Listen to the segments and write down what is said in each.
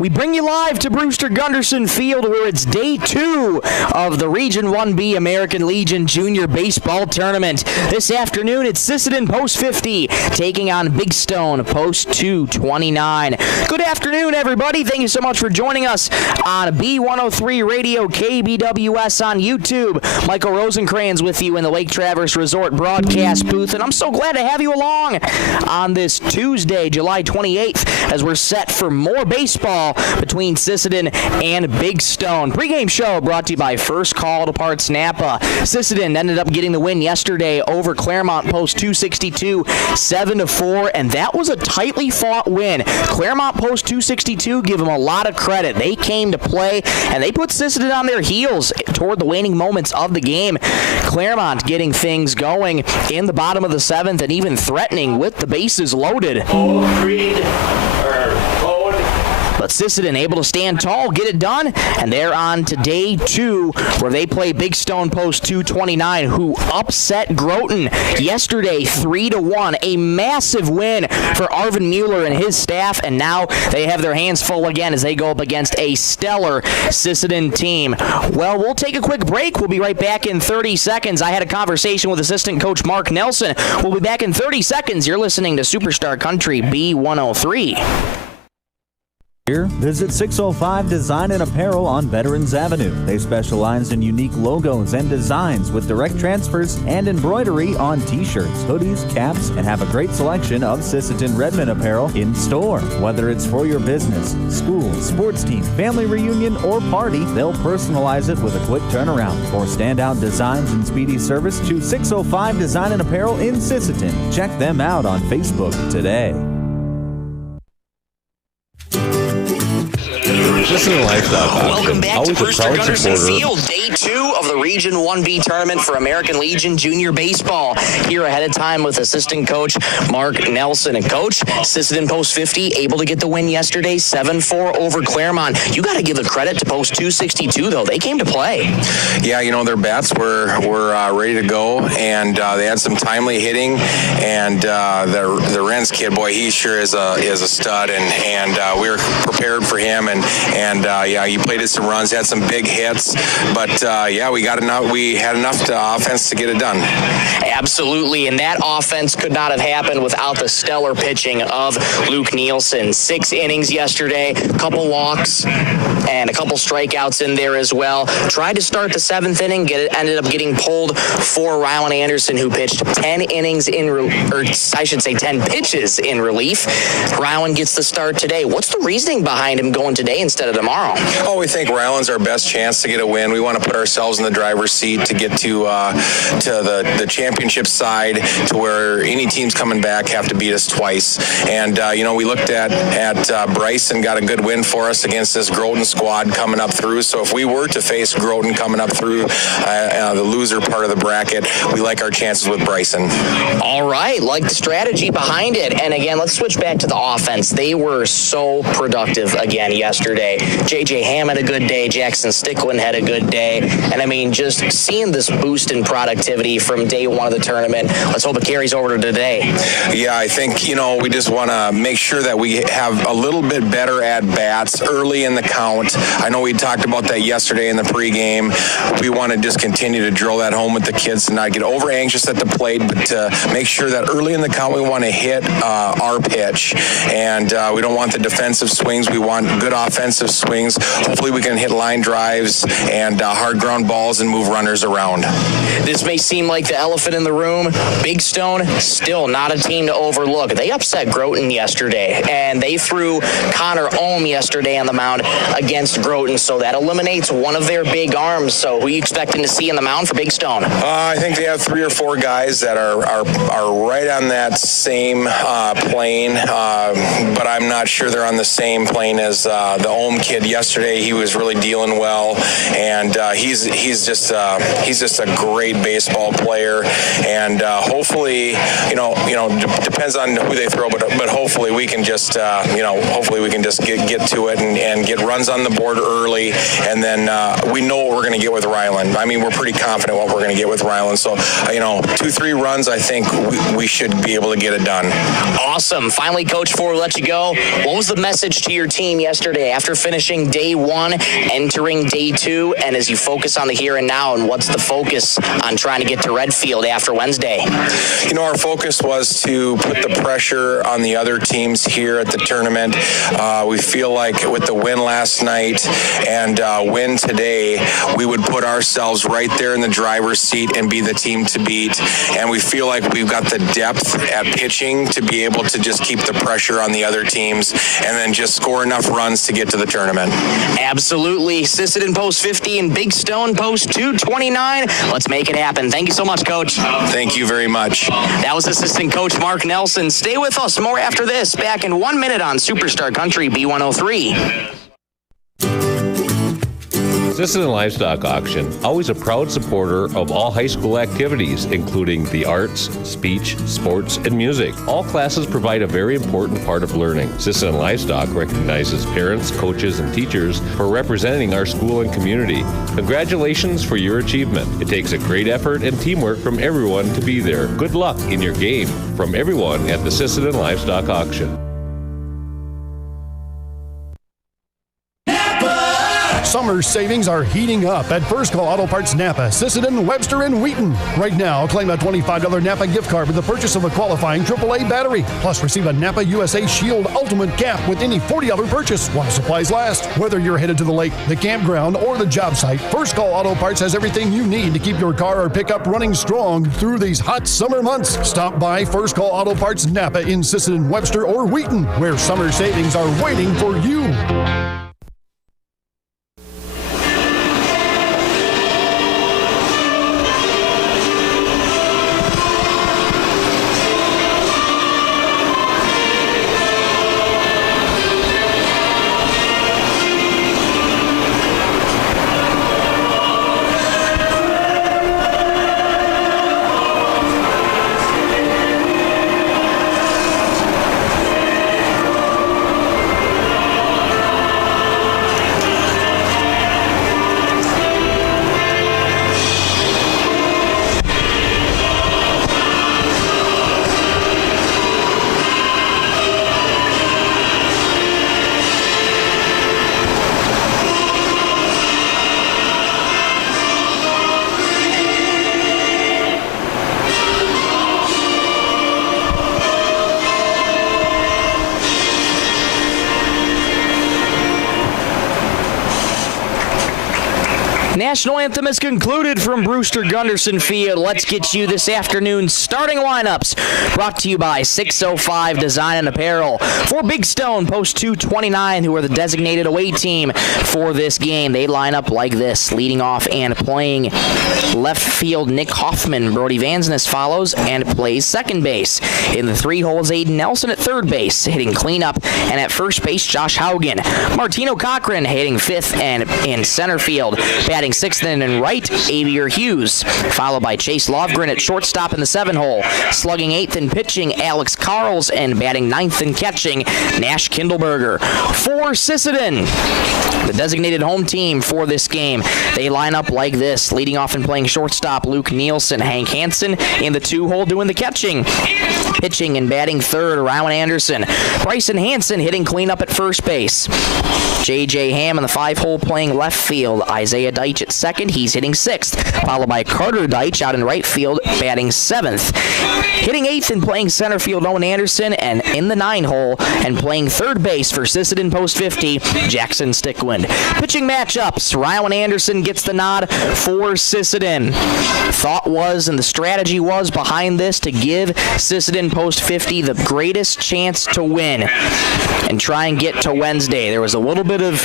We bring you live to Brewster Gunderson Field, where it's day 2 of the Region 1B American Legion Junior Baseball Tournament. This afternoon, it's Sisseton Post 50 taking on Big Stone Post 229. Good afternoon, everybody. Thank you so much for joining us on B103 Radio KBWS on YouTube. Michael Rosencrans with you in the Lake Traverse Resort broadcast booth, and I'm so glad to have you along on this Tuesday, July 28th, as we're set for more baseball between Sisseton and Big Stone. Pre-game show brought to you by First Call to Parts Napa. Sisseton ended up getting the win yesterday over Claremont Post 262, 7-4, and that was a tightly fought win. Claremont Post 262, give them a lot of credit. They came to play, and they put Sisseton on their heels toward the waning moments of the game. Claremont getting things going in the bottom of the 7th and even threatening with the bases loaded. But Sisseton able to stand tall, get it done, and they're on to day 2, where they play Big Stone Post 229, who upset Groton yesterday 3-1. A massive win for Arvin Mueller and his staff, and now they have their hands full again as they go up against a stellar Sisseton team. Well, we'll take a quick break. We'll be right back in 30 seconds. I had a conversation with assistant coach Mark Nelson. We'll be back in 30 seconds. You're listening to Superstar Country B103. Here, visit 605 Design and Apparel on Veterans Avenue. They specialize in unique logos and designs with direct transfers and embroidery on t-shirts, hoodies, caps, and have a great selection of Sisseton Redmond apparel in store. Whether it's for your business, school, sports team, family reunion, or party, they'll personalize it with a quick turnaround. For standout designs and speedy service, choose 605 Design and Apparel in Sisseton. Check them out on Facebook today. Just in a lifestyle. Welcome back to Brewster Gunderson supporter. Field, day 2 of the Region 1B tournament for American Legion Junior Baseball. Here ahead of time with assistant coach Mark Nelson. And coach, Sisseton Post 50 able to get the win yesterday, 7-4 over Claremont. You got to give the credit to Post 262, though. They came to play. Yeah, you know, their bats were ready to go, and they had some timely hitting. And the Renz kid, boy, he sure is a stud, and we were prepared for him. And he played us some runs, had some big hits, but we had enough offense to get it done. Absolutely, and that offense could not have happened without the stellar pitching of Luke Nielsen. 6 innings yesterday, a couple walks, and a couple strikeouts in there as well. Tried to start the 7th inning, ended up getting pulled for Rylan Anderson, who pitched 10 innings 10 pitches in relief. Rylan gets the start today. What's the reasoning behind him going today instead of tomorrow? Oh, we think Ryland's our best chance to get a win. We want to put ourselves in the driver's seat to get to the championship side, to where any teams coming back have to beat us twice. And we looked at Bryson, got a good win for us against this Groton squad coming up through. So if we were to face Groton coming up through the loser part of the bracket, we like our chances with Bryson. All right, like the strategy behind it. And again, let's switch back to the offense. They were so productive again yesterday. J.J. Ham had a good day. Jackson Sticklin had a good day. And I mean, just seeing this boost in productivity from day 1 of the tournament, let's hope it carries over to today. Yeah, I think, we just want to make sure that we have a little bit better at-bats early in the count. I know we talked about that yesterday in the pregame. We want to just continue to drill that home with the kids, to not get over anxious at the plate, but to make sure that early in the count we want to hit our pitch. And we don't want the defensive swings. We want good offensive swings. Hopefully we can hit line drives and hard ground balls and move runners around. This may seem like the elephant in the room. Big Stone, still not a team to overlook. They upset Groton yesterday, and they threw Connor Ohm yesterday on the mound against Groton, so that eliminates one of their big arms. So who are you expecting to see in the mound for Big Stone? I think they have 3 or 4 guys that are right on that same plane, but I'm not sure they're on the same plane as the Ohm kid yesterday. He was really dealing well, and he he's just a great baseball player, and hopefully, depends on who they throw, but hopefully we can just get to it and get runs on the board early, and then we know what we're going to get with Ryland. I mean, we're pretty confident what we're going to get with Ryland. So 2-3 runs, I think we should be able to get it done. Awesome. Finally, Coach, before we let you go, what was the message to your team yesterday after finishing day 1, entering day 2, and as you focus on the here and now, and what's the focus on trying to get to Redfield after Wednesday? Our focus was to put the pressure on the other teams here at the tournament. We feel like with the win last night and win today, we would put ourselves right there in the driver's seat and be the team to beat. And we feel like we've got the depth at pitching to be able to just keep the pressure on the other teams and then just score enough runs to get to the tournament. Absolutely. Sisseton post 50 and Big Stone post 229. Let's make it happen. Thank you so much, Coach. Thank you very much. That was assistant coach Mark Nelson. Stay with us. More after this. Back in 1 minute on Superstar Country B103. Sisseton Livestock Auction, always a proud supporter of all high school activities, including the arts, speech, sports, and music. All classes provide a very important part of learning. Sisseton Livestock recognizes parents, coaches, and teachers for representing our school and community. Congratulations for your achievement. It takes a great effort and teamwork from everyone to be there. Good luck in your game from everyone at the Sisseton Livestock Auction. Summer savings are heating up at First Call Auto Parts Napa, Sisseton, Webster, and Wheaton. Right now, claim a $25 Napa gift card with the purchase of a qualifying AAA battery. Plus, receive a Napa USA Shield Ultimate Cap with any $40 purchase while supplies last. Whether you're headed to the lake, the campground, or the job site, First Call Auto Parts has everything you need to keep your car or pickup running strong through these hot summer months. Stop by First Call Auto Parts Napa in Sisseton, Webster, or Wheaton, where summer savings are waiting for you. National Anthem is concluded from Brewster Gunderson Field. Let's get you this afternoon's starting lineups, brought to you by 605 Design and Apparel. For Big Stone, post 229, who are the designated away team for this game. They line up like this, leading off and playing left field Nick Hoffman. Brody Vansness follows and plays second base. In the 3 holes, Aiden Nelson at third base, hitting cleanup, and at first base, Josh Haugen. Martino Cochran hitting fifth and in center field. Batting sixth and right, Avier Hughes, followed by Chase Lovgren at shortstop in the 7 hole. Slugging eighth and pitching, Alex Carls, and batting ninth and catching, Nash Kindleberger. For Sisseton, the designated home team for this game, they line up like this, leading off and playing shortstop, Luke Nielsen. Hank Hansen in the 2 hole doing the catching. Pitching and batting third, Rowan Anderson. Bryson Hansen hitting cleanup at first base. J.J. Ham in the 5 hole playing left field. Isaiah Deitch at second. He's hitting 6th. Followed by Carter Deitch out in right field, batting 7th. Hitting 8th and playing center field, Owen Anderson. And in the 9 hole and playing third base for Sisseton post 50, Jackson Stickwind. Pitching matchups, Rowan Anderson gets the nod for Sisseton. Thought was and the strategy was behind this to give Sisseton post 50 the greatest chance to win and try and get to Wednesday. There was a little bit of...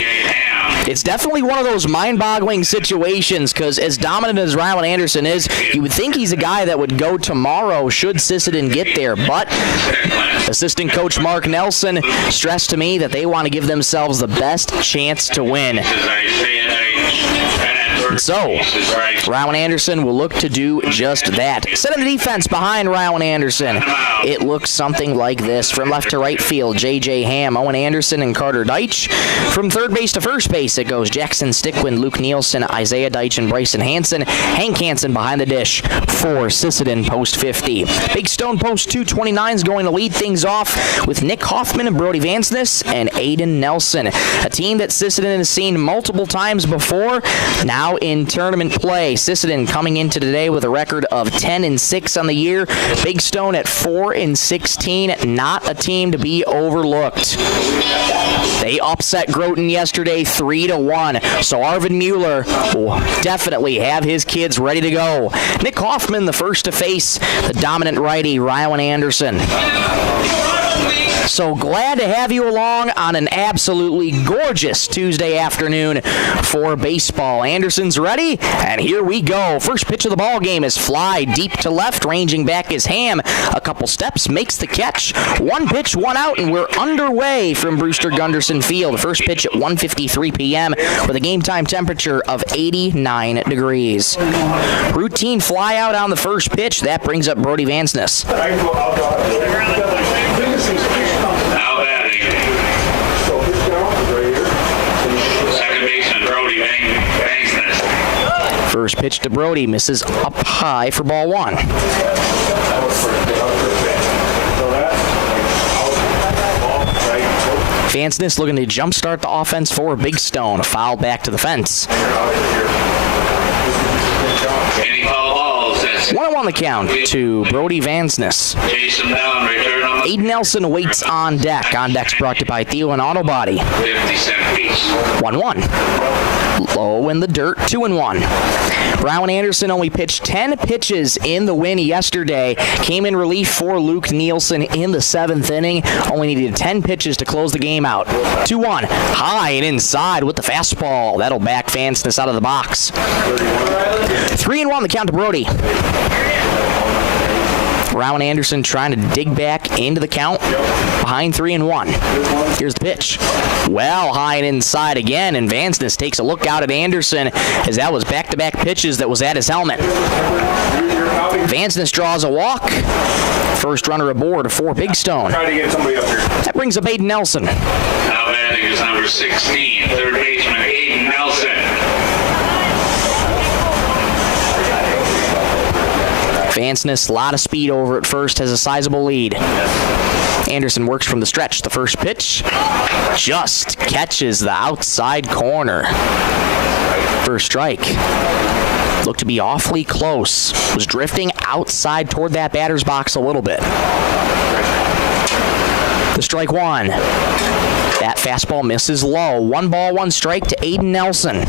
It's definitely one of those mind-boggling situations because as dominant as Rowan Anderson is, you would think he's a guy that would go tomorrow should Sisseton get there. But assistant coach Mark Nelson stressed to me that they want to give themselves the best chance to win. And so, Rowan Anderson will look to do just that. Set in the defense behind Rowan Anderson. It looks something like this. From left to right field, J.J. Ham, Owen Anderson, and Carter Deitch. From third base to first base, it goes Jackson Stickwind, Luke Nielsen, Isaiah Deitch, and Bryson Hansen. Hank Hansen behind the dish for Sisseton post 50. Big Stone post 229 is going to lead things off with Nick Hoffman and Brody Vansness and Aiden Nelson. A team that Sisseton has seen multiple times before, now in tournament play. Sisseton coming into today with a record of 10-6 on the year. Big Stone at 4-16, not a team to be overlooked. They upset Groton yesterday 3-1, so Arvin Mueller will definitely have his kids ready to go. Nick Hoffman, the first to face the dominant righty, Rowan Anderson. So glad to have you along on an absolutely gorgeous Tuesday afternoon for baseball. Anderson's ready, and here we go. First pitch of the ball game is fly deep to left. Ranging back is Ham. A couple steps, makes the catch. One pitch, one out, and we're underway from Brewster Gunderson Field. First pitch at 1:53 p.m. with a game time temperature of 89 degrees. Routine fly out on the first pitch. That brings up Brody Vansness. Now batting. Second baseman Brody Vansness. First pitch to Brody, misses up high for ball one. Vansness looking to jumpstart the offense for Big Stone. A foul back to the fence. Any foul balls? 1-1 the count to Brody Vansness. Chase him down, return him. Aiden Nelson waits on deck. On deck's brought to you by Theo and Auto Body. 50-cent piece. 1-1. Low in the dirt, 2-1. Rowan Anderson only pitched 10 pitches in the win yesterday. Came in relief for Luke Nielsen in the 7th inning. Only needed 10 pitches to close the game out. 2-1. High and inside with the fastball. That'll back Vansness out of the box. 3-1 the count to Brody. Rowan Anderson trying to dig back into the count behind 3-1. Here's the pitch. Well, high and inside again, and Vansness takes a look out at Anderson as that was back-to-back pitches that was at his helmet. Vansness draws a walk. First runner aboard for Big Stone. That brings up Aiden Nelson. Now batting is number 16, third baseman Aiden Nelson. Vansness, a lot of speed over at first, has a sizable lead. Anderson works from the stretch. The first pitch just catches the outside corner. First strike. Looked to be awfully close. Was drifting outside toward that batter's box a little bit. The strike one. That fastball misses low. 1 ball, 1 strike to Aiden Nelson.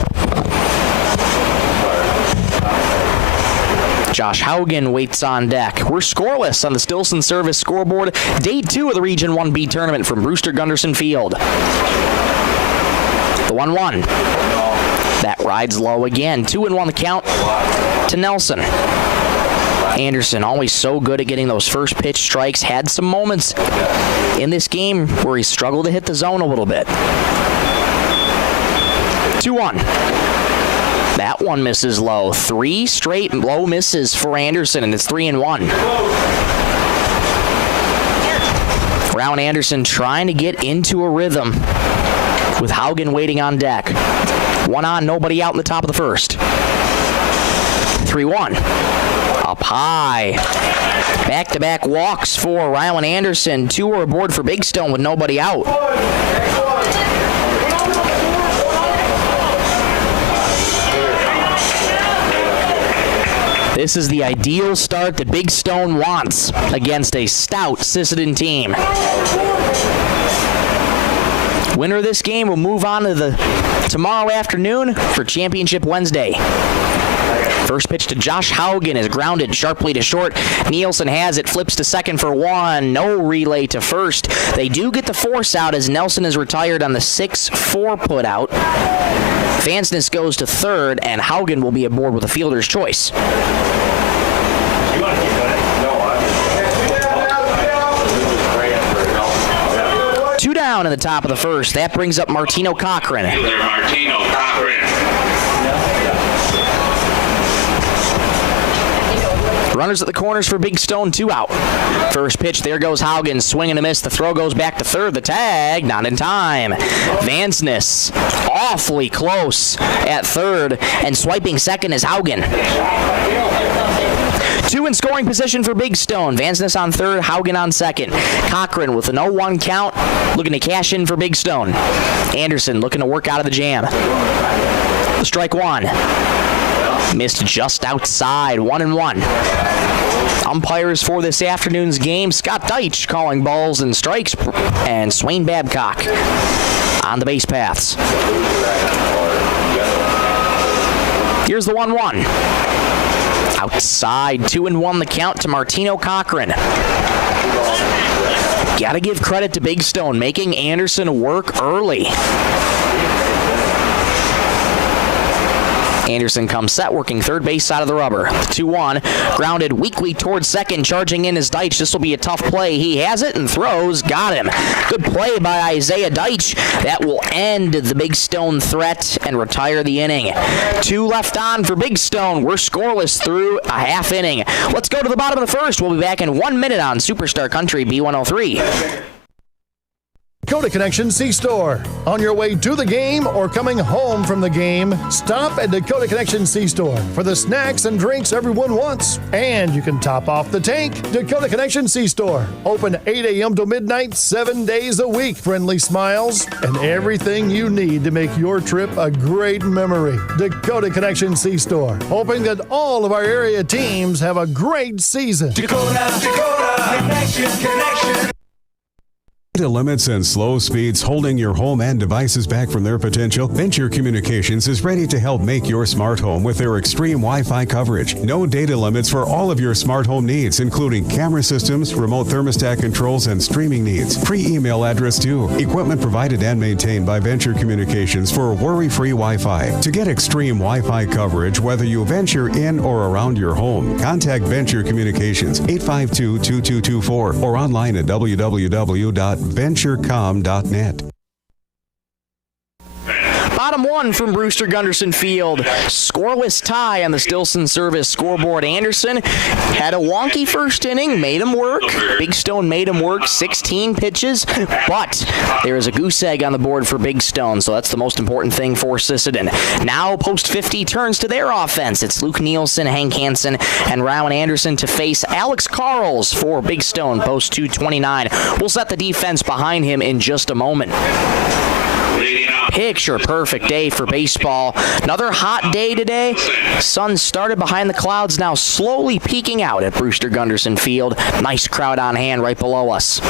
Josh Haugen waits on deck. We're scoreless on the Stilson Service scoreboard. Day 2 of the Region 1B tournament from Brewster Gunderson Field. The 1-1. That rides low again. 2-1 the count to Nelson. Anderson, always so good at getting those first pitch strikes. Had some moments in this game where he struggled to hit the zone a little bit. 2-1. That one misses low. 3 straight low misses for Anderson, and it's 3-1. Rowan Anderson trying to get into a rhythm with Haugen waiting on deck. 1 on, nobody out in the top of the first. 3-1. Up high. Back-to-back walks for Rowan Anderson. 2 are aboard for Big Stone with nobody out. This is the ideal start that Big Stone wants against a stout Sisseton team. Winner of this game will move on to tomorrow afternoon for Championship Wednesday. First pitch to Josh Haugen is grounded sharply to short. Nielsen has it, flips to second for 1. No relay to first. They do get the force out as Nelson is retired on the 6-4 put out. Vansness goes to third, and Haugen will be aboard with a fielder's choice. 2 down in the top of the first. That brings up Martino Cochran. Martino Cochran. Runners at the corners for Big Stone, 2 out. First pitch, there goes Haugen, swing and a miss. The throw goes back to third. The tag, not in time. Vansness, awfully close at third, and swiping second is Haugen. 2 in scoring position for Big Stone. Vansness on third, Haugen on second. Cochran with an 0-1 count, looking to cash in for Big Stone. Anderson looking to work out of the jam. Strike 1. Missed just outside, 1-1. Umpires for this afternoon's game, Scott Deitch calling balls and strikes, and Swain Babcock on the base paths. Here's the 1-1. Outside, 2-1 the count to Martino Cochran. Gotta give credit to Big Stone, making Anderson work early. Anderson comes set, working third base side of the rubber. 2-1, grounded weakly towards second, charging in is Deitch. This will be a tough play. He has it and throws. Got him. Good play by Isaiah Deitch. That will end the Big Stone threat and retire the inning. 2 left on for Big Stone. We're scoreless through a half inning. Let's go to the bottom of the first. We'll be back in 1 minute on Superstar Country B103. Dakota Connection C-Store. On your way to the game or coming home from the game, stop at Dakota Connection C-Store for the snacks and drinks everyone wants. And you can top off the tank. Dakota Connection C-Store. Open 8 a.m. to midnight, 7 days a week. Friendly smiles and everything you need to make your trip a great memory. Dakota Connection C-Store. Hoping that all of our area teams have a great season. Dakota Connection. Data limits and slow speeds holding your home and devices back from their potential? Venture Communications is ready to help make your smart home with their extreme Wi-Fi coverage. No data limits for all of your smart home needs, including camera systems, remote thermostat controls, and streaming needs. Free email address too. Equipment provided and maintained by Venture Communications for worry-free Wi-Fi. To get extreme Wi-Fi coverage, whether you venture in or around your home, contact Venture Communications 852-2224 or online at www.venturecom.net. Bottom 1 from Brewster Gunderson Field. Scoreless tie on the Stilson Service scoreboard. Anderson had a wonky first inning, made him work. Big Stone made him work, 16 pitches, but there is a goose egg on the board for Big Stone, so that's the most important thing for Sisseton. Now post 50 turns to their offense. It's Luke Nielsen, Hank Hansen, and Rowan Anderson to face Alex Carls for Big Stone post 229. We'll set the defense behind him in just a moment. Picture perfect day for baseball. Another hot day today. Sun started behind the clouds, now slowly peeking out at Brewster Gunderson Field. Nice crowd on hand right below us.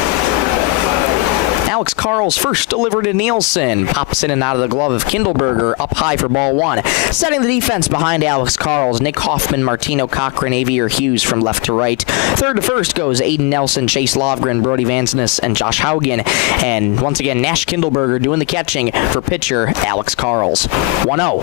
Alex Carls first delivered to Nielsen. Pops in and out of the glove of Kindleberger, up high for ball 1. Setting the defense behind Alex Carls, Nick Hoffman, Martino Cochran, Avier Hughes from left to right. Third to first goes Aiden Nelson, Chase Lovgren, Brody Vansness, and Josh Haugen. And once again, Nash Kindleberger doing the catching for pitcher Alex Carls. 1-0.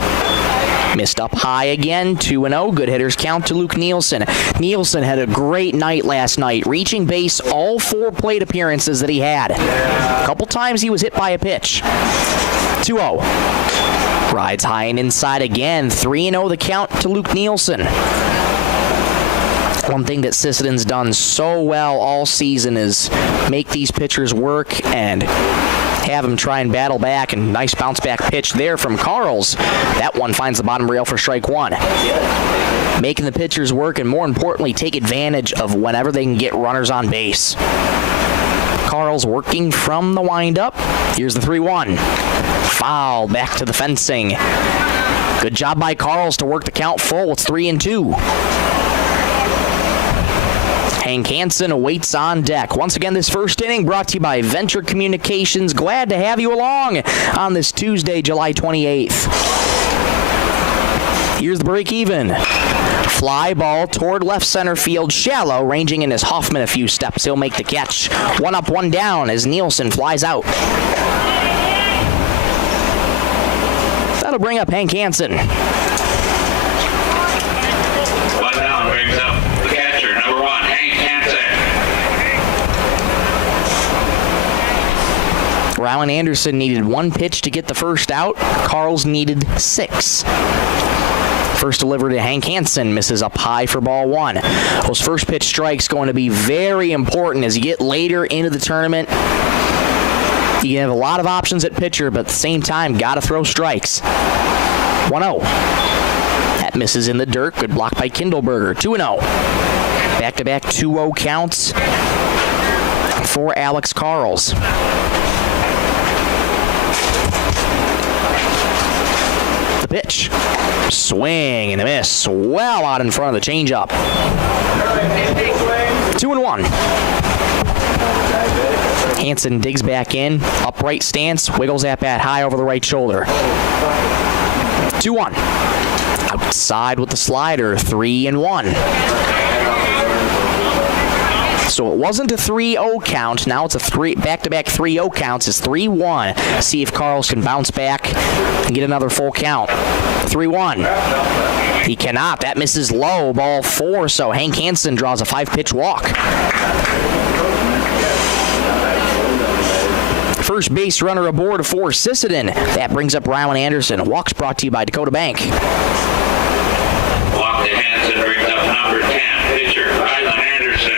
Missed up high again, 2-0. Good hitters count to Luke Nielsen. Nielsen had a great night last night, reaching base all 4 plate appearances that he had. A couple times he was hit by a pitch. 2-0. Rides high and inside again. 3-0 the count to Luke Nielsen. One thing that Sisseton's done so well all season is make these pitchers work and have them try and battle back, and nice bounce back pitch there from Carls. That one finds the bottom rail for strike 1. Making the pitchers work and, more importantly, take advantage of whenever they can get runners on base. Carls working from the windup. Here's the 3-1. Foul back to the fencing. Good job by Carls to work the count full. It's 3-2. Hank Hansen awaits on deck. Once again, this first inning brought to you by Venture Communications. Glad to have you along on this Tuesday, July 28th. Here's the break even. Fly ball toward left center field, shallow, ranging in as Hoffman a few steps. He'll make the catch. 1 up, 1 down as Nielsen flies out. That'll bring up Hank Hansen. 1 down brings up the catcher, number 1, Hank Hansen. Rowan Anderson needed 1 pitch to get the first out. Carls needed 6. First delivery to Hank Hansen, misses up high for ball one. Those first pitch strikes going to be very important as you get later into the tournament. You have a lot of options at pitcher, but at the same time, got to throw strikes. 1-0. That misses in the dirt. Good block by Kindleberger. 2-0. Back-to-back 2-0 counts for Alex Carls. The pitch. Swing and a miss. Well out in front of the changeup. 2-1. Hansen digs back in. Upright stance. Wiggles that bat high over the right shoulder. 2-1. Outside with the slider. 3-1. So it wasn't a 3-0 count. Now it's a back-to-back 3-0 counts. It's 3-1. See if Carls can bounce back and get another full count. 3-1. He cannot. That misses low. Ball 4. So Hank Hansen draws a 5-pitch walk. First base runner aboard for Sisseton. That brings up Rylan Anderson. Walks brought to you by Dakota Bank. Walk to Hansen brings up number 10, pitcher Rylan Anderson.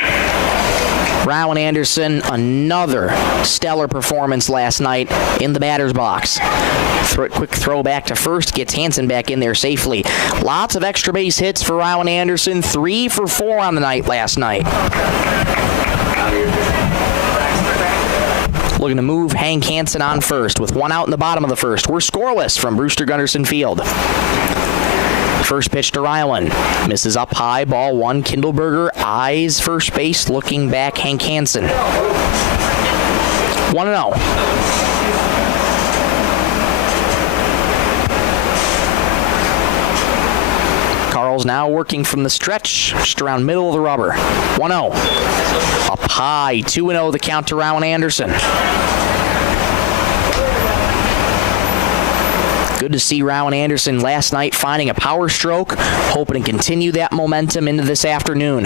Rylan Anderson, another stellar performance last night in the batter's box. Quick throw back to first, gets Hansen back in there safely. Lots of extra base hits for Rylan Anderson. 3 for 4 on the night last night. Looking to move Hank Hansen on first with 1 out in the bottom of the first. We're scoreless from Brewster Gunderson Field. First pitch to Rylan. Misses up high, ball 1. Kindleberger eyes first base, looking back Hank Hansen. 1-0. Carls now working from the stretch, just around middle of the rubber. 1-0. Up high, 2-0 the count to Rylan Anderson. Good to see Rylan Anderson last night finding a power stroke, hoping to continue that momentum into this afternoon.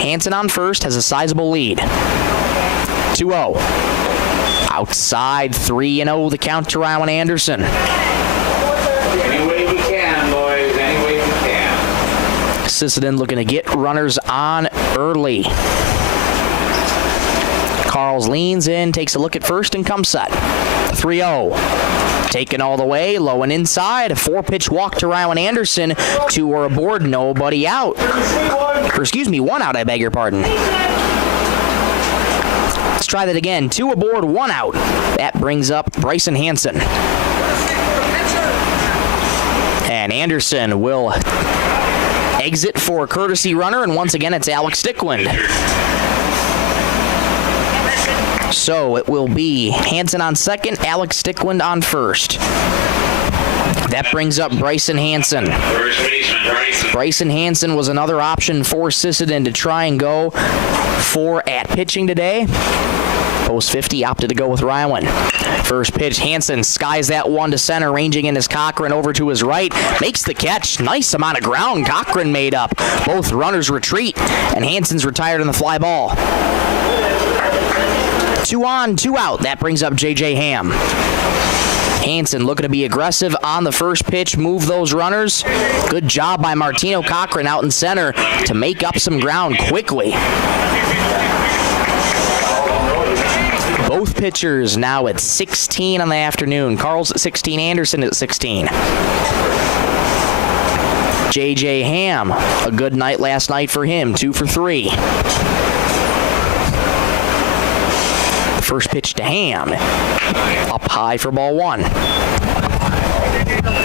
Hansen on first has a sizable lead. 2-0. Outside, 3-0 the count to Rylan Anderson. Any way we can, boys. Any way we can. Sisseton looking to get runners on early. Carls leans in, takes a look at first, and comes set. 3-0. Taken all the way, low and inside. A 4-pitch walk to Rylan Anderson. 2 are aboard, nobody out. Or excuse me, 1 out, I beg your pardon. Let's try that again. 2 aboard, 1 out. That brings up Bryson Hansen. And Anderson will exit for a courtesy runner, and once again it's Alex Stickland. So it will be Hansen on second, Alex Stickland on first. That brings up Bryson Hansen. First baseman Bryson. Bryson Hansen was another option for Sisseton to try and go for at pitching today. Post 50 opted to go with Rylan. First pitch, Hansen skies that one to center, ranging in his Cochran over to his right. Makes the catch. Nice amount of ground Cochran made up. Both runners retreat, and Hansen's retired on the fly ball. 2 on, 2 out. That brings up J.J. Ham. Hansen looking to be aggressive on the first pitch, move those runners. Good job by Martino Cochran out in center to make up some ground quickly. Both pitchers now at 16 on the afternoon. Carls at 16, Anderson at 16. J.J. Ham, a good night last night for him, 2 for 3. First pitch to Ham. Up high for ball 1.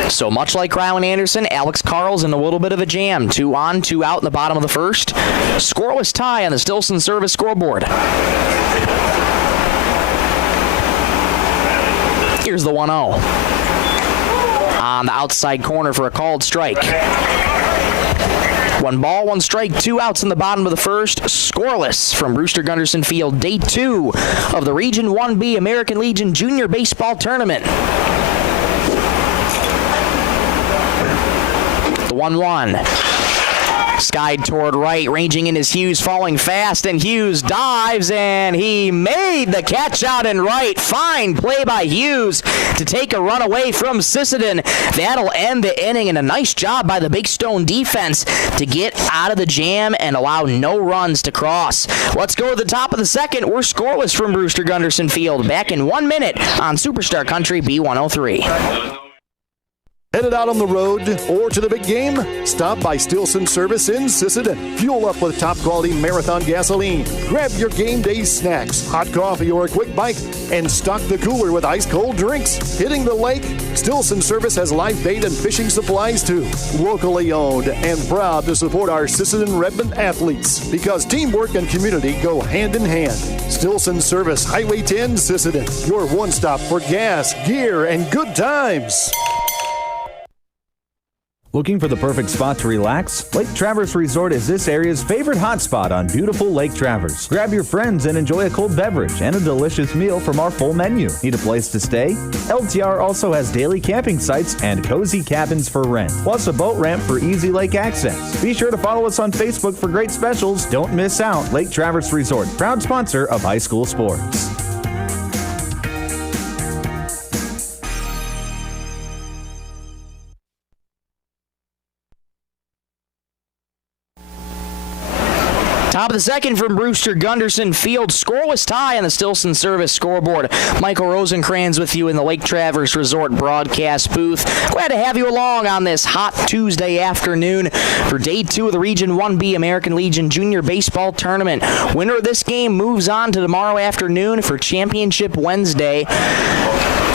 So much like Rylan Anderson, Alex Carls in a little bit of a jam. 2 on, 2 out in the bottom of the first. Scoreless tie on the Stillson Service scoreboard. Here's the 1-0. On the outside corner for a called strike. 1 ball, 1 strike, 2 outs in the bottom of the first. Scoreless from Brewster Gunderson Field. Day 2 of the Region 1B American Legion Junior Baseball Tournament. The 1-1. Skied toward right, ranging in is Hughes, falling fast, and Hughes dives, and he made the catch out and right. Fine play by Hughes to take a run away from Sisseton. That'll end the inning, and a nice job by the Big Stone defense to get out of the jam and allow no runs to cross. Let's go to the top of the second. We're scoreless from Brewster Gunderson Field. Back in 1 minute on Superstar Country B103. Headed out on the road or to the big game? Stop by Stilson Service in Sisseton. Fuel up with top-quality Marathon gasoline. Grab your game day snacks, hot coffee, or a quick bite, and stock the cooler with ice-cold drinks. Hitting the lake? Stilson Service has live bait and fishing supplies, too. Locally owned and proud to support our Sisseton Redmond athletes because teamwork and community go hand in hand. Stilson Service, Highway 10, Sisseton. Your one-stop for gas, gear, and good times. Looking for the perfect spot to relax? Lake Traverse Resort is this area's favorite hotspot on beautiful Lake Traverse. Grab your friends and enjoy a cold beverage and a delicious meal from our full menu. Need a place to stay? LTR also has daily camping sites and cozy cabins for rent, plus a boat ramp for easy lake access. Be sure to follow us on Facebook for great specials. Don't miss out. Lake Traverse Resort, proud sponsor of high school sports. Top of the second from Brewster Gunderson Field. Scoreless tie on the Stilson Service scoreboard. Michael Rosencrans with you in the Lake Traverse Resort broadcast booth. Glad to have you along on this hot Tuesday afternoon for Day 2 of the Region 1B American Legion Junior Baseball Tournament. Winner of this game moves on to tomorrow afternoon for Championship Wednesday.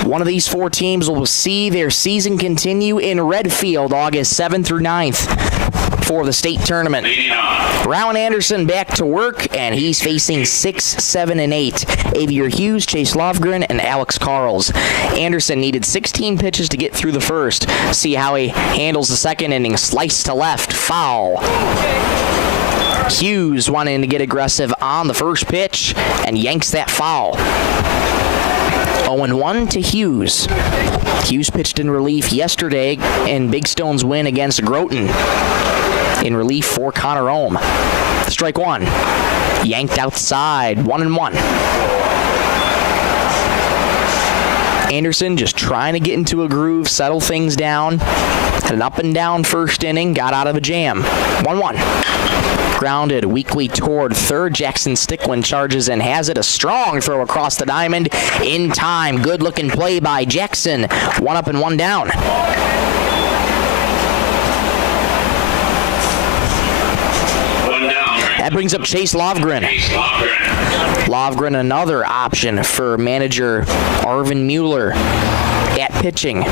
One of these four teams will see their season continue in Redfield August 7th through 9th. For the state tournament. Rowan Anderson back to work, and he's facing 6, 7, and 8. Avier Hughes, Chase Lovgren, and Alex Carls. Anderson needed 16 pitches to get through the first. See how he handles the second inning. Slice to left, foul. Hughes wanting to get aggressive on the first pitch and yanks that foul. 0-1 to Hughes. Hughes pitched in relief yesterday in Big Stone's win against Groton. In relief for Connor Ohm. Strike one. Yanked outside. 1-1. Anderson just trying to get into a groove, settle things down. Had an up and down first inning, got out of a jam. 1-1. Grounded weakly toward third. Jackson Sticklin charges and has it. A strong throw across the diamond in time. Good looking play by Jackson. 1 up and 1 down. That brings up Chase Lovgren. Lovgren, another option for manager Arvin Mueller at pitching.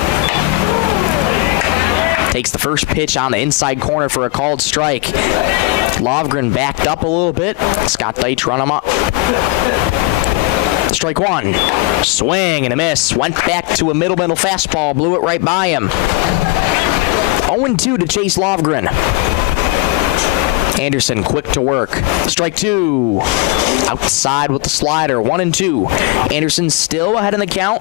Takes the first pitch on the inside corner for a called strike. Lovgren backed up a little bit. Scott Deitch run him up. Strike one. Swing and a miss. Went back to a middle fastball. Blew it right by him. 0-2 to Chase Lovgren. Anderson quick to work. Strike two. Outside with the slider. 1-2. Anderson still ahead in the count.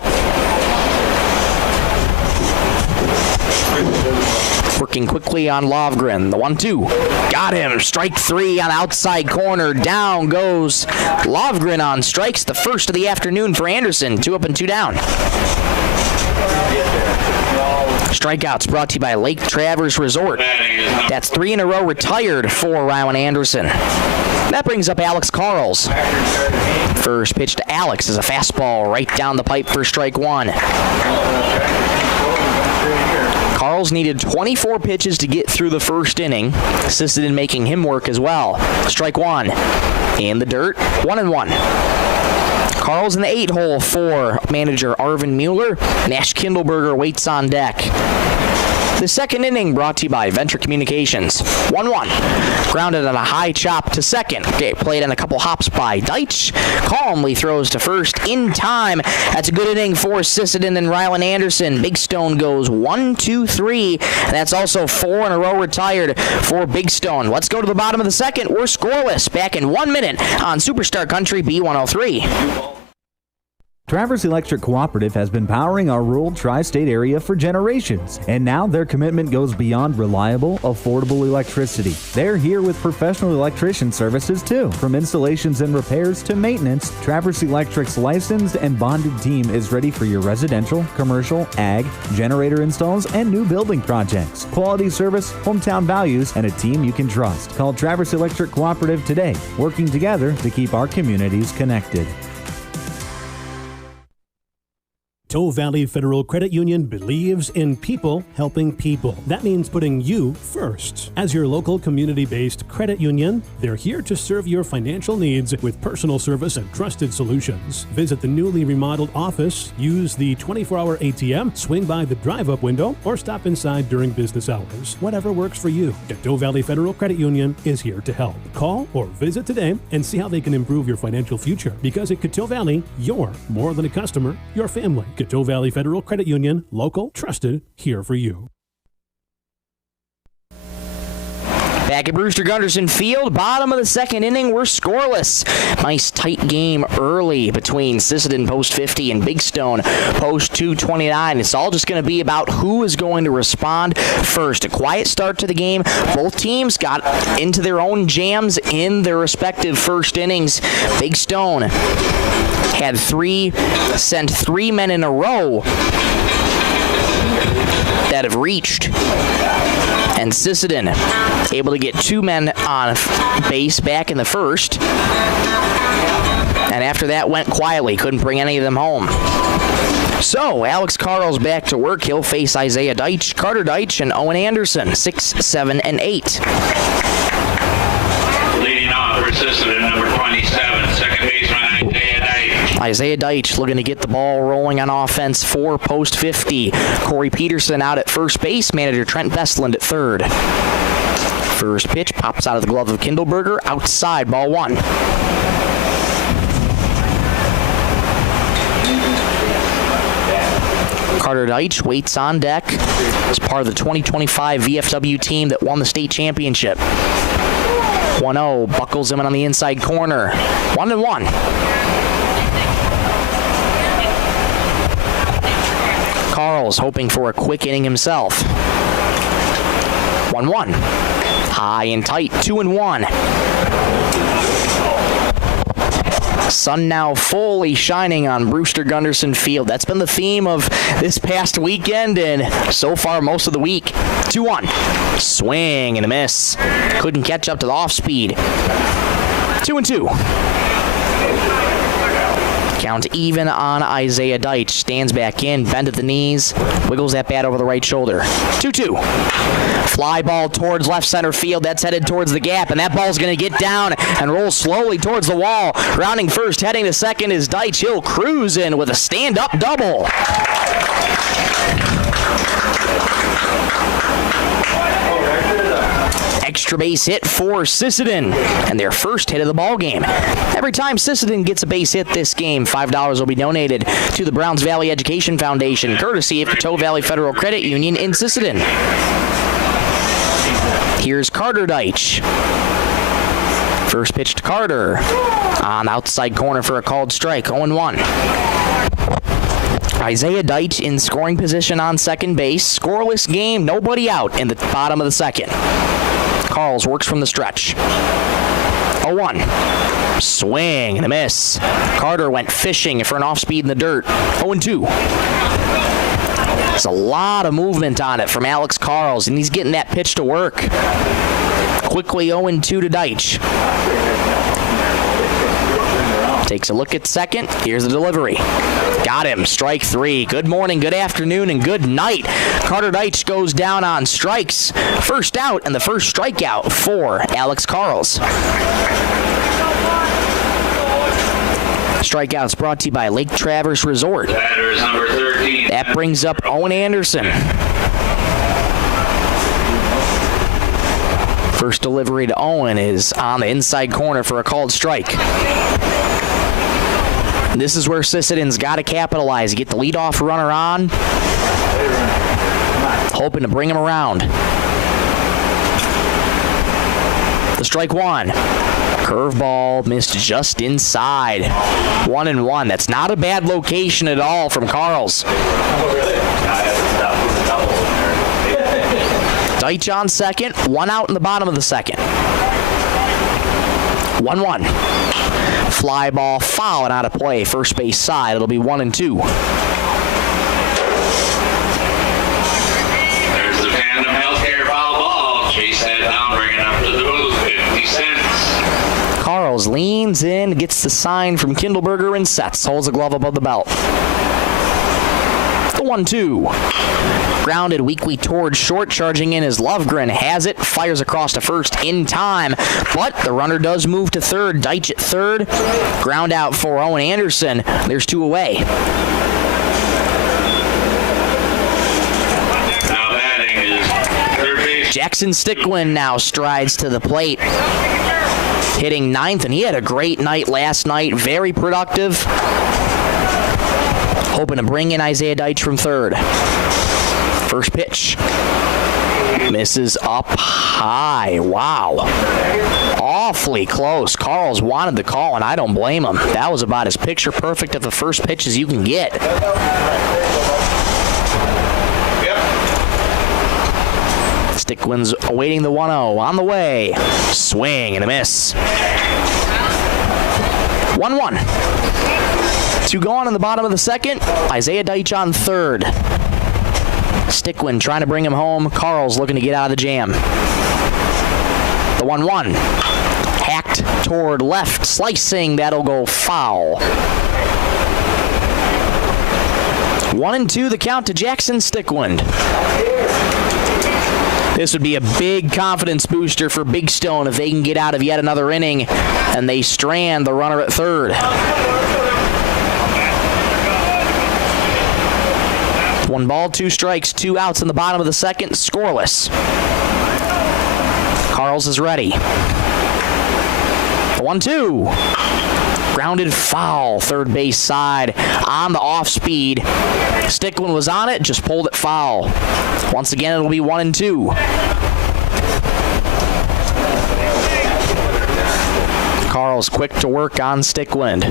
Working quickly on Lovgren. The 1-2. Got him. Strike three on outside corner. Down goes Lovgren on strikes. The first of the afternoon for Anderson. 2 up and 2 down. Strikeouts brought to you by Lake Traverse Resort. That's 3 in a row retired for Rowan Anderson. That brings up Alex Carls. First pitch to Alex is a fastball right down the pipe for strike one. Carls needed 24 pitches to get through the first inning. Sisseton making him work as well. Strike one. In the dirt. 1-1. Carl's in the 8-hole for manager Arvin Mueller. Nash Kindleberger waits on deck. The second inning brought to you by Venture Communications. 1-1. Grounded on a high chop to second. Okay, played on a couple hops by Deitch. Calmly throws to first in time. That's a good inning for Sisseton and Rylan Anderson. Big Stone goes 1-2-3. And that's also 4 in a row retired for Big Stone. Let's go to the bottom of the second. We're scoreless. Back in 1 minute on Superstar Country B103. Traverse Electric Cooperative has been powering our rural tri-state area for generations, and now their commitment goes beyond reliable, affordable electricity. They're here with professional electrician services too. From installations and repairs to maintenance, Traverse Electric's licensed and bonded team is ready for your residential, commercial, ag, generator installs, and new building projects. Quality service, hometown values, and a team you can trust. Call Traverse Electric Cooperative today, working together to keep our communities connected. Tow Valley Federal Credit Union believes in people helping people. That means putting you first. As your local community-based credit union, they're here to serve your financial needs with personal service and trusted solutions. Visit the newly remodeled office, use the 24-hour ATM, swing by the drive-up window, or stop inside during business hours. Whatever works for you, Tow Valley Federal Credit Union is here to help. Call or visit today and see how they can improve your financial future. Because at Coteau Valley, you're more than a customer, you're family. Coteau Valley Federal Credit Union, local, trusted, here for you. Back at Brewster Gunderson Field, bottom of the second inning, we're scoreless. Nice tight game early between Sisseton post 50 and Big Stone post 229. It's all just going to be about who is going to respond first. A quiet start to the game. Both teams got into their own jams in their respective first innings. Big Stone had sent three men in a row that have reached. And Sisseton able to get two men on base back in the first. And after that went quietly. Couldn't bring any of them home. So, Alex Carl's back to work. He'll face Isaiah Deitch, Carter Deitch, and Owen Anderson, 6, 7, and 8. Leading off for Sisseton, number 27, second baseman Isaiah Deitch. Isaiah Deitch looking to get the ball rolling on offense for post 50. Corey Peterson out at first base. Manager Trent Bestland at third. First pitch pops out of the glove of Kindleberger. Outside, ball one. Carter Deitch waits on deck as part of the 2025 VFW team that won the state championship. 1-0, buckles him in on the inside corner. 1-1. Carl's hoping for a quick inning himself. 1-1. High and tight, 2-1. Sun now fully shining on Brewster Gunderson Field. That's been the theme of this past weekend and so far most of the week. 2-1. Swing and a miss. Couldn't catch up to the off-speed. 2-2. Count even on Isaiah Deitch. Stands back in, bend at the knees, wiggles that bat over the right shoulder. 2-2. Fly ball towards left center field. That's headed towards the gap, and that ball's going to get down and roll slowly towards the wall. Rounding first, heading to second is Deitch. He'll cruise in with a stand-up double. Extra base hit for Sisseton, and their first hit of the ball game. Every time Sisseton gets a base hit this game, $5 will be donated to the Browns Valley Education Foundation, courtesy of Coteau Valley Federal Credit Union in Sisseton. Here's Carter Deitch. First pitch to Carter. On the outside corner for a called strike, 0-1. Isaiah Deitch in scoring position on second base. Scoreless game, nobody out in the bottom of the second. Carls works from the stretch. 0-1. Swing and a miss. Carter went fishing for an off-speed in the dirt. 0-2. There's a lot of movement on it from Alex Carls, and he's getting that pitch to work. Quickly 0-2 to Deitch. Takes a look at second. Here's the delivery. Got him. Strike three. Good morning, good afternoon, and good night. Carter Deitch goes down on strikes. First out and the first strikeout for Alex Carls. Strikeouts brought to you by Lake Traverse Resort. Batter is number 13. That brings up Owen Anderson. First delivery to Owen is on the inside corner for a called strike. This is where Sisseton's got to capitalize. Get the leadoff runner on. Hoping to bring him around. The strike one. Curveball missed just inside. 1-1. That's not a bad location at all from Carls. Deitch on second, one out in the bottom of the second. 1-1. Fly ball foul and out of play. First base side. It'll be 1-2. There's the Tandem Healthcare foul ball. Chase that down, bring it up to the booth. 50 cents. Carls leans in, gets the sign from Kindleberger and sets. Holds the glove above the belt. The 1-2. Grounded weakly towards short, charging in as Lovegren has it, fires across to first in time, but the runner does move to third. Deitch at third, ground out for Owen Anderson. There's 2 away. Now batting is third base. Jackson Stickland now strides to the plate, hitting ninth, and he had a great night last night, very productive. Hoping to bring in Isaiah Deitch from third. First pitch. Misses up high. Wow. Awfully close. Carls wanted the call, and I don't blame him. That was about as picture perfect of the first pitch as you can get. Stickland's awaiting the 1-0. On the way. Swing and a miss. 1-1. 2 gone in the bottom of the second. Isaiah Deitch on third. Stickland trying to bring him home. Carls looking to get out of the jam. The 1-1. Hacked toward left. Slicing. That'll go foul. 1-2 the count to Jackson Stickland. This would be a big confidence booster for Big Stone if they can get out of yet another inning and they strand the runner at third. 1 ball, 2 strikes, 2 outs in the bottom of the second, scoreless. Carls is ready. 1-2. Grounded foul, third base side on the off speed. Stickland was on it, just pulled it foul. Once again, it'll be 1-2. Carls quick to work on Stickland.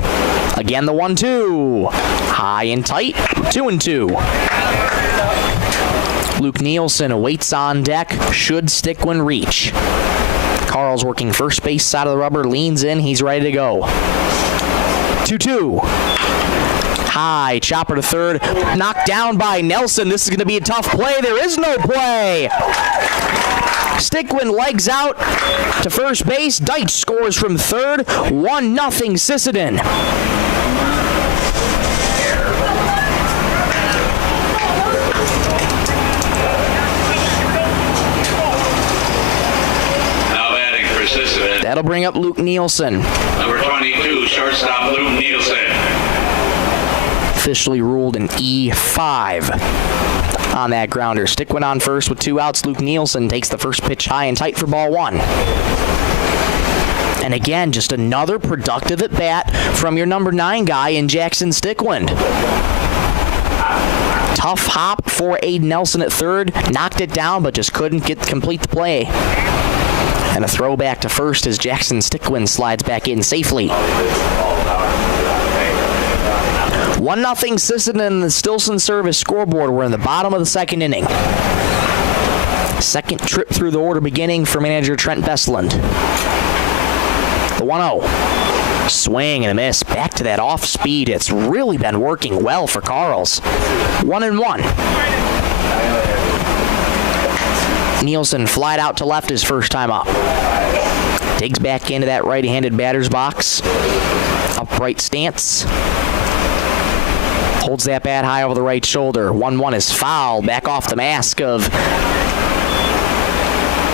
Again, the 1-2. High and tight, 2-2. Luke Nielsen waits on deck. Should Stickland reach? Carls working first base side of the rubber, leans in. He's ready to go. 2-2. High, chopper to third. Knocked down by Nelson. This is going to be a tough play. There is no play. Stickland legs out to first base. Deitch scores from third. 1-0 Sisseton. That'll bring up Luke Nielsen. Number 22, shortstop Luke Nielsen. Officially ruled an E5 on that grounder. Stickland on first with 2 outs. Luke Nielsen takes the first pitch high and tight for ball 1. And again, just another productive at bat from your number 9 guy in Jackson Stickland. Tough hop for Aiden Nelson at third. Knocked it down, but just couldn't complete the play. And a throw back to first as Jackson Stickland slides back in safely. 1-0 Sisseton and the Stilson Service scoreboard. We're in the bottom of the second inning. Second trip through the order beginning for manager Trent Bestland. The 1-0. Swing and a miss. Back to that off speed. It's really been working well for Carls. 1-1. Nielsen flied out to left his first time up. Digs back into that right-handed batter's box. Upright stance. Holds that bat high over the right shoulder. 1-1 is foul. Back off the mask of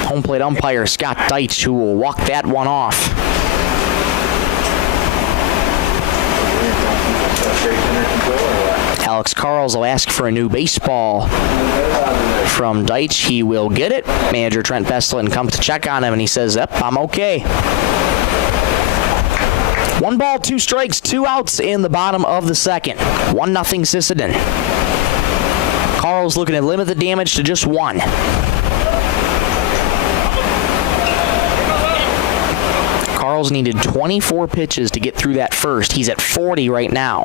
home plate umpire Scott Deitch, who will walk that one off. Alex Carls will ask for a new baseball from Deitch. He will get it. Manager Trent Bestland comes to check on him, and he says, "Yep, I'm okay." 1 ball, 2 strikes, 2 outs in the bottom of the second. 1-0 Sisseton. Carls looking to limit the damage to just 1. Carls Carls needed 24 pitches to get through that first. He's at 40 right now.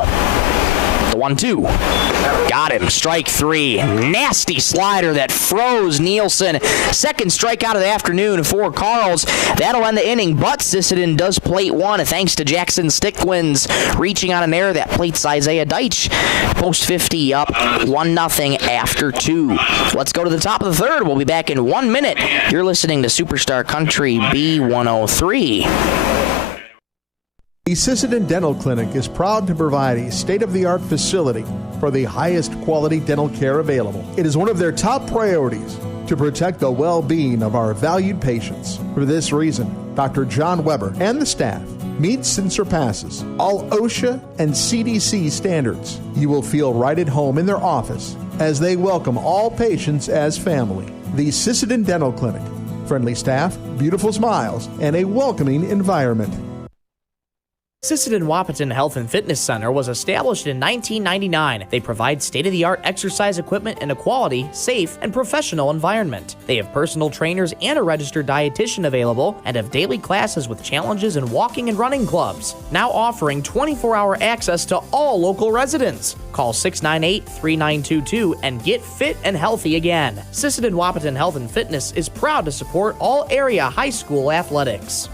The 1-2. Got him. Strike 3. Nasty slider that froze Nielsen. Second strikeout of the afternoon for Carls. That'll end the inning, but Sisseton does plate 1 thanks to Jackson Stickwins reaching on an error that plates Isaiah Deitch. Post 50 up 1-0 after 2. Let's go to the top of the third. We'll be back in 1 minute. You're listening to Superstar Country B103. The Sisseton Dental Clinic is proud to provide a state-of-the-art facility for the highest quality dental care available. It is one of their top priorities to protect the well-being of our valued patients. For this reason, Dr. John Weber and the staff meets and surpasses all OSHA and CDC standards. You will feel right at home in their office as they welcome all patients as family. The Sisseton Dental Clinic. Friendly staff, beautiful smiles, and a welcoming environment. Sisseton Wahpeton Health and Fitness Center was established in 1999. They provide state-of-the-art exercise equipment in a quality, safe, and professional environment. They have personal trainers and a registered dietitian available and have daily classes with challenges in walking and running clubs. Now offering 24-hour access to all local residents. Call 698-3922 and get fit and healthy again. Sisseton Wahpeton Health and Fitness is proud to support all area high school athletics.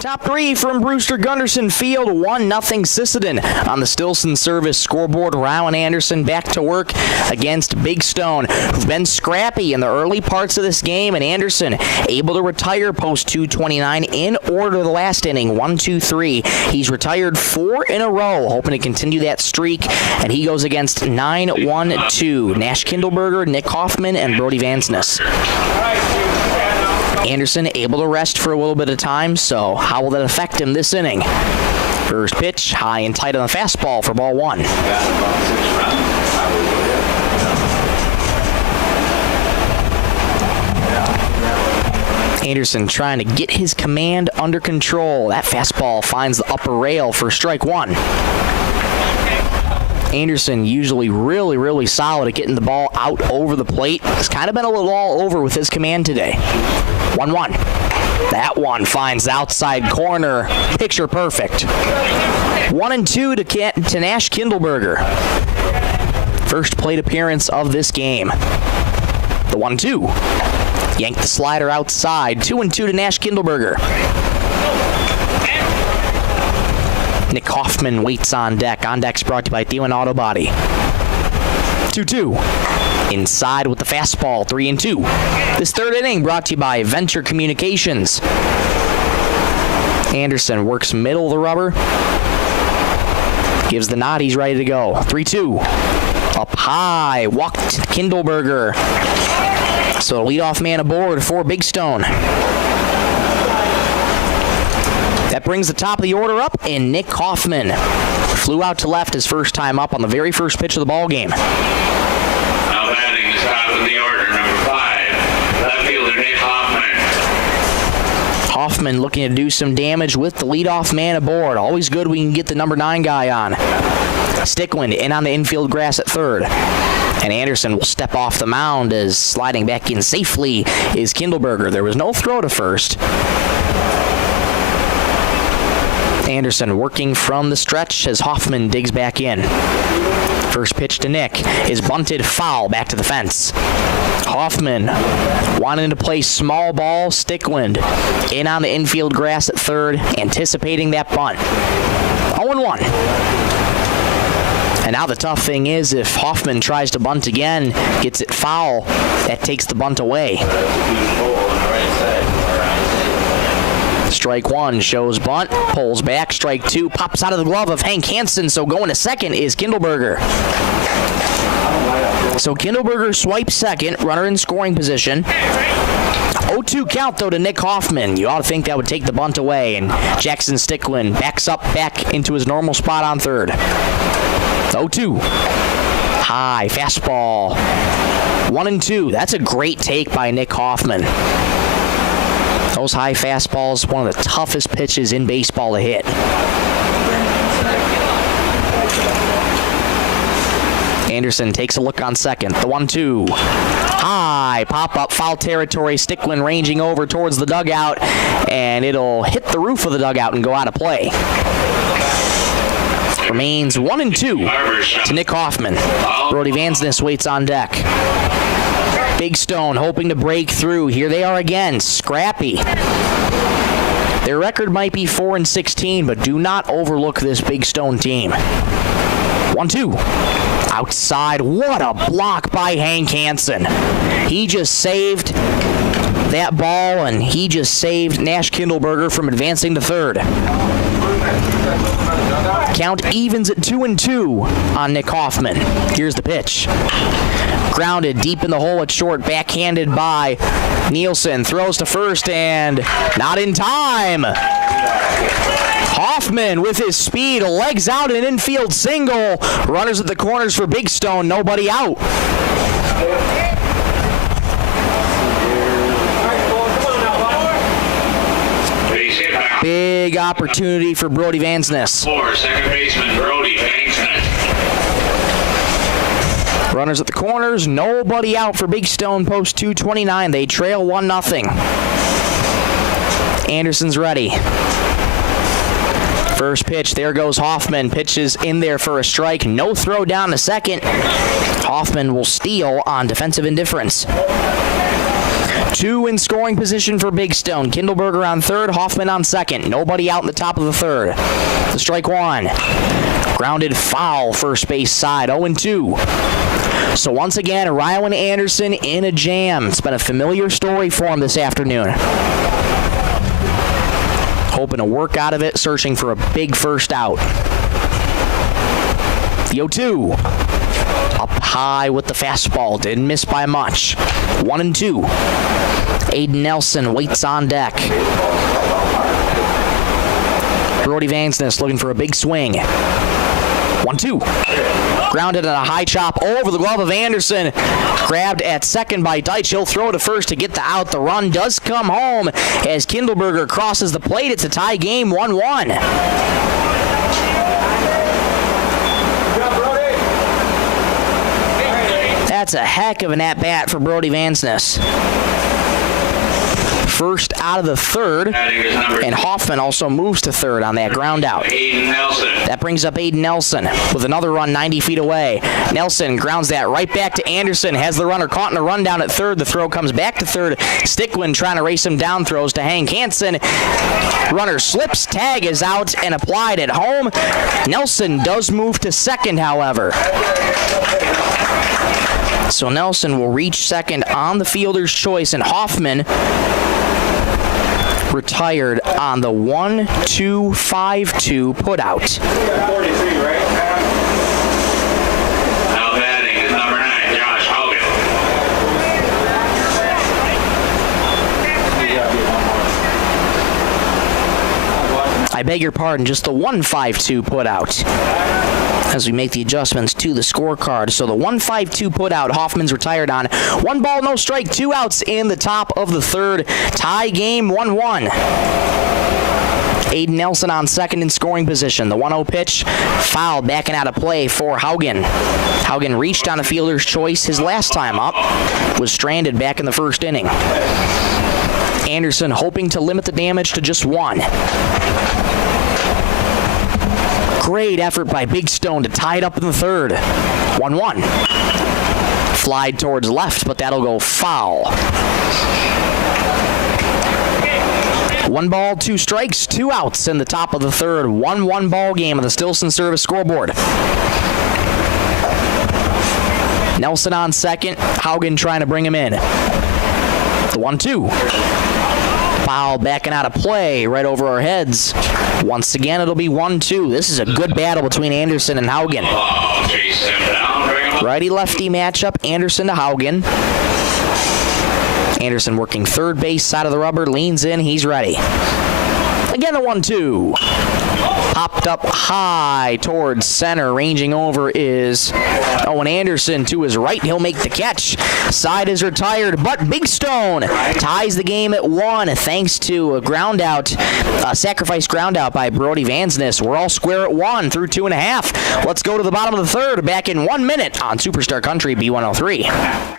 Top 3 from Brewster Gunderson Field, 1-0 Sisseton. On the Stilson service scoreboard, Rowan Anderson back to work against Big Stone, who've been scrappy in the early parts of this game, and Anderson able to retire post 2:29 in order the last inning, 1-2-3. He's retired 4 in a row, hoping to continue that streak, and he goes against 9-1-2. Nash Kindleberger, Nick Hoffman, and Brody Vansness. Anderson able to rest for a little bit of time, so how will that affect him this inning? First pitch, high and tight on the fastball for ball 1. Anderson trying to get his command under control. That fastball finds the upper rail for strike 1. Anderson usually really solid at getting the ball out over the plate. He's kind of been a little all over with his command today. 1-1. That one finds the outside corner. Picture perfect. 1-2 to Nash Kindleberger. First plate appearance of this game. The 1-2. Yanked the slider outside. 2-2 to Nash Kindleberger. Nick Hoffman waits on deck. On deck's brought to you by Thielen Auto Body. 2-2. Inside with the fastball, 3-2. This third inning brought to you by Venture Communications. Anderson works middle of the rubber. Gives the nod, he's ready to go. 3-2. Up high, walked Kindleberger. So leadoff man aboard for Big Stone. That brings the top of the order up, and Nick Hoffman flew out to left his first time up on the very first pitch of the ball game. Now batting is top of the order, number 5, left fielder Nick Hoffman. Hoffman looking to do some damage with the leadoff man aboard. Always good we can get the number 9 guy on. Stickland in on the infield grass at third. And Anderson will step off the mound as sliding back in safely is Kindleberger. There was no throw to first. Anderson working from the stretch as Hoffman digs back in. First pitch to Nick is bunted foul back to the fence. Hoffman wanting to play small ball. Stickland in on the infield grass at third, anticipating that bunt. 0-1. And now the tough thing is if Hoffman tries to bunt again, gets it foul, that takes the bunt away. Strike 1 shows bunt, pulls back. Strike 2 pops out of the glove of Hank Hansen, so going to second is Kindleberger. So Kindleberger swipes second, runner in scoring position. 0-2 count, though, to Nick Hoffman. You ought to think that would take the bunt away, and Jackson Stickland backs up back into his normal spot on third. 0-2. High, fastball. 1-2. That's a great take by Nick Hoffman. Those high fastballs, one of the toughest pitches in baseball to hit. Anderson takes a look on second. The 1-2. High pop-up foul territory. Stickland ranging over towards the dugout, and it'll hit the roof of the dugout and go out of play. Remains 1-2 to Nick Hoffman. Brody Vansness waits on deck. Big Stone hoping to break through. Here they are again, scrappy. Their record might be 4-16, but do not overlook this Big Stone team. 1-2. Outside. What a block by Hank Hansen. He just saved that ball, and he just saved Nash Kindleberger from advancing to third. Count evens at 2-2 on Nick Hoffman. Here's the pitch. Grounded deep in the hole at short, backhanded by Nielsen. Throws to first and not in time. Hoffman with his speed, legs out an infield single. Runners at the corners for Big Stone, nobody out. Big opportunity for Brody Vansness. Second baseman Brody Vansness. Runners at the corners, nobody out for Big Stone, post 229. They trail 1-0. Anderson's ready. First pitch, there goes Hoffman. Pitches in there for a strike. No throw down to second. Hoffman will steal on defensive indifference. 2 in scoring position for Big Stone. Kindleberger on third, Hoffman on second. Nobody out in the top of the third. The strike 1. Grounded foul, first base side, 0-2. So once again, Rylan Anderson in a jam. It's been a familiar story for him this afternoon. Hoping to work out of it, searching for a big first out. The 0-2. Up high with the fastball, didn't miss by much. 1-2. Aiden Nelson waits on deck. Brody Vansness looking for a big swing. 1-2. Grounded at a high chop over the glove of Anderson. Grabbed at second by Deitch. He'll throw to first to get the out. The run does come home as Kindleberger crosses the plate. It's a tie game, 1-1. That's a heck of an at-bat for Brody Vansness. First out of the third, and Hoffman also moves to third on that ground out. That brings up Aiden Nelson with another run 90 feet away. Nelson grounds that right back to Anderson, has the runner caught in a rundown at third. The throw comes back to third. Stickland trying to race him down, throws to Hank Hansen. Runner slips, tag is out and applied at home. Nelson does move to second, however. So Nelson will reach second on the fielder's choice, and Hoffman retired on the 1-2-5-2 putout. Now batting is number 9, Josh Hogan. I beg your pardon, just the 1-5-2 putout. As we make the adjustments to the scorecard. So the 1-5-2 putout, Hoffman's retired on. 1 ball, no strike, 2 outs in the top of the third. Tie game, 1-1. Aiden Nelson on second in scoring position. The 1-0 pitch, foul, backing out of play for Haugen. Haugen reached on a fielder's choice his last time up. Was stranded back in the first inning. Anderson hoping to limit the damage to just 1. Great effort by Big Stone to tie it up in the third. 1-1. Fly towards left, but that'll go foul. 1 ball, 2 strikes, 2 outs in the top of the third. 1-1 ball game on the Stilson Service scoreboard. Nelson on second. Haugen trying to bring him in. The 1-2. Foul backing out of play right over our heads. Once again, it'll be 1-2. This is a good battle between Anderson and Haugen. Righty-lefty matchup, Anderson to Haugen. Anderson working third base side of the rubber, leans in, he's ready. Again, the 1-2. Popped up high towards center. Ranging over is Owen Anderson to his right. He'll make the catch. Side is retired, but Big Stone ties the game at 1 thanks to a sacrifice ground out by Brody Vansness. We're all square at 1 through 2.5. Let's go to the bottom of the third. Back in 1 minute on Superstar Country B103.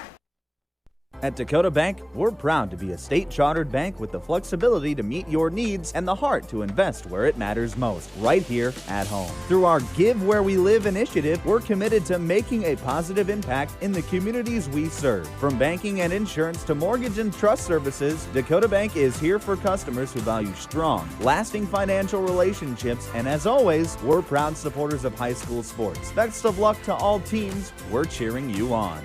At Dakota Bank, we're proud to be a state-chartered bank with the flexibility to meet your needs and the heart to invest where it matters most, right here at home. Through our Give Where We Live initiative, we're committed to making a positive impact in the communities we serve. From banking and insurance to mortgage and trust services, Dakota Bank is here for customers who value strong, lasting financial relationships, and as always, we're proud supporters of high school sports. Best of luck to all teams. We're cheering you on.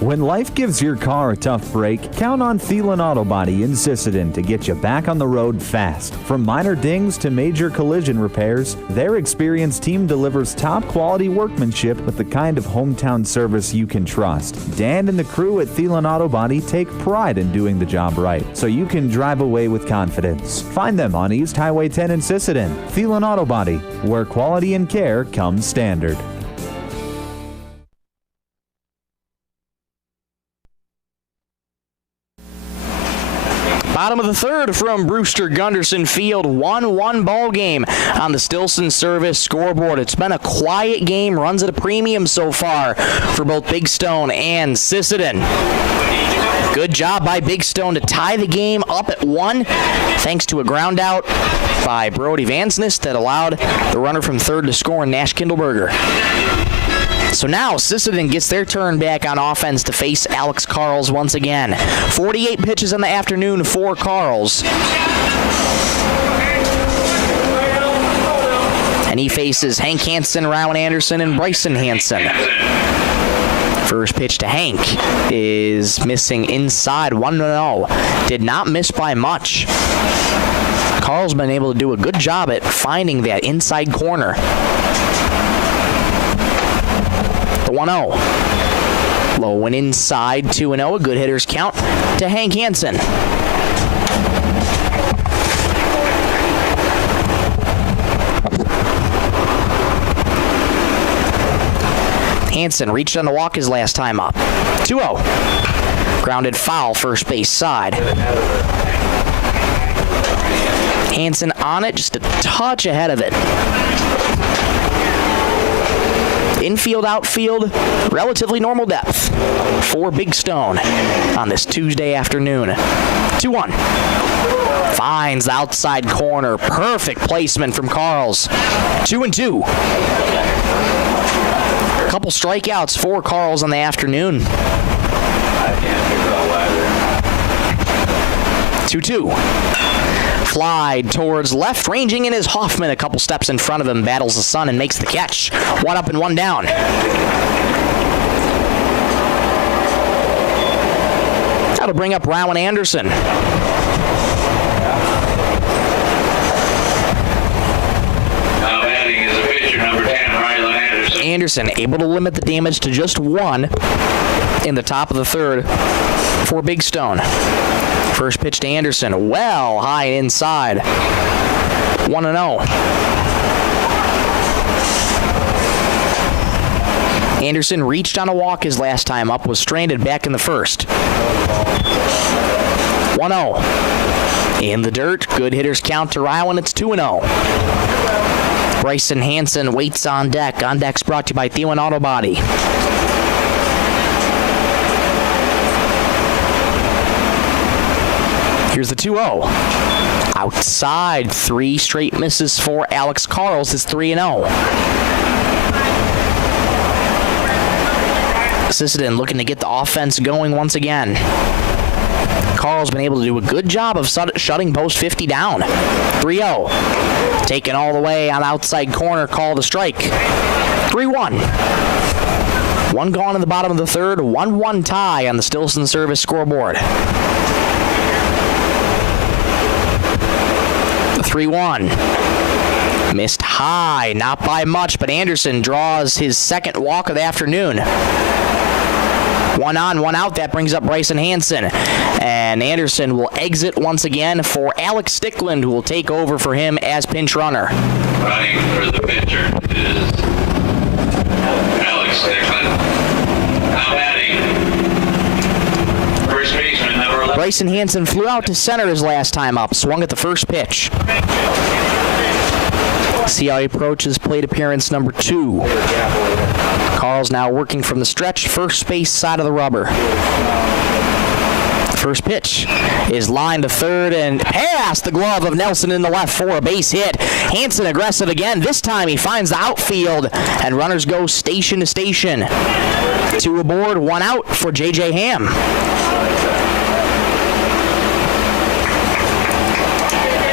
When life gives your car a tough break, count on Thielen Auto Body in Sisseton to get you back on the road fast. From minor dings to major collision repairs, their experienced team delivers top-quality workmanship with the kind of hometown service you can trust. Dan and the crew at Thielen Auto Body take pride in doing the job right, so you can drive away with confidence. Find them on East Highway 10 in Sisseton. Thielen Auto Body, where quality and care comes standard. Bottom of the third from Brewster Gunderson Field, 1-1 ball game on the Stilson Service scoreboard. It's been a quiet game, runs at a premium so far for both Big Stone and Sisseton. Good job by Big Stone to tie the game up at 1 thanks to a ground out by Brody Vansness that allowed the runner from third to score in Nash Kindleberger. So now Sisseton gets their turn back on offense to face Alex Carls once again. 48 pitches in the afternoon for Carls. And he faces Hank Hansen, Rowan Anderson, and Bryson Hansen. First pitch to Hank is missing inside, 1-0. Did not miss by much. Carl's been able to do a good job at finding that inside corner. The 1-0. Low and inside, 2-0. A good hitter's count to Hank Hansen. Hansen reached on the walk his last time up. 2-0. Grounded foul, first base side. Hansen on it, just a touch ahead of it. Infield, outfield, relatively normal depth for Big Stone on this Tuesday afternoon. 2-1. Finds the outside corner. Perfect placement from Carls. 2-2. A couple strikeouts for Carls on the afternoon. 2-2. Fly towards left, ranging in is Hoffman. A couple steps in front of him, battles the sun and makes the catch. 1 up and 1 down. That'll bring up Rowan Anderson. Now batting is a pitcher, number 10, Rylan Anderson. Anderson able to limit the damage to just 1 in the top of the third for Big Stone. First pitch to Anderson, well high inside. 1-0. Anderson reached on a walk his last time up, was stranded back in the first. 1-0. In the dirt, good hitter's count to Rylan, it's 2-0. Bryson Hansen waits on deck. On deck's brought to you by Thielen Auto Body. Here's the 2-0. Outside, 3 straight misses for Alex Carls. It's 3-0. Sisseton looking to get the offense going once again. Carl's been able to do a good job of shutting post 50 down. 3-0. Taken all the way on outside corner, call the strike. 3-1. 1 gone in the bottom of the third, 1-1 tie on the Stilson Service scoreboard. 3-1. Missed high, not by much, but Anderson draws his second walk of the afternoon. One on, one out. That brings up Bryson Hansen. And Anderson will exit once again for Alex Stickland, who will take over for him as pinch runner. Running for the pitcher is Alex Stickland. Now batting, first baseman number 11. Bryson Hansen flew out to center his last time up, swung at the first pitch. See how he approaches plate appearance number 2. Carl's now working from the stretch, first base side of the rubber. First pitch is lined to third and past the glove of Nelson in the left for a base hit. Hansen aggressive again. This time he finds the outfield, and runners go station to station. 2 aboard, 1 out for J.J. Ham.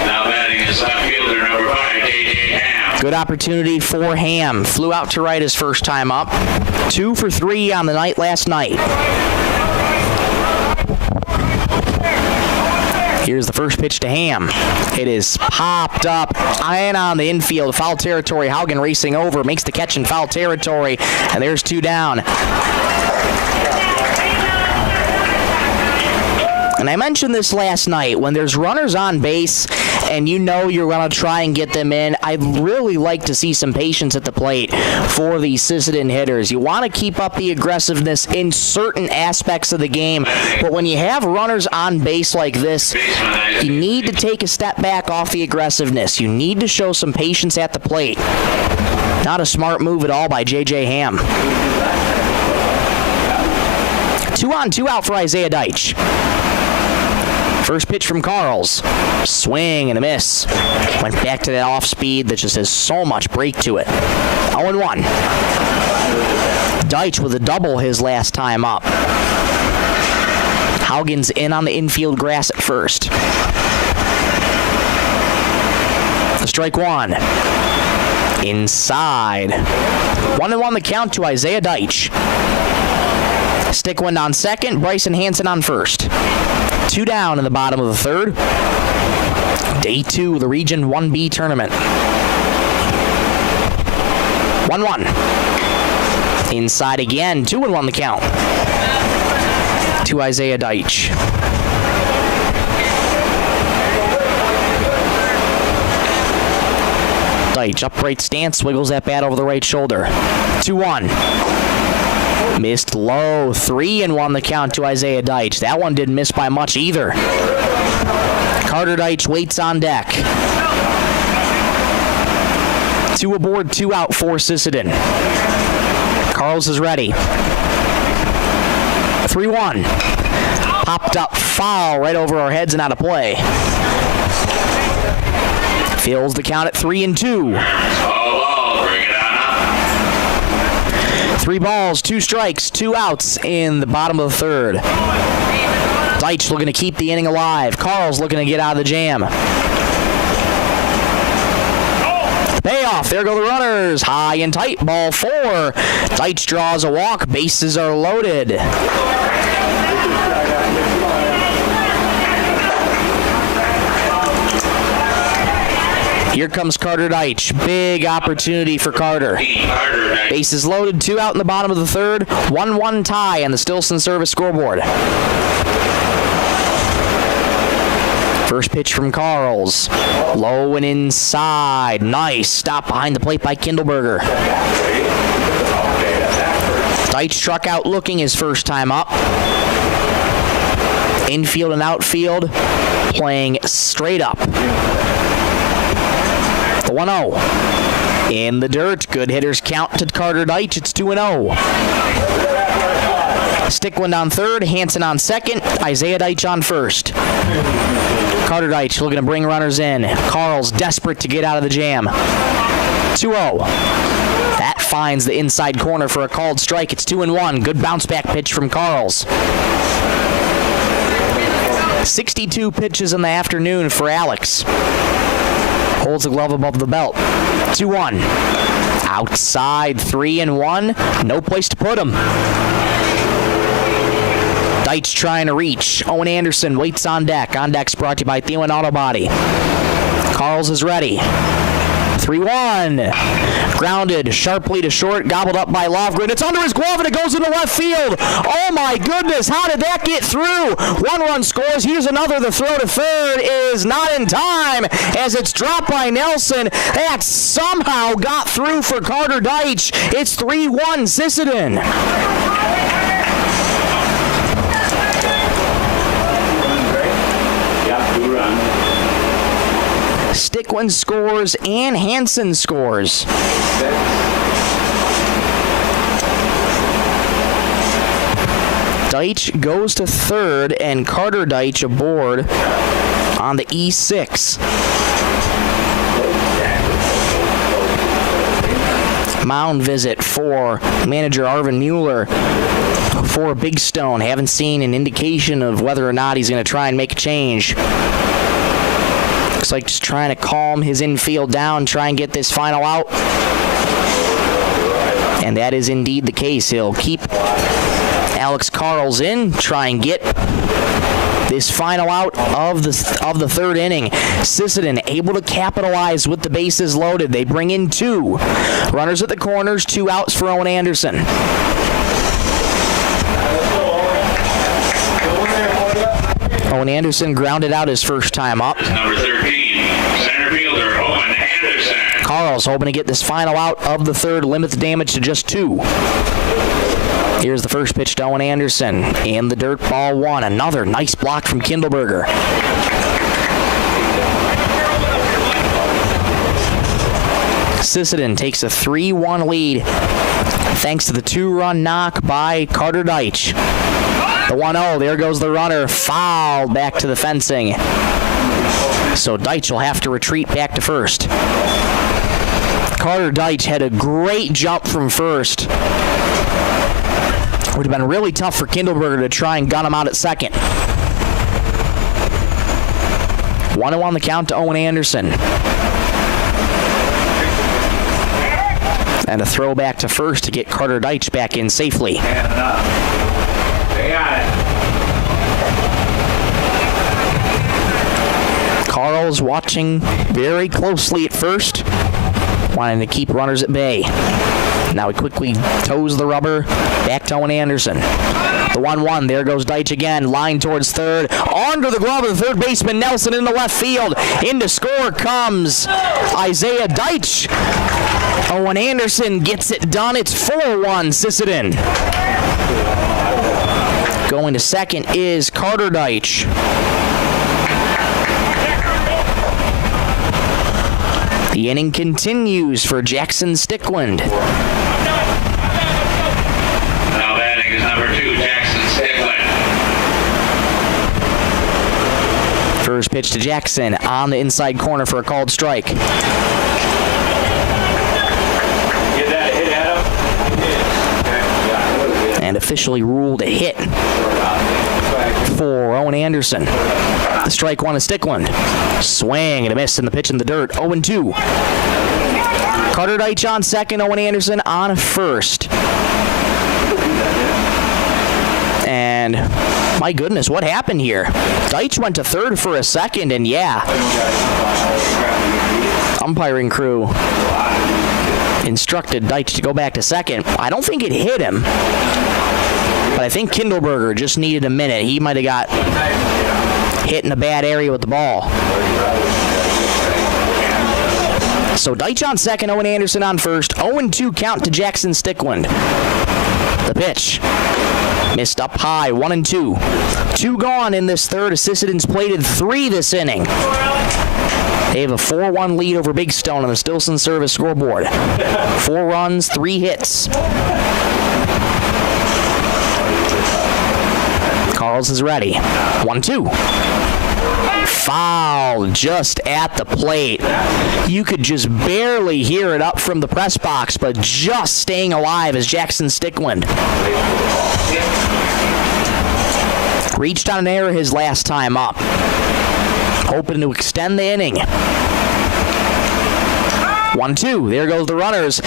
Now batting is left fielder number 5, J.J. Ham. Good opportunity for Ham. Flew out to right his first time up. 2 for 3 on the night last night. Here's the first pitch to Ham. It is popped up, and on the infield, foul territory. Haugen racing over, makes the catch in foul territory, and there's 2 down. And I mentioned this last night, when there's runners on base and you know you're going to try and get them in, I'd really like to see some patience at the plate for the Sisseton hitters. You want to keep up the aggressiveness in certain aspects of the game, but when you have runners on base like this, you need to take a step back off the aggressiveness. You need to show some patience at the plate. Not a smart move at all by J.J. Ham. 2 on, 2 out for Isaiah Deitch. First pitch from Carls. Swing and a miss. Went back to that off speed that just has so much break to it. 0-1. Deitch with a double his last time up. Haugen's in on the infield grass at first. Strike 1. Inside. 1-1 the count to Isaiah Deitch. Stickland on second, Bryson Hansen on first. 2 down in the bottom of the third. Day 2 of the Region 1B tournament. 1-1. Inside again, 2-1 the count to Isaiah Deitch. Deitch, upright stance, wiggles that bat over the right shoulder. 2-1. Missed low. 3-1 the count to Isaiah Deitch. That one didn't miss by much either. Carter Deitch waits on deck. 2 aboard, 2 out for Sisseton. Carls is ready. 3-1. Popped up foul right over our heads and out of play. Fills the count at 3-2. 3 balls, 2 strikes, 2 outs in the bottom of the third. Deitch looking to keep the inning alive. Carl's looking to get out of the jam. Payoff. There go the runners. High and tight. Ball 4. Deitch draws a walk. Bases are loaded. Here comes Carter Deitch. Big opportunity for Carter. Bases loaded, 2 out in the bottom of the third. 1-1 tie on the Stilson Service scoreboard. First pitch from Carls. Low and inside. Nice stop behind the plate by Kindleberger. Deitch struck out looking his first time up. Infield and outfield playing straight up. 1-0. In the dirt. Good hitters count to Carter Deitch. It's 2-0. Stickland on third. Hansen on second. Isaiah Deitch on first. Carter Deitch looking to bring runners in. Carl's desperate to get out of the jam. 2-0. That finds the inside corner for a called strike. It's 2-1. Good bounce back pitch from Carls. 62 pitches in the afternoon for Alex. Holds the glove above the belt. 2-1. Outside, 3-1. No place to put him. Deitch trying to reach. Owen Anderson waits on deck. On deck's brought to you by Thielen Auto Body. Carls is ready. 3-1. Grounded sharply to short, gobbled up by Lovgren. It's under his glove and it goes into left field. Oh my goodness, how did that get through? 1 run scores. Here's another. The throw to third is not in time as it's dropped by Nelson. That somehow got through for Carter Deitch. It's 3-1 Sisseton. Stickland scores and Hansen scores. Deitch goes to third and Carter Deitch aboard on the E6. Mound visit for manager Arvin Mueller for Big Stone. Haven't seen an indication of whether or not he's going to try and make a change. Looks like just trying to calm his infield down, try and get this final out. And that is indeed the case. He'll keep Alex Carls in, try and get this final out of the third inning. Sisseton able to capitalize with the bases loaded. They bring in 2. Runners at the corners, 2 outs for Owen Anderson. Owen Anderson grounded out his first time up. Number 13, center fielder Owen Anderson. Carls hoping to get this final out of the third, limit the damage to just 2. Here's the first pitch to Owen Anderson. In the dirt, ball 1. Another nice block from Kindleberger. Sisseton takes a 3-1 lead thanks to the 2-run knock by Carter Deitch. The 1-0, there goes the runner, fouled back to the fencing. So Deitch will have to retreat back to first. Carter Deitch had a great jump from first. Would have been really tough for Kindleberger to try and gun him out at second. 1-0 the count to Owen Anderson. And a throw back to first to get Carter Deitch back in safely. Carl's watching very closely at first, wanting to keep runners at bay. Now he quickly toes the rubber, back to Owen Anderson. The 1-1, there goes Deitch again, line towards third, under the glove of the third baseman Nelson in the left field. In to score comes Isaiah Deitch. Owen Anderson gets it done. It's 4-1 Sisseton. Going to second is Carter Deitch. The inning continues for Jackson Stickland. Now batting is number 2, Jackson Stickland. First pitch to Jackson on the inside corner for a called strike. Get that hit, Adam. And officially ruled a hit for Owen Anderson. The strike 1 to Stickland. Swing and a miss in the pitch in the dirt. 0-2. Carter Deitch on second, Owen Anderson on first. And my goodness, what happened here? Deitch went to third for a second, and yeah, umpiring crew instructed Deitch to go back to second. I don't think it hit him, but I think Kindleberger just needed a minute. He might have got hit in a bad area with the ball. So Deitch on second, Owen Anderson on first. 0-2 count to Jackson Stickland. The pitch. Missed up high, 1-2. 2 gone in this third. Sisseton's plated 3 this inning. They have a 4-1 lead over Big Stone on the Stilson Service scoreboard. 4 runs, 3 hits. Carls is ready. 1-2. Foul just at the plate. You could just barely hear it up from the press box, but just staying alive is Jackson Stickland. Reached on an error his last time up. Hoping to extend the inning. 1-2. There goes the runners.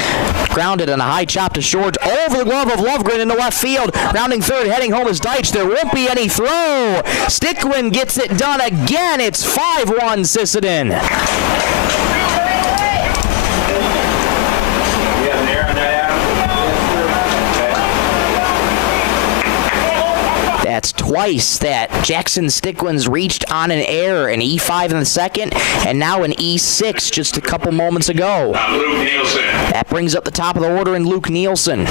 Grounded on a high chop to short. Over the glove of Lovgren in the left field. Rounding third, heading home is Deitch. There won't be any throw. Stickland gets it done again. It's 5-1 Sisseton. twice that Jackson Stickland's reached on an error, an E5 in the second, and now an E6 just a couple moments ago. Luke Nielsen. That brings up the top of the order in Luke Nielsen.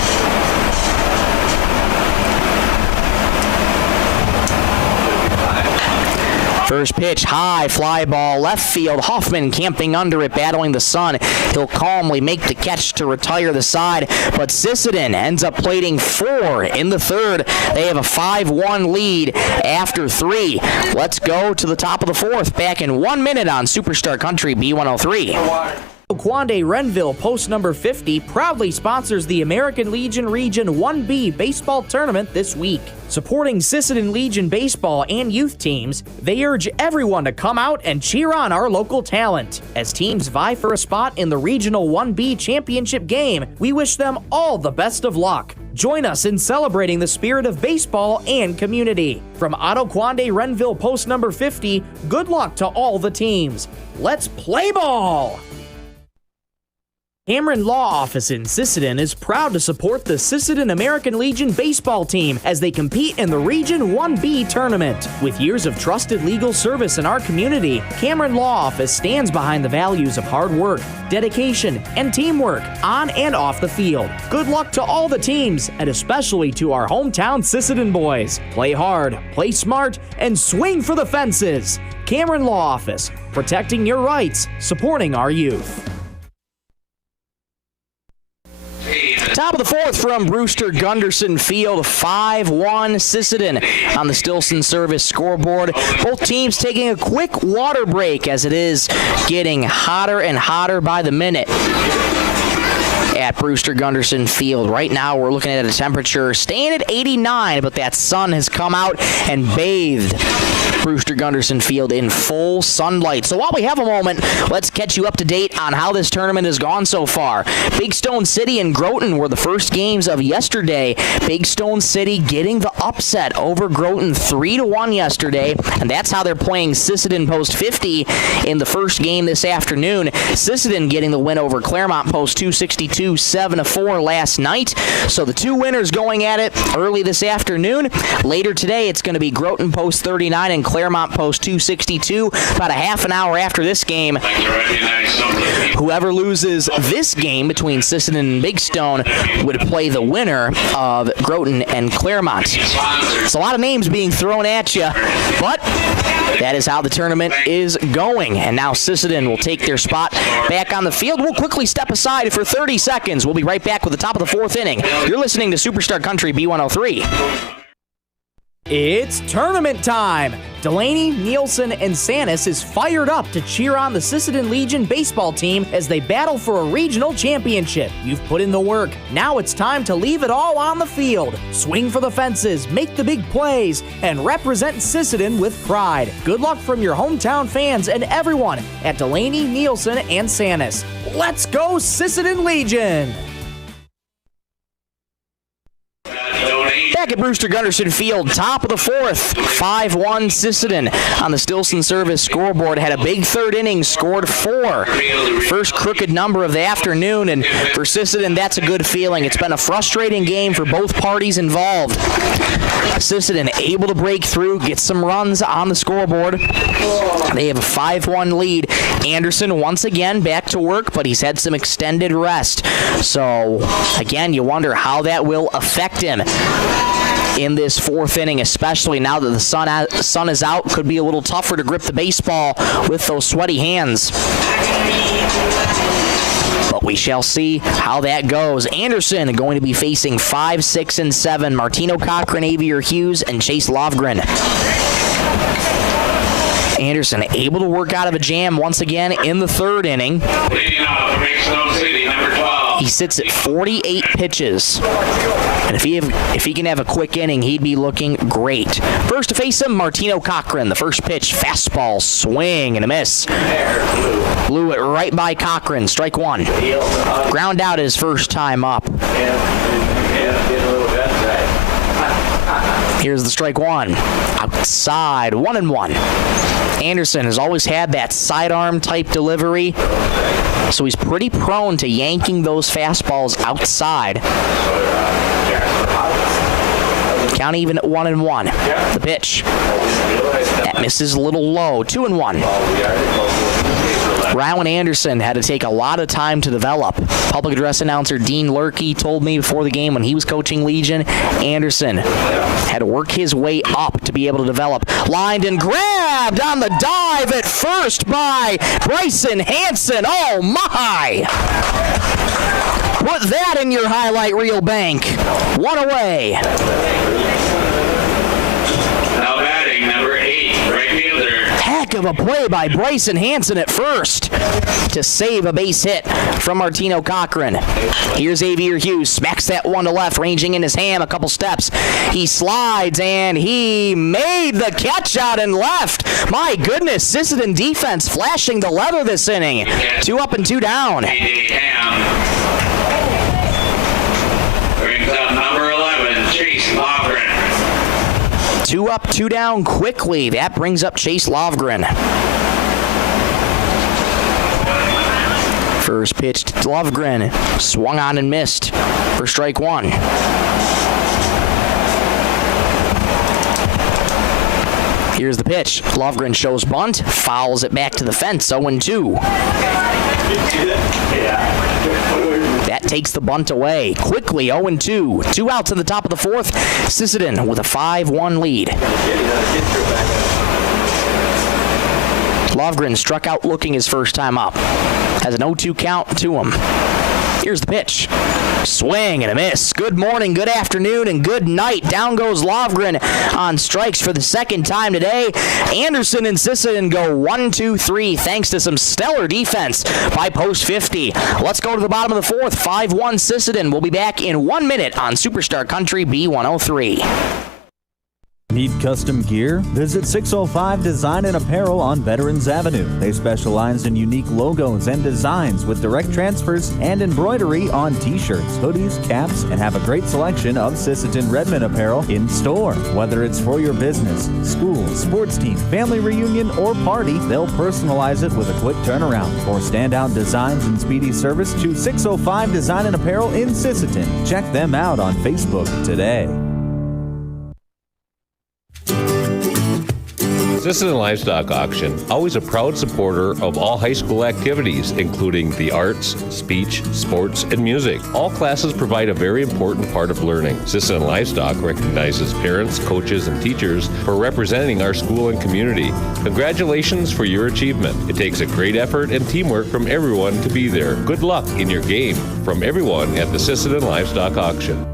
First pitch, high, fly ball, left field. Huffman camping under it, battling the sun. He'll calmly make the catch to retire the side, but Sisseton ends up plating 4 in the third. They have a 5-1 lead after 3. Let's go to the top of the fourth. Back in 1 minute on Superstar Country B103. Quande Renville Post number 50 proudly sponsors the American Legion Region 1B baseball tournament this week. Supporting Sisseton Legion baseball and youth teams, they urge everyone to come out and cheer on our local talent. As teams vie for a spot in the Regional 1B championship game, we wish them all the best of luck. Join us in celebrating the spirit of baseball and community. From Otto Quande Renville Post number 50, good luck to all the teams. Let's play ball! Cameron Law Office in Sisseton is proud to support the Sisseton American Legion baseball team as they compete in the Region 1B tournament. With years of trusted legal service in our community, Cameron Law Office stands behind the values of hard work, dedication, and teamwork on and off the field. Good luck to all the teams, and especially to our hometown Sisseton boys. Play hard, play smart, and swing for the fences. Cameron Law Office, protecting your rights, supporting our youth. Top of the fourth from Brewster Gunderson Field, 5-1 Sisseton on the Stilson Service scoreboard. Both teams taking a quick water break as it is getting hotter and hotter by the minute at Brewster Gunderson Field. Right now we're looking at a temperature staying at 89, but that sun has come out and bathed Brewster Gunderson Field in full sunlight. So while we have a moment, let's catch you up to date on how this tournament has gone so far. Big Stone City and Groton were the first games of yesterday. Big Stone City getting the upset over Groton 3-1 yesterday, and that's how they're playing Sisseton Post 50 in the first game this afternoon. Sisseton getting the win over Claremont Post 262 7-4 last night. So the two winners going at it early this afternoon. Later today, it's going to be Groton Post 39 and Claremont Post 262. About a half an hour after this game, whoever loses this game between Sisseton and Big Stone would play the winner of Groton and Claremont. It's a lot of names being thrown at you, but that is how the tournament is going. And now Sisseton will take their spot back on the field. We'll quickly step aside for 30 seconds. We'll be right back with the top of the fourth inning. You're listening to Superstar Country B103. It's tournament time! Delaney, Nielsen, and Sanis is fired up to cheer on the Sisseton Legion baseball team as they battle for a regional championship. You've put in the work. Now it's time to leave it all on the field. Swing for the fences, make the big plays, and represent Sisseton with pride. Good luck from your hometown fans and everyone at Delaney, Nielsen, and Sanis. Let's go Sisseton Legion! Back at Brewster Gunderson Field, top of the fourth, 5-1 Sisseton on the Stilson Service scoreboard. Had a big third inning, scored 4. First crooked number of the afternoon, and for Sisseton, that's a good feeling. It's been a frustrating game for both parties involved. Sisseton able to break through, get some runs on the scoreboard. They have a 5-1 lead. Anderson once again back to work, but he's had some extended rest. So, again, you wonder how that will affect him in this fourth inning, especially now that the sun is out. Could be a little tougher to grip the baseball with those sweaty hands. But we shall see how that goes. Anderson going to be facing 5, 6, and 7. Martino Cochran, Avier Hughes, and Chase Lovgren. Anderson able to work out of a jam once again in the third inning. Leading off, Big Stone City, number 12. He sits at 48 pitches. And if he can have a quick inning, he'd be looking great. First to face him, Martino Cochran. The first pitch, fastball, swing and a miss. Blew it right by Cochran. Strike one. Ground out his first time up. Here's the strike one. Outside, 1-1. Anderson has always had that sidearm type delivery, so he's pretty prone to yanking those fastballs outside. Count even at 1-1. The pitch. That misses a little low. 2-1. Rowan Anderson had to take a lot of time to develop. Public address announcer Dean Lurkey told me before the game when he was coaching Legion, Anderson had to work his way up to be able to develop. Lined and grabbed on the dive at first by Bryson Hanson. Oh my! Put that in your highlight reel bank. One away. Now batting, number 8, right fielder. Heck of a play by Bryson Hanson at first to save a base hit from Martino Cochran. Here's Xavier Hughes, smacks that one to left, ranging in his ham a couple steps. He slides, and he made the catch out and left. My goodness, Sisseton defense flashing the leather this inning. 2 up and 2 down. A.D. Ham. Brings up number 11, Chase Lovgren. 2 up, 2 down quickly. That brings up Chase Lovgren. First pitch to Lovgren. Swung on and missed for strike 1. Here's the pitch. Lovgren shows bunt. Fouls it back to the fence. 0-2. That takes the bunt away. Quickly, 0-2. 2 outs in the top of the 4th. Sisseton with a 5-1 lead. Lovgren struck out looking his first time up. Has an 0-2 count to him. Here's the pitch. Swing and a miss. Good morning, good afternoon, and good night. Down goes Lovgren on strikes for the second time today. Anderson and Sisseton go 1-2-3 thanks to some stellar defense by Post 50. Let's go to the bottom of the 4th. 5-1 Sisseton. We'll be back in 1 minute on Superstar Country B103. Need custom gear? Visit 605 Design and Apparel on Veterans Avenue. They specialize in unique logos and designs with direct transfers and embroidery on t-shirts, hoodies, caps, and have a great selection of Sisseton Redmond apparel in store. Whether it's for your business, school, sports team, family reunion, or party, they'll personalize it with a quick turnaround. For standout designs and speedy service, choose 605 Design and Apparel in Sisseton. Check them out on Facebook today. Sisseton Livestock Auction, always a proud supporter of all high school activities, including the arts, speech, sports, and music. All classes provide a very important part of learning. Sisseton Livestock recognizes parents, coaches, and teachers for representing our school and community. Congratulations for your achievement. It takes a great effort and teamwork from everyone to be there. Good luck in your game from everyone at the Sisseton Livestock Auction.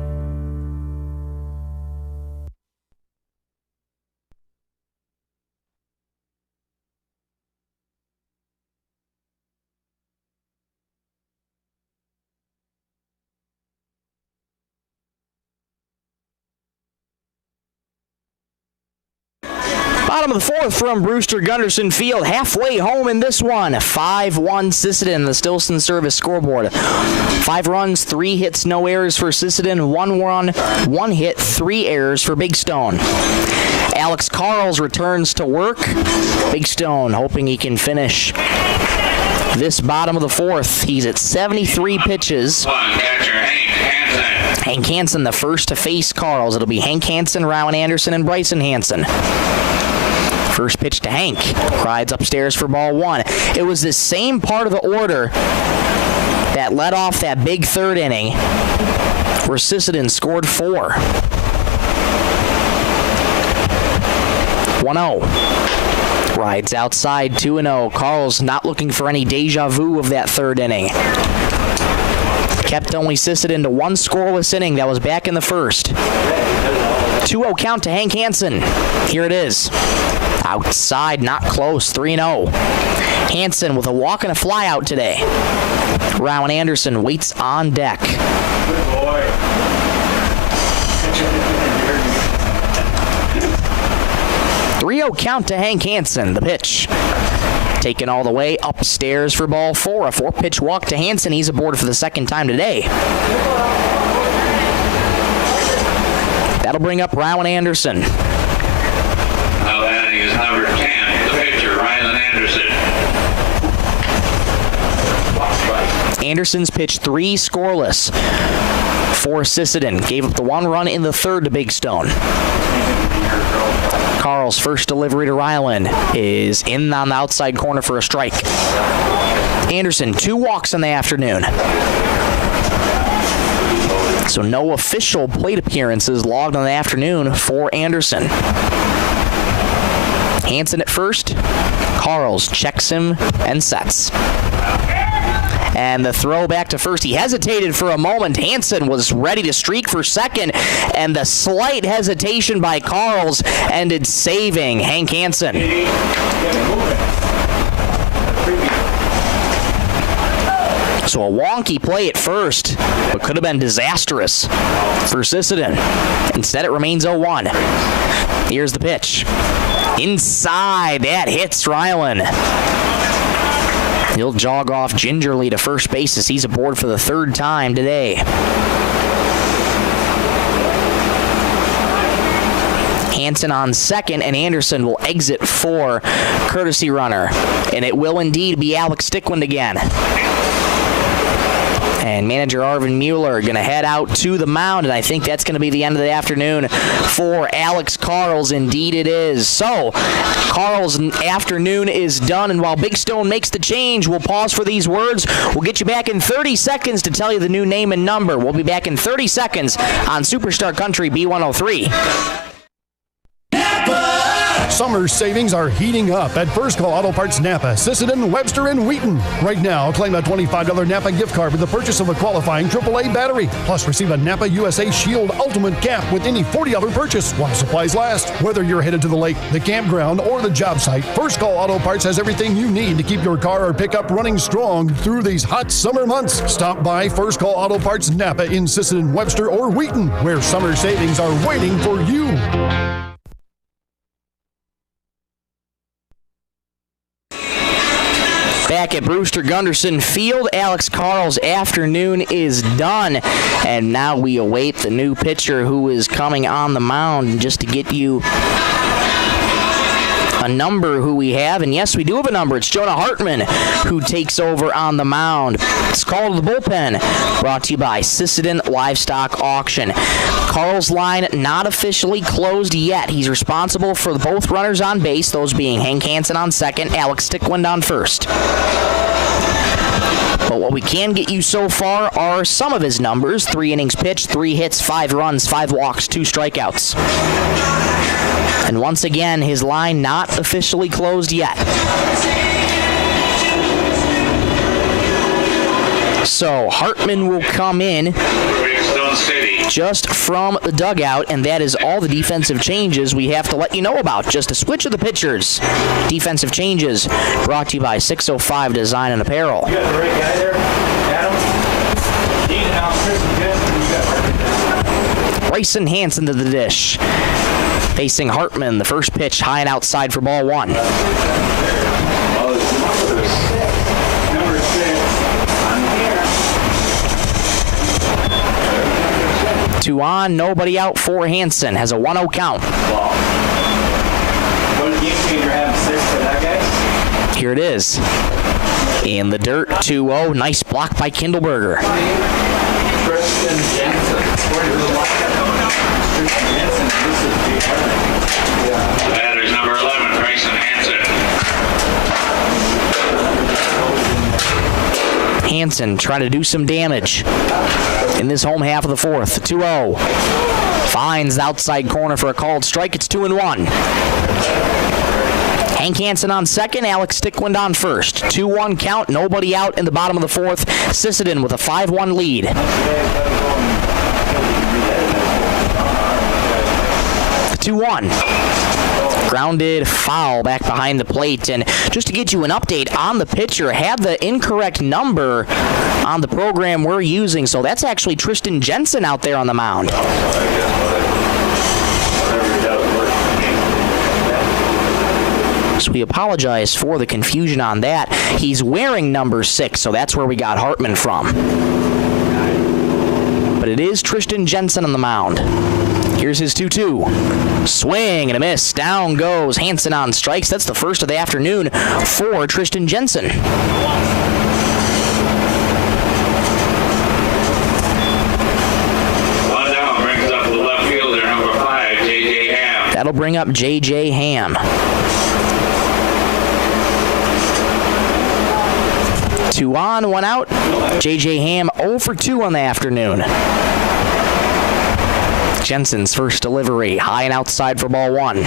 Bottom of the 4th from Brewster Gunderson Field. Halfway home in this one. 5-1 Sisseton, the Stillson Service scoreboard. 5 runs, 3 hits, no errors for Sisseton. 1 run, 1 hit, 3 errors for Big Stone. Alex Carls returns to work. Big Stone hoping he can finish this bottom of the 4th. He's at 73 pitches. Hank Hansen, the first to face Carls. It'll be Hank Hansen, Rowan Anderson, and Bryson Hansen. First pitch to Hank. Rides upstairs for ball 1. It was the same part of the order that led off that big 3rd inning where Sisseton scored 4. 1-0. Rides outside 2-0. Carl's not looking for any deja vu of that 3rd inning. Kept only Sisseton to 1 scoreless inning. That was back in the 1st. 2-0 count to Hank Hansen. Here it is. Outside, not close, 3-0. Hansen with a walk and a fly out today. Rowan Anderson waits on deck. Good boy. 3-0 count to Hank Hansen. The pitch taken all the way upstairs for ball 4. A 4-pitch walk to Hansen. He's aboard for the second time today. That'll bring up Rowan Anderson. Now batting is number 10, the pitcher, Rylan Anderson. Anderson's pitched 3 scoreless. for Sisseton. Gave up the 1 run in the 3rd to Big Stone. Carl's first delivery to Ryland is in on the outside corner for a strike. Anderson, 2 walks in the afternoon. So no official plate appearances logged in the afternoon for Anderson. Hansen at first. Carls checks him and sets. And the throw back to first. He hesitated for a moment. Hansen was ready to streak for second, and the slight hesitation by Carls ended saving Hank Hansen. So a wonky play at first, but could have been disastrous for Sisseton. Instead, it remains 0-1. Here's the pitch. Inside, that hits Ryland. He'll jog off gingerly to first base as he's aboard for the 3rd time today. Hansen on second, and Anderson will exit for courtesy runner. And it will indeed be Alex Stickwind again. And manager Arvin Mueller going to head out to the mound, and I think that's going to be the end of the afternoon for Alex Carls. Indeed it is. So, Carls' afternoon is done, and while Big Stone makes the change, we'll pause for these words. We'll get you back in 30 seconds to tell you the new name and number. We'll be back in 30 seconds on Superstar Country B103. Summer savings are heating up at First Call Auto Parts Napa, Sisseton, Webster, and Wheaton. Right now, claim a $25 Napa gift card with the purchase of a qualifying AAA battery. Plus, receive a Napa USA Shield Ultimate Cap with any $40 purchase while supplies last. Whether you're headed to the lake, the campground, or the job site, First Call Auto Parts has everything you need to keep your car or pickup running strong through these hot summer months. Stop by First Call Auto Parts Napa in Sisseton, Webster, or Wheaton, where summer savings are waiting for you. Back at Brewster Gunderson Field, Alex Carl's afternoon is done, and now we await the new pitcher who is coming on the mound. Just to get you a number who we have, and yes, we do have a number. It's Jonah Hartman who takes over on the mound. It's called the bullpen, brought to you by Sisseton Livestock Auction. Carl's line not officially closed yet. He's responsible for both runners on base, those being Hank Hansen on second, Alex Stickwind on first. But what we can get you so far are some of his numbers. 3 innings pitched, 3 hits, 5 runs, 5 walks, 2 strikeouts. And once again, his line not officially closed yet. So Hartman will come in just from the dugout, and that is all the defensive changes we have to let you know about. Just a switch of the pitchers. Defensive changes brought to you by 605 Design and Apparel. You got the right guy there, Adam? Bryson Hansen to the dish. Facing Hartman, the first pitch high and outside for ball 1. Two on, nobody out for Hansen. Has a 1-0 count. What game changer have 6 for that guy? Here it is. In the dirt, 2-0. Nice block by Kindleberger. Tristan Jensen. Batter's number 11, Bryson Hansen. Hansen trying to do some damage in this home half of the 4th. 2-0. Finds the outside corner for a called strike. It's 2-1. Hank Hansen on second, Alex Stickwind on first. 2-1 count, nobody out in the bottom of the 4th. Sisseton with a 5-1 lead. 2-1. Grounded foul back behind the plate. And just to get you an update on the pitcher, had the incorrect number on the program we're using. So that's actually Tristan Jensen out there on the mound. So we apologize for the confusion on that. He's wearing number 6, so that's where we got Hartman from. But it is Tristan Jensen on the mound. Here's his 2-2. Swing and a miss. Down goes Hansen on strikes. That's the first of the afternoon for Tristan Jensen. That'll bring up J.J. Ham. 2 on, 1 out. J.J. Ham 0 for 2 on the afternoon. Jensen's first delivery, high and outside for ball 1.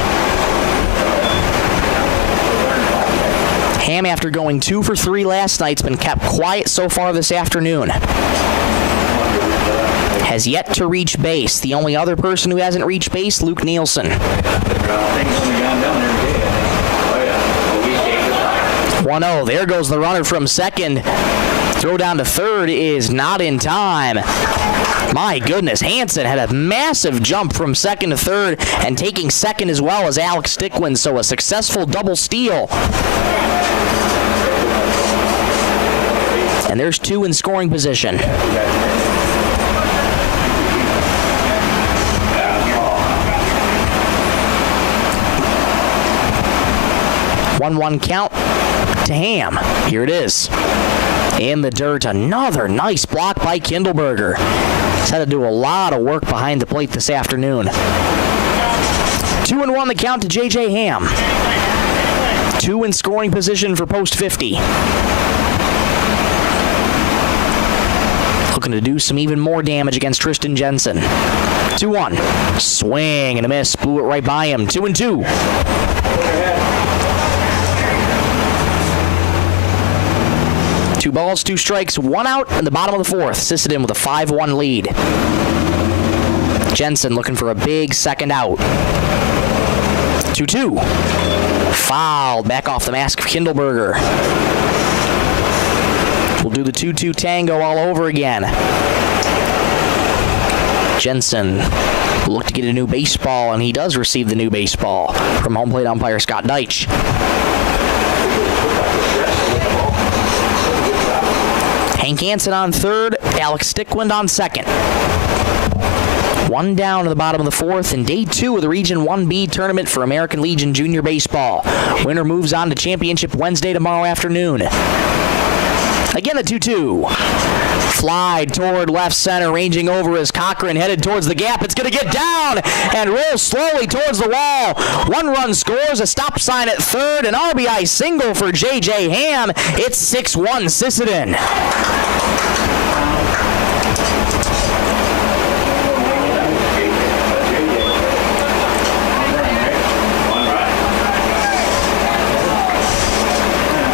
Ham, after going 2 for 3 last night, has been kept quiet so far this afternoon. Has yet to reach base. The only other person who hasn't reached base, Luke Nielsen. 1-0. There goes the runner from second. Throw down to third is not in time. My goodness, Hansen had a massive jump from second to third, and taking second as well as Alex Stickwind, so a successful double steal. And there's 2 in scoring position. 1-1 count to Ham. Here it is. In the dirt, another nice block by Kindleberger. He's had to do a lot of work behind the plate this afternoon. 2-1 the count to J.J. Ham. 2 in scoring position for post 50. Looking to do some even more damage against Tristan Jensen. 2-1. Swing and a miss. Blew it right by him. 2-2. 2 balls, 2 strikes, 1 out in the bottom of the 4th. Sisseton with a 5-1 lead. Jensen looking for a big second out. 2-2. Fouled back off the mask of Kindleberger. We'll do the 2-2 tango all over again. Jensen will look to get a new baseball, and he does receive the new baseball from home plate umpire Scott Deitch. Hank Hansen on third, Alex Stickwind on second. 1 down to the bottom of the 4th in day 2 of the Region 1B tournament for American Legion Junior Baseball. Winner moves on to championship Wednesday tomorrow afternoon. Again, the 2-2. Fly toward left center, ranging over as Cochran headed towards the gap. It's going to get down and roll slowly towards the wall. 1 run scores, a stop sign at third, an RBI single for J.J. Ham. It's 6-1 Sisseton.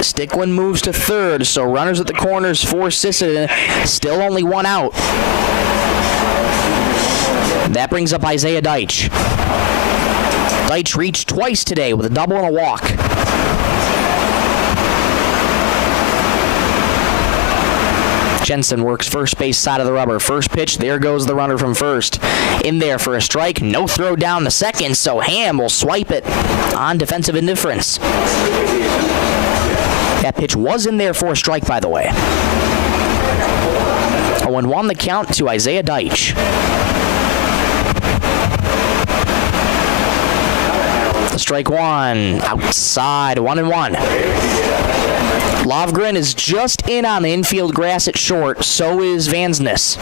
Stickwind moves to third, so runners at the corners for Sisseton. Still only 1 out. That brings up Isaiah Deitch. Deitch reached twice today with a double and a walk. Jensen works first base side of the rubber. First pitch, there goes the runner from first. In there for a strike, no throw down to second, so Ham will swipe it on defensive indifference. That pitch was in there for a strike, by the way. 0-1 the count to Isaiah Deitch. Strike 1, outside, 1-1. Lovgren is just in on the infield grass at short, so is Vansness.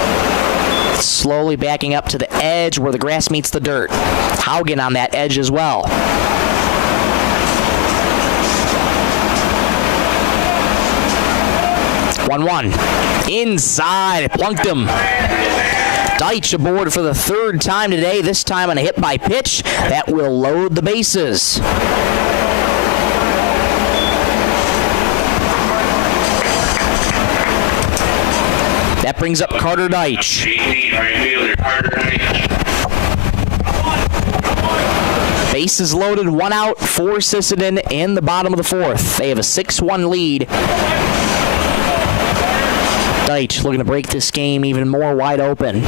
Slowly backing up to the edge where the grass meets the dirt. Haugen on that edge as well. 1-1. Inside, plunked him. Deitch aboard for the 3rd time today, this time on a hit by pitch. That will load the bases. That brings up Carter Deitch. Bases loaded, 1 out for Sisseton in the bottom of the 4th. They have a 6-1 lead. Deitch looking to break this game even more wide open.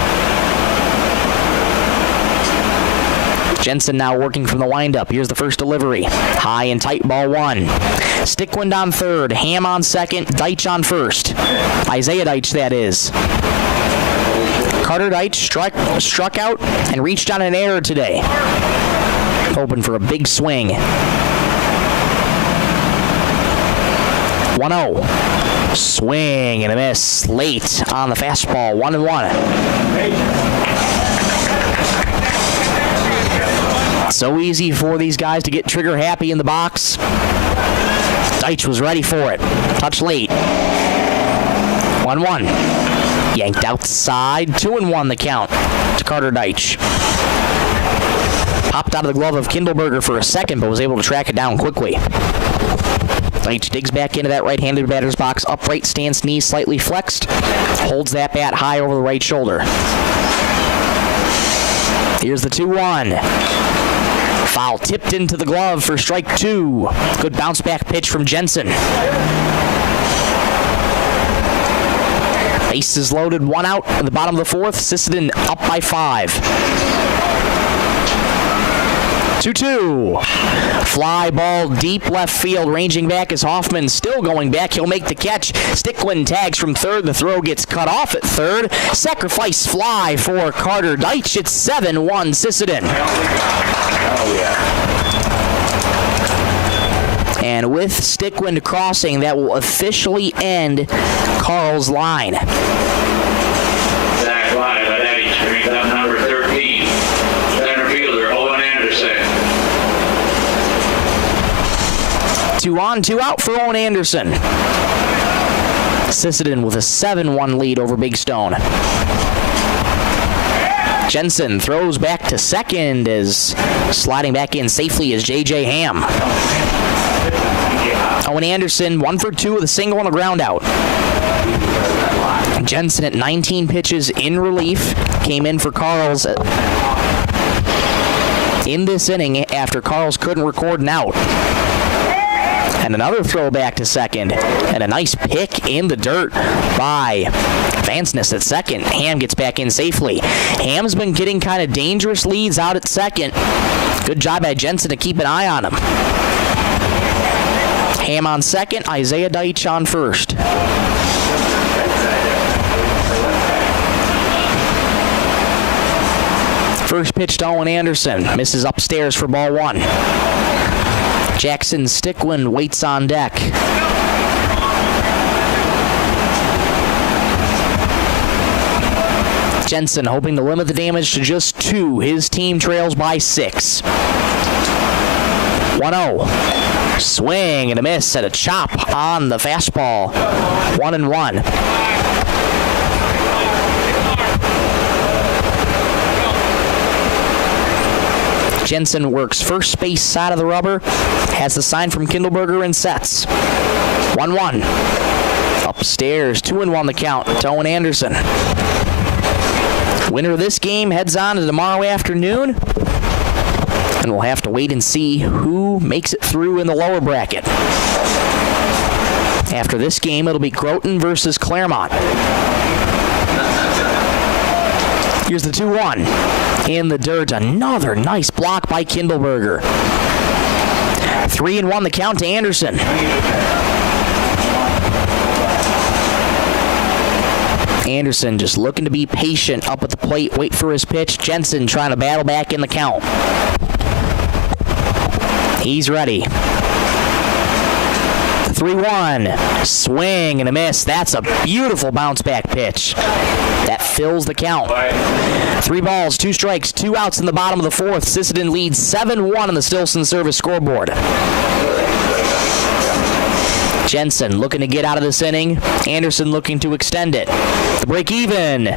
Jensen now working from the windup. Here's the first delivery. High and tight, ball 1. Stickwind on third, Ham on second, Deitch on first. Isaiah Deitch, that is. Carter Deitch struck out and reached on an error today. Hoping for a big swing. 1-0. Swing and a miss late on the fastball. 1-1. So easy for these guys to get trigger happy in the box. Deitch was ready for it. Touch late. 1-1. Yanked outside. 2-1 the count to Carter Deitch. Popped out of the glove of Kindleberger for a second, but was able to track it down quickly. Deitch digs back into that right-handed batter's box. Upright stance, knees slightly flexed. Holds that bat high over the right shoulder. Here's the 2-1. Foul tipped into the glove for strike 2. Good bounce back pitch from Jensen. Bases loaded, 1 out in the bottom of the 4th. Sisseton up by 5. 2-2. Fly ball deep left field. Ranging back is Hoffman. Still going back. He'll make the catch. Stickland tags from third. The throw gets cut off at third. Sacrifice fly for Carter Deitch. It's 7-1 Sisseton. And with Stickland crossing, that will officially end Carl's line. Zach Live at Eddie brings up number 13. Center fielder Owen Anderson. 2 on, 2 out for Owen Anderson. Sisseton with a 7-1 lead over Big Stone. Jensen throws back to second as sliding back in safely is J.J. Ham. Owen Anderson 1 for 2 with a single and a ground out. Jensen at 19 pitches in relief came in for Carls in this inning after Carls couldn't record an out. And another throw back to second. And a nice pick in the dirt by Vansness at second. Ham gets back in safely. Ham's been getting kind of dangerous leads out at second. Good job by Jensen to keep an eye on him. Ham on second, Isaiah Deitch on first. First pitch to Owen Anderson. Misses upstairs for ball 1. Jackson Stickland waits on deck. Jensen hoping to limit the damage to just 2. His team trails by 6. 1-0. Swing and a miss at a chop on the fastball. 1-1. Jensen works first base side of the rubber, has the sign from Kindleberger and sets. 1-1. Upstairs, 2-1 the count to Owen Anderson. Winner of this game heads on to tomorrow afternoon, and we'll have to wait and see who makes it through in the lower bracket. After this game, it'll be Groton versus Claremont. Here's the 2-1. In the dirt, another nice block by Kindleberger. 3-1 the count to Anderson. Anderson just looking to be patient up at the plate, wait for his pitch. Jensen trying to battle back in the count. He's ready. 3-1. Swing and a miss. That's a beautiful bounce back pitch. That fills the count. 3 balls, 2 strikes, 2 outs in the bottom of the 4th. Sisseton leads 7-1 on the Stilson Service scoreboard. Jensen looking to get out of this inning. Anderson looking to extend it. The break even.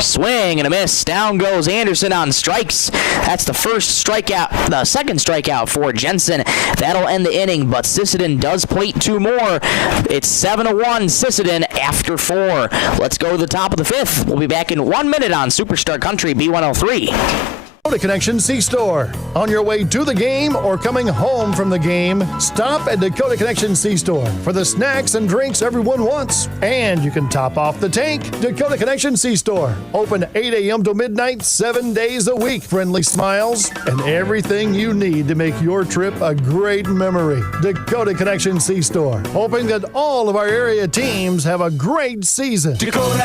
Swing and a miss. Down goes Anderson on strikes. That's the first strikeout, the second strikeout for Jensen. That'll end the inning, but Sisseton does plate 2 more. It's 7-1 Sisseton after 4. Let's go to the top of the 5th. We'll be back in 1 minute on Superstar Country B103. Dakota Connection C-Store. On your way to the game or coming home from the game, stop at Dakota Connection C-Store for the snacks and drinks everyone wants. And you can top off the tank. Dakota Connection C-Store. Open 8 a.m. to midnight, 7 days a week. Friendly smiles and everything you need to make your trip a great memory. Dakota Connection C-Store. Hoping that all of our area teams have a great season. Dakota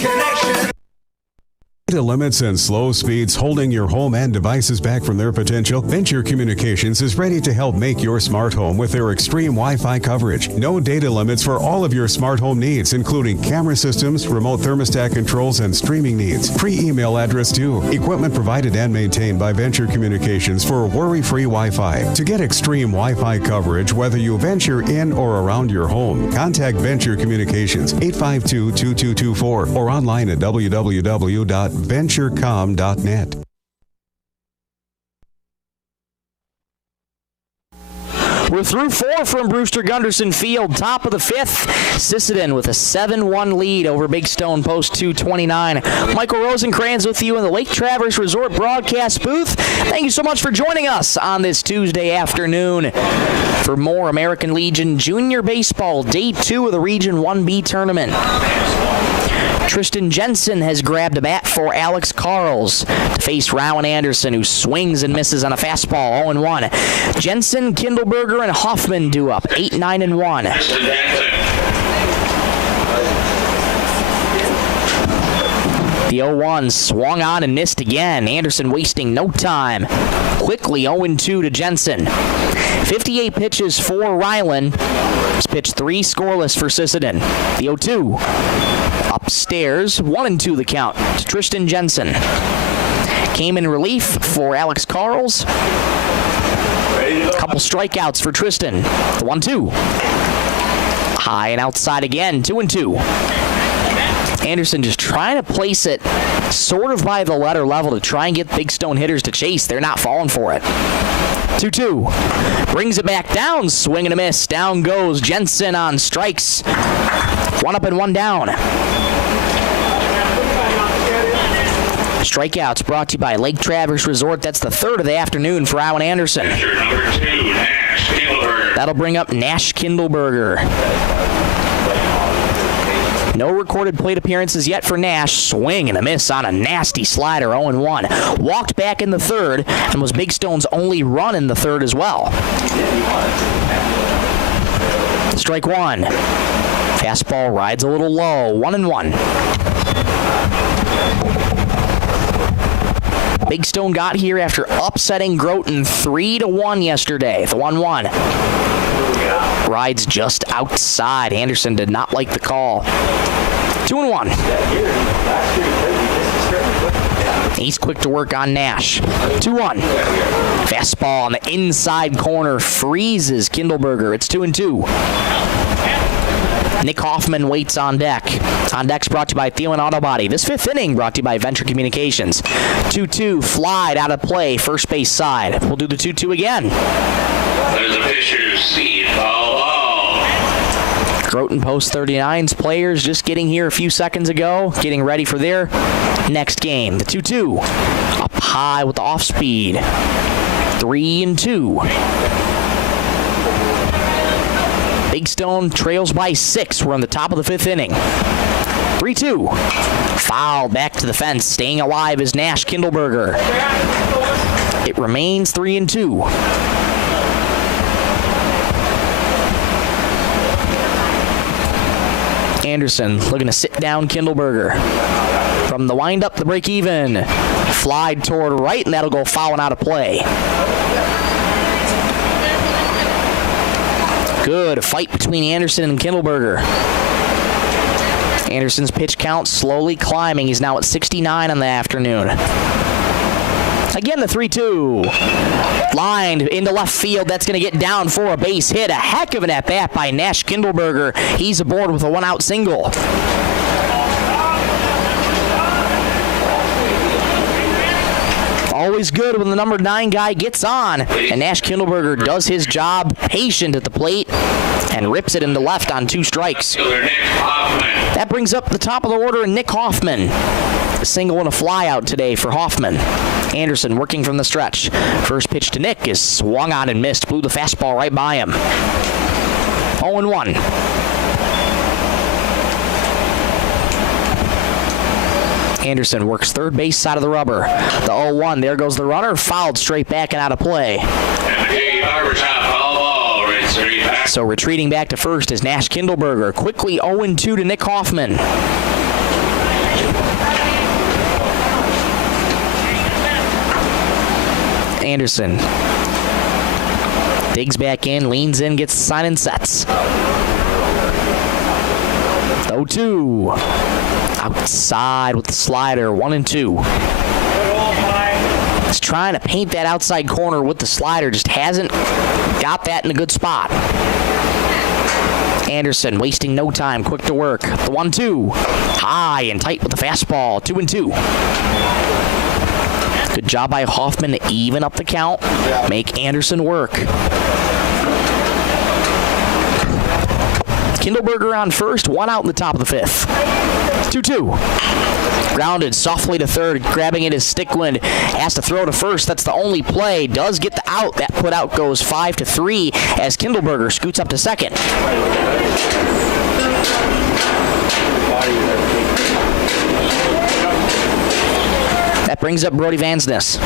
Connection. Data limits and slow speeds holding your home and devices back from their potential? Venture Communications is ready to help make your smart home with their extreme Wi-Fi coverage. No data limits for all of your smart home needs, including camera systems, remote thermostat controls, and streaming needs. Free email address too. Equipment provided and maintained by Venture Communications for worry-free Wi-Fi. To get extreme Wi-Fi coverage, whether you venture in or around your home, contact Venture Communications 852-2224 or online at www.venturecom.net. We're through 4 from Brewster Gunderson Field. Top of the 5th, Sisseton with a 7-1 lead over Big Stone Post 229. Michael Rosencrans with you in the Lake Traverse Resort broadcast booth. Thank you so much for joining us on this Tuesday afternoon for more American Legion Junior Baseball, Day 2 of the Region 1B tournament. Tristan Jensen has grabbed a bat for Alex Carls to face Rowan Anderson, who swings and misses on a fastball, 0-1. Jensen, Kindleberger, and Hoffman do up, 8-9-1. The 0-1 swung on and missed again. Anderson wasting no time. Quickly 0-2 to Jensen. 58 pitches for Ryland. He's pitched 3 scoreless for Sisseton. The 0-2. Upstairs, 1-2 the count to Tristan Jensen. Came in relief for Alex Carls. Couple strikeouts for Tristan. The 1-2. High and outside again, 2-2. Anderson just trying to place it sort of by the letter level to try and get Big Stone hitters to chase. They're not falling for it. 2-2. Brings it back down. Swing and a miss. Down goes Jensen on strikes. 1 up and 1 down. Strikeouts brought to you by Lake Traverse Resort. That's the 3rd of the afternoon for Rowan Anderson. Number 2, Nash Kindleberger. That'll bring up Nash Kindleberger. No recorded plate appearances yet for Nash. Swing and a miss on a nasty slider, 0-1. Walked back in the 3rd and was Big Stone's only run in the 3rd as well. Strike 1. Fastball rides a little low, 1-1. Big Stone got here after upsetting Groton 3-1 yesterday. The 1-1. Rides just outside. Anderson did not like the call. 2-1. He's quick to work on Nash. 2-1. Fastball on the inside corner freezes Kindleberger. It's 2-2. Nick Hoffman waits on deck. On deck's brought to you by Thielen Auto Body. This 5th inning brought to you by Venture Communications. 2-2, flied out of play, first base side. We'll do the 2-2 again. There's a pitcher's seat, ball. Groton Post 39's players just getting here a few seconds ago, getting ready for their next game. The 2-2, up high with the off speed. 3-2. Big Stone trails by 6. We're on the top of the 5th inning. 3-2. Foul back to the fence. Staying alive is Nash Kindleberger. It remains 3-2. Anderson looking to sit down Kindleberger. From the windup, the break even. Flied toward right, and that'll go fouling out of play. Good fight between Anderson and Kindleberger. Anderson's pitch count slowly climbing. He's now at 69 on the afternoon. Again, the 3-2. Lined into left field. That's going to get down for a base hit. A heck of an at-bat by Nash Kindleberger. He's aboard with a 1-out single. Always good when the number 9 guy gets on. And Nash Kindleberger does his job, patient at the plate, and rips it into left on 2 strikes. That brings up the top of the order, Nick Hoffman. A single and a fly out today for Hoffman. Anderson working from the stretch. First pitch to Nick is swung on and missed. Blew the fastball right by him. 0-1. Anderson works third base side of the rubber. The 0-1. There goes the runner. Fouled straight back and out of play. So retreating back to first is Nash Kindleberger. Quickly 0-2 to Nick Hoffman. Anderson digs back in, leans in, gets the sign and sets. 0-2. Outside with the slider, 1-2. He's trying to paint that outside corner with the slider, just hasn't got that in a good spot. Anderson wasting no time, quick to work. The 1-2. High and tight with the fastball, 2-2. Good job by Hoffman to even up the count, make Anderson work. Kindleberger on first, one out in the top of the fifth. 2-2. Grounded softly to third, grabbing it is Stickland. Has to throw to first. That's the only play. Does get the out. That put out goes 5-3 as Kindleberger scoots up to second. That brings up Brody Vansness.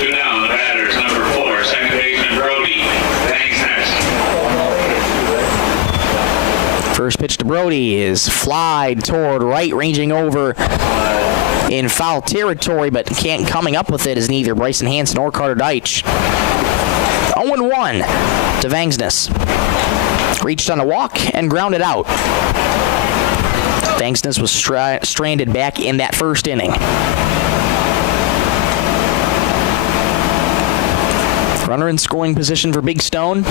2 down, the batters, number 4, second baseman Brody. Vansness. First pitch to Brody is flied toward right, ranging over in foul territory, but can't coming up with it is neither Bryson Hansen or Carter Deitch. 0-1 to Vangsness. Reached on a walk and grounded out. Vangsness was stranded back in that first inning. Runner in scoring position for Big Stone.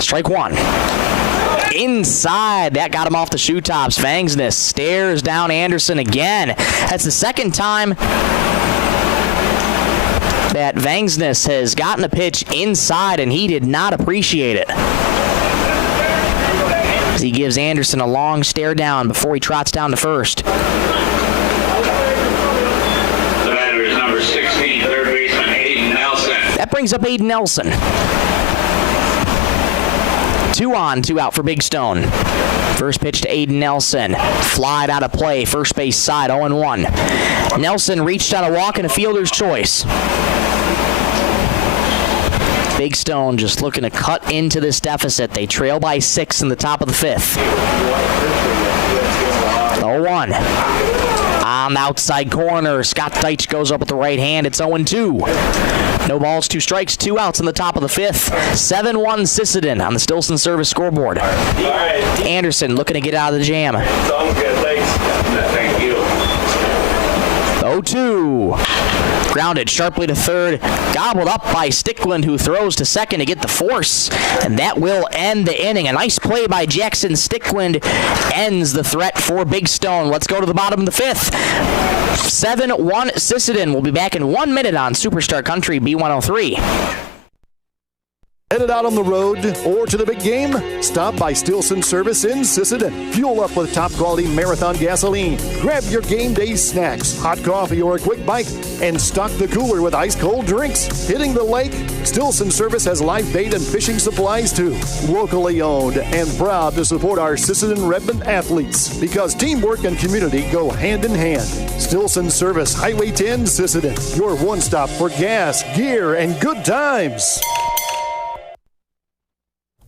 Strike one. Inside. That got him off the shoe tops. Vangsness stares down Anderson again. That's the second time that Vangsness has gotten a pitch inside, and he did not appreciate it. As he gives Anderson a long stare down before he trots down to first. The batter is number 16, third baseman Aiden Nelson. That brings up Aiden Nelson. 2 on, 2 out for Big Stone. First pitch to Aiden Nelson. Flied out of play, first base side, 0-1. Nelson reached on a walk and a fielder's choice. Big Stone just looking to cut into this deficit. They trail by 6 in the top of the fifth. 0-1. On the outside corner, Scott Deitch goes up with the right hand. It's 0-2. No balls, 2 strikes, 2 outs in the top of the fifth. 7-1 Sisseton on the Stilson service scoreboard. Anderson looking to get out of the jam. Sounds good, thanks. Thank you. 0-2. Grounded sharply to third, gobbled up by Stickland, who throws to second to get the force, and that will end the inning. A nice play by Jackson Stickland ends the threat for Big Stone. Let's go to the bottom of the fifth. 7-1 Sisseton. We'll be back in 1 minute on Superstar Country B103. Headed out on the road or to the big game? Stop by Stilson Service in Sisseton. Fuel up with top quality Marathon gasoline. Grab your game day snacks, hot coffee or a quick bite, and stock the cooler with ice cold drinks. Hitting the lake? Stilson Service has live bait and fishing supplies too. Locally owned and proud to support our Sisseton Redmond athletes because teamwork and community go hand in hand. Stilson Service, Highway 10, Sisseton. Your one stop for gas, gear, and good times.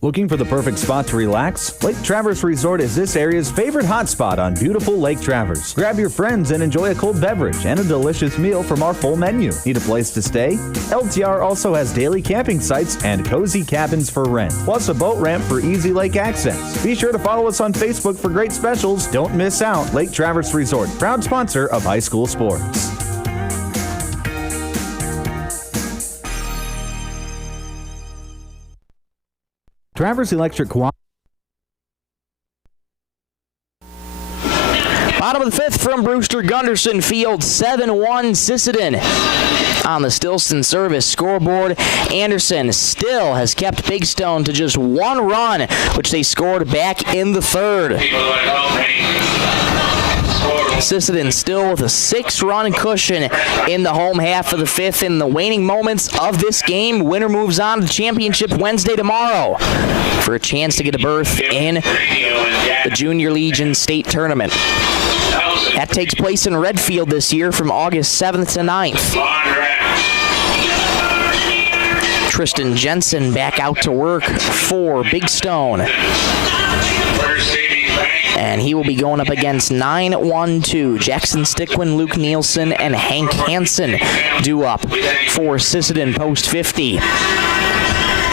Looking for the perfect spot to relax? Lake Traverse Resort is this area's favorite hotspot on beautiful Lake Traverse. Grab your friends and enjoy a cold beverage and a delicious meal from our full menu. Need a place to stay? LTR also has daily camping sites and cozy cabins for rent, plus a boat ramp for easy lake access. Be sure to follow us on Facebook for great specials. Don't miss out. Lake Traverse Resort, proud sponsor of high school sports. Traverse Electric Bottom of the fifth from Brewster, Gunderson Field, 7-1 Sisseton. On the Stilson Service scoreboard, Anderson still has kept Big Stone to just 1 run, which they scored back in the third. Sisseton still with a 6-run cushion in the home half of the fifth. In the waning moments of this game, winner moves on to the championship Wednesday tomorrow for a chance to get a berth in the Junior Legion State Tournament. That takes place in Redfield this year from August 7th to 9th. Tristan Jensen back out to work for Big Stone. First Savings Bank And he will be going up against 9-1-2. Jackson Stickland, Luke Nielsen, and Hank Hansen due up for Sisseton Post 50.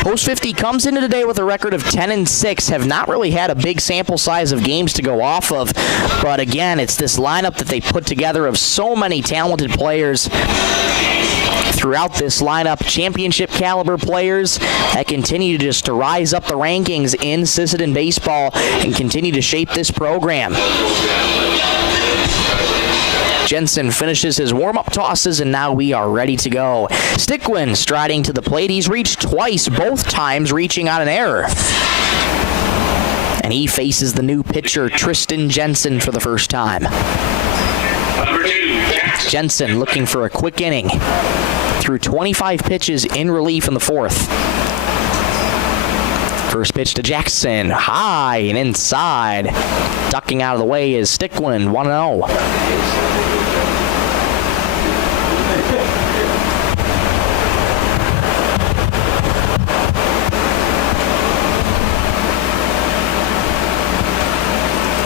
Post 50 comes into today with a record of 10-6, have not really had a big sample size of games to go off of, but again, it's this lineup that they put together of so many talented players throughout this lineup, championship caliber players that continue to rise up the rankings in Sisseton baseball and continue to shape this program. Jensen finishes his warm-up tosses, and now we are ready to go. Stickland striding to the plate. He's reached twice, both times reaching on an error. And he faces the new pitcher, Tristan Jensen, for the first time. Jensen looking for a quick inning. Threw 25 pitches in relief in the fourth. First pitch to Jackson, high and inside. Ducking out of the way is Stickland, 1-0.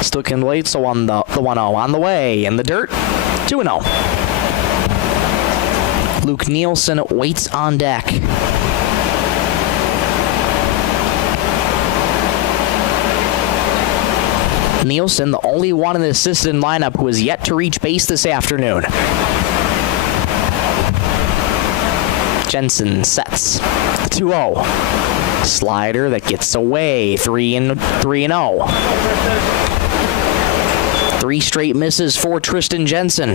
Stickland waits on the 1-0 on the way in the dirt, 2-0. Luke Nielsen waits on deck. Nielsen, the only one in the Sisseton lineup who has yet to reach base this afternoon. Jensen sets 2-0. Slider that gets away, 3-0. 3 straight misses for Tristan Jensen.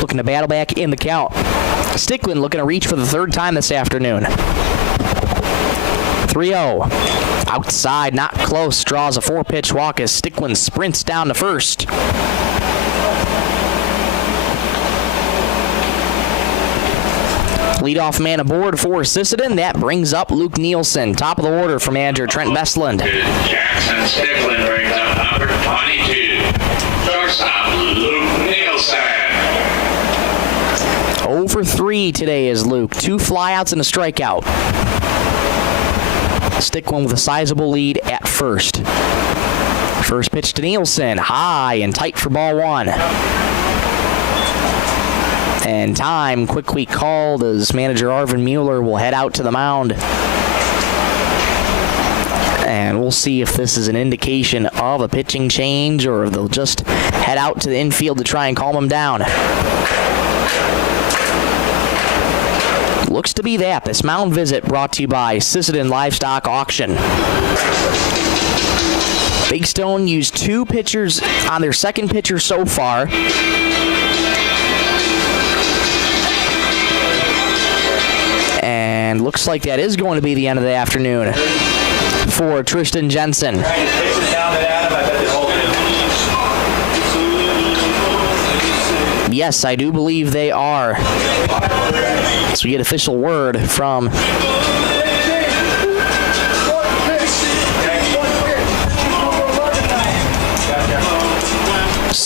Looking to battle back in the count. Stickland looking to reach for the third time this afternoon. 3-0. Outside, not close. Draws a 4-pitch walk as Stickland sprints down to first. Leadoff man aboard for Sisseton. That brings up Luke Nielsen. Top of the order for manager Trent Bestland. Jackson Stickland brings up number 22. Shortstop Luke Nielsen. 0 for 3 today is Luke. 2 flyouts and a strikeout. Stickland with a sizable lead at first. First pitch to Nielsen. High and tight for ball 1. And time quickly called as manager Arvin Mueller will head out to the mound. And we'll see if this is an indication of a pitching change or if they'll just head out to the infield to try and calm him down. Looks to be that. This mound visit brought to you by Sisseton Livestock Auction. Big Stone used 2 pitchers on their second pitcher so far. And looks like that is going to be the end of the afternoon for Tristan Jensen. Yes, I do believe they are. So we get official word from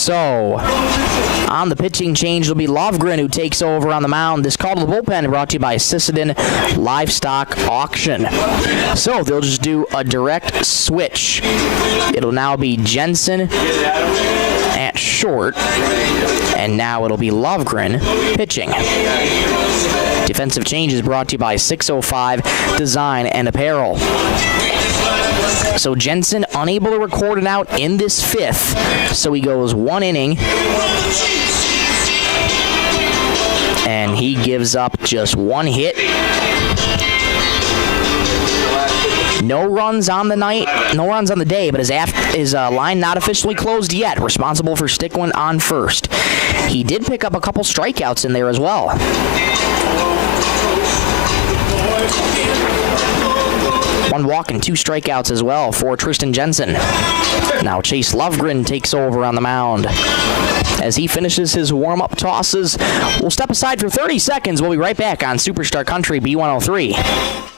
So, on the pitching change, it'll be Lovgren who takes over on the mound. This call to the bullpen brought to you by Sisseton Livestock Auction. So, they'll just do a direct switch. It'll now be Jensen at short, and now it'll be Lovgren pitching. Defensive changes brought to you by 605 Design and Apparel. So Jensen unable to record an out in this 5th, so he goes 1 inning, and he gives up just 1 hit. No runs on the night, no runs on the day, but his line not officially closed yet. Responsible for Stickland on first. He did pick up a couple strikeouts in there as well. One walk and 2 strikeouts as well for Tristan Jensen. Now Chase Lovgren takes over on the mound. As he finishes his warm-up tosses, we'll step aside for 30 seconds. We'll be right back on Superstar Country B103.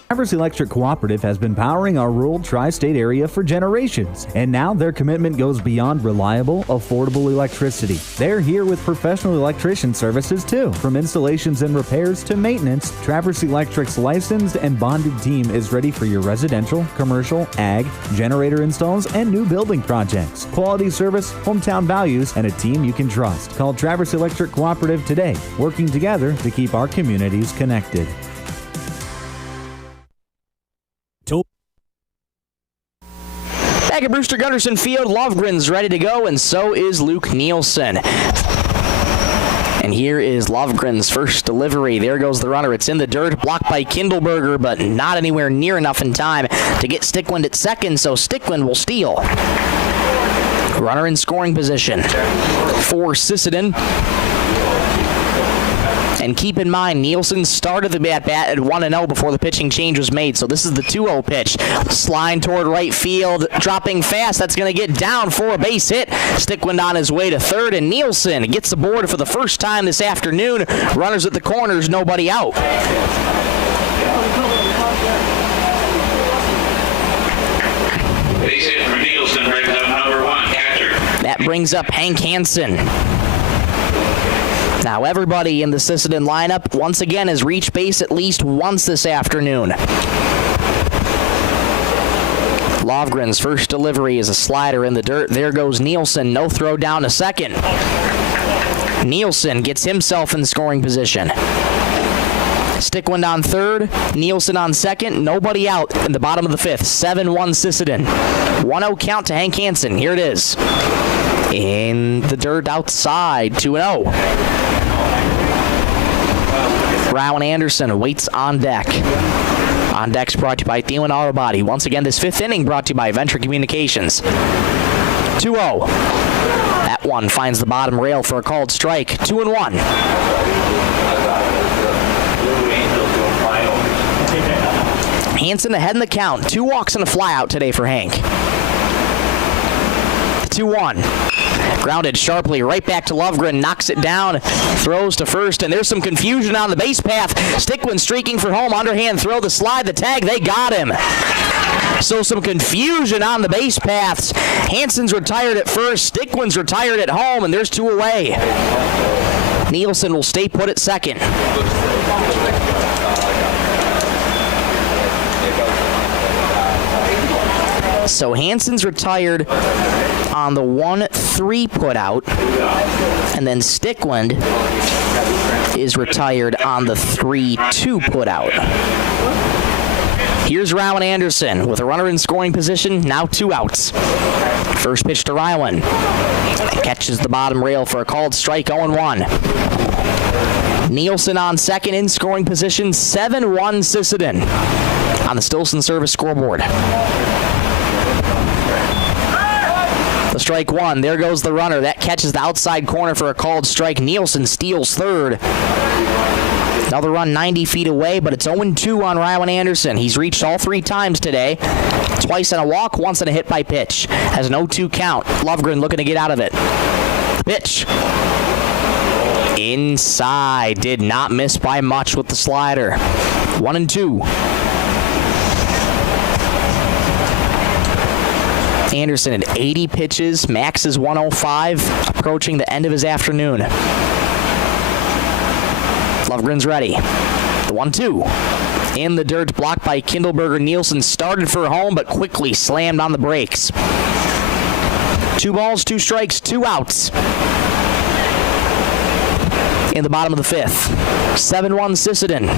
Traverse Electric Cooperative has been powering our rural tri-state area for generations, and now their commitment goes beyond reliable, affordable electricity. They're here with professional electrician services too. From installations and repairs to maintenance, Traverse Electric's licensed and bonded team is ready for your residential, commercial, ag, generator installs, and new building projects. Quality service, hometown values, and a team you can trust. Call Traverse Electric Cooperative today, working together to keep our communities connected. Back at Brewster Gunderson Field, Lovegren's ready to go, and so is Luke Nielsen. And here is Lovegren's first delivery. There goes the runner. It's in the dirt, blocked by Kindleberger, but not anywhere near enough in time to get Stickland at second, so Stickland will steal. Runner in scoring position for Sisseton. And keep in mind, Nielsen started the bat at 1-0 before the pitching change was made. So this is the 2-0 pitch. Slide toward right field, dropping fast. That's going to get down for a base hit. Stickland on his way to third, and Nielsen gets the board for the first time this afternoon. Runners at the corners, nobody out. Base hit for Nielsen, brings up number 1, catcher. That brings up Hank Hansen. Now everybody in the Sisseton lineup once again has reached base at least once this afternoon. Lovegren's first delivery is a slider in the dirt. There goes Nielsen. No throw down to second. Nielsen gets himself in scoring position. Stickland on third, Nielsen on second, nobody out in the bottom of the fifth. 7-1 Sisseton. 1-0 count to Hank Hansen. Here it is. In the dirt outside, 2-0. Rowan Anderson waits on deck. On deck's brought to you by Thielen Auto Body. Once again, this fifth inning brought to you by Venture Communications. 2-0. That one finds the bottom rail for a called strike. 2-1. Hansen ahead in the count. 2 walks and a flyout today for Hank. 2-1. Grounded sharply right back to Lovegren, knocks it down, throws to first, and there's some confusion on the base path. Stickland streaking for home, underhand throw, the slide, the tag, they got him. So some confusion on the base paths. Hansen's retired at first, Stickland's retired at home, and there's 2 away. Nielsen will stay put at second. So Hansen's retired on the 1-3 put out, and then Stickland is retired on the 3-2 put out. Here's Rowan Anderson with a runner in scoring position, now 2 outs. First pitch to Rowan. Catches the bottom rail for a called strike, 0-1. Nielsen on second in scoring position, 7-1 Sisseton on the Stilson Service scoreboard. The strike 1. There goes the runner. That catches the outside corner for a called strike. Nielsen steals third. Another run 90 feet away, but it's 0-2 on Rowan Anderson. He's reached all 3 times today. Twice on a walk, once on a hit by pitch. Has an 0-2 count. Lovegren looking to get out of it. Pitch. Inside. Did not miss by much with the slider. 1-2. Anderson at 80 pitches. Max is 105, approaching the end of his afternoon. Lovegren's ready. The 1-2. In the dirt, blocked by Kindleberger. Nielsen started for home, but quickly slammed on the brakes. 2 balls, 2 strikes, 2 outs. In the bottom of the fifth. 7-1 Sisseton.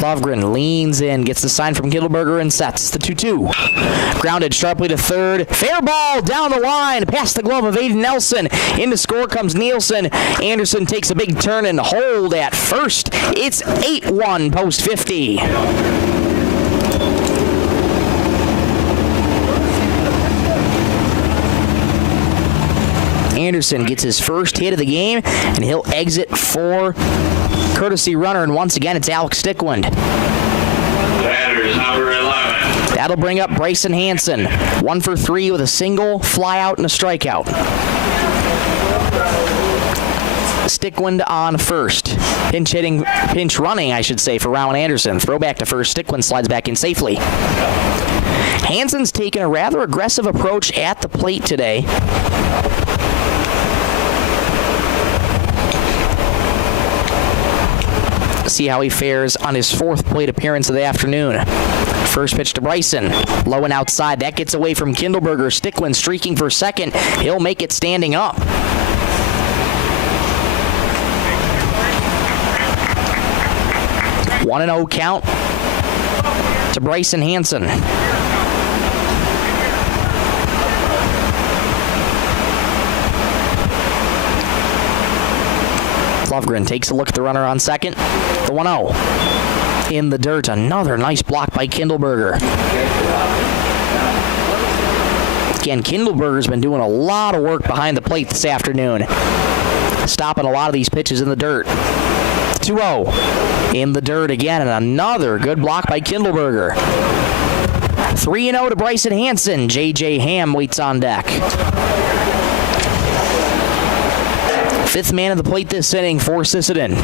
Lovegren leans in, gets the sign from Kindleberger, and sets the 2-2. Grounded sharply to third. Fair ball down the line, past the glove of Aiden Nelson. Into score comes Nielsen. Anderson takes a big turn and hold at first. It's 8-1 post 50. Anderson gets his first hit of the game, and he'll exit for courtesy runner, and once again, it's Alex Stickland. Batter is number 11. That'll bring up Bryson Hansen. 1 for 3 with a single, fly out, and a strikeout. Stickwind on first. Pinch running, I should say, for Rowan Anderson. Throwback to first. Stickwind slides back in safely. Hansen's taken a rather aggressive approach at the plate today. See how he fares on his fourth plate appearance of the afternoon. First pitch to Bryson. Low and outside. That gets away from Kindleberger. Stickwind streaking for second. He'll make it standing up. 1-0 count to Bryson Hansen. Lovgren takes a look at the runner on second. The 1-0. In the dirt. Another nice block by Kindleberger. Again, Kindleberger's been doing a lot of work behind the plate this afternoon. Stopping a lot of these pitches in the dirt. 2-0. In the dirt again, and another good block by Kindleberger. 3-0 to Bryson Hansen. J.J. Ham waits on deck. Fifth man of the plate this inning for Sisseton.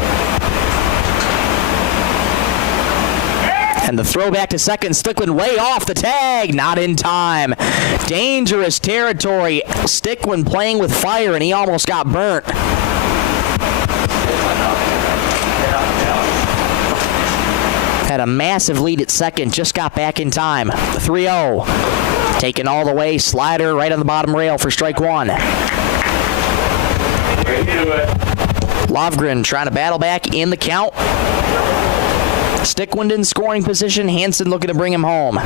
And the throwback to second. Stickwind way off the tag. Not in time. Dangerous territory. Stickwind playing with fire, and he almost got burnt. Had a massive lead at second. Just got back in time. 3-0. Taken all the way. Slider right on the bottom rail for strike one. Lovgren trying to battle back in the count. Stickwind in scoring position. Hansen looking to bring him home.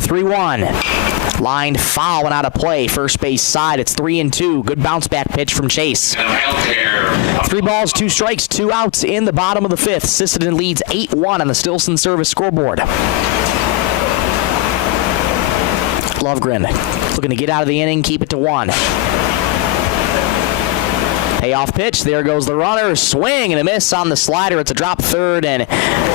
3-1. Lined foul and out of play. First base side. It's 3-2. Good bounce back pitch from Chase. 3 balls, 2 strikes, 2 outs in the bottom of the fifth. Sisseton leads 8-1 on the Stilson Service scoreboard. Lovgren looking to get out of the inning, keep it to 1. Payoff pitch. There goes the runner. Swing and a miss on the slider. It's a drop third, and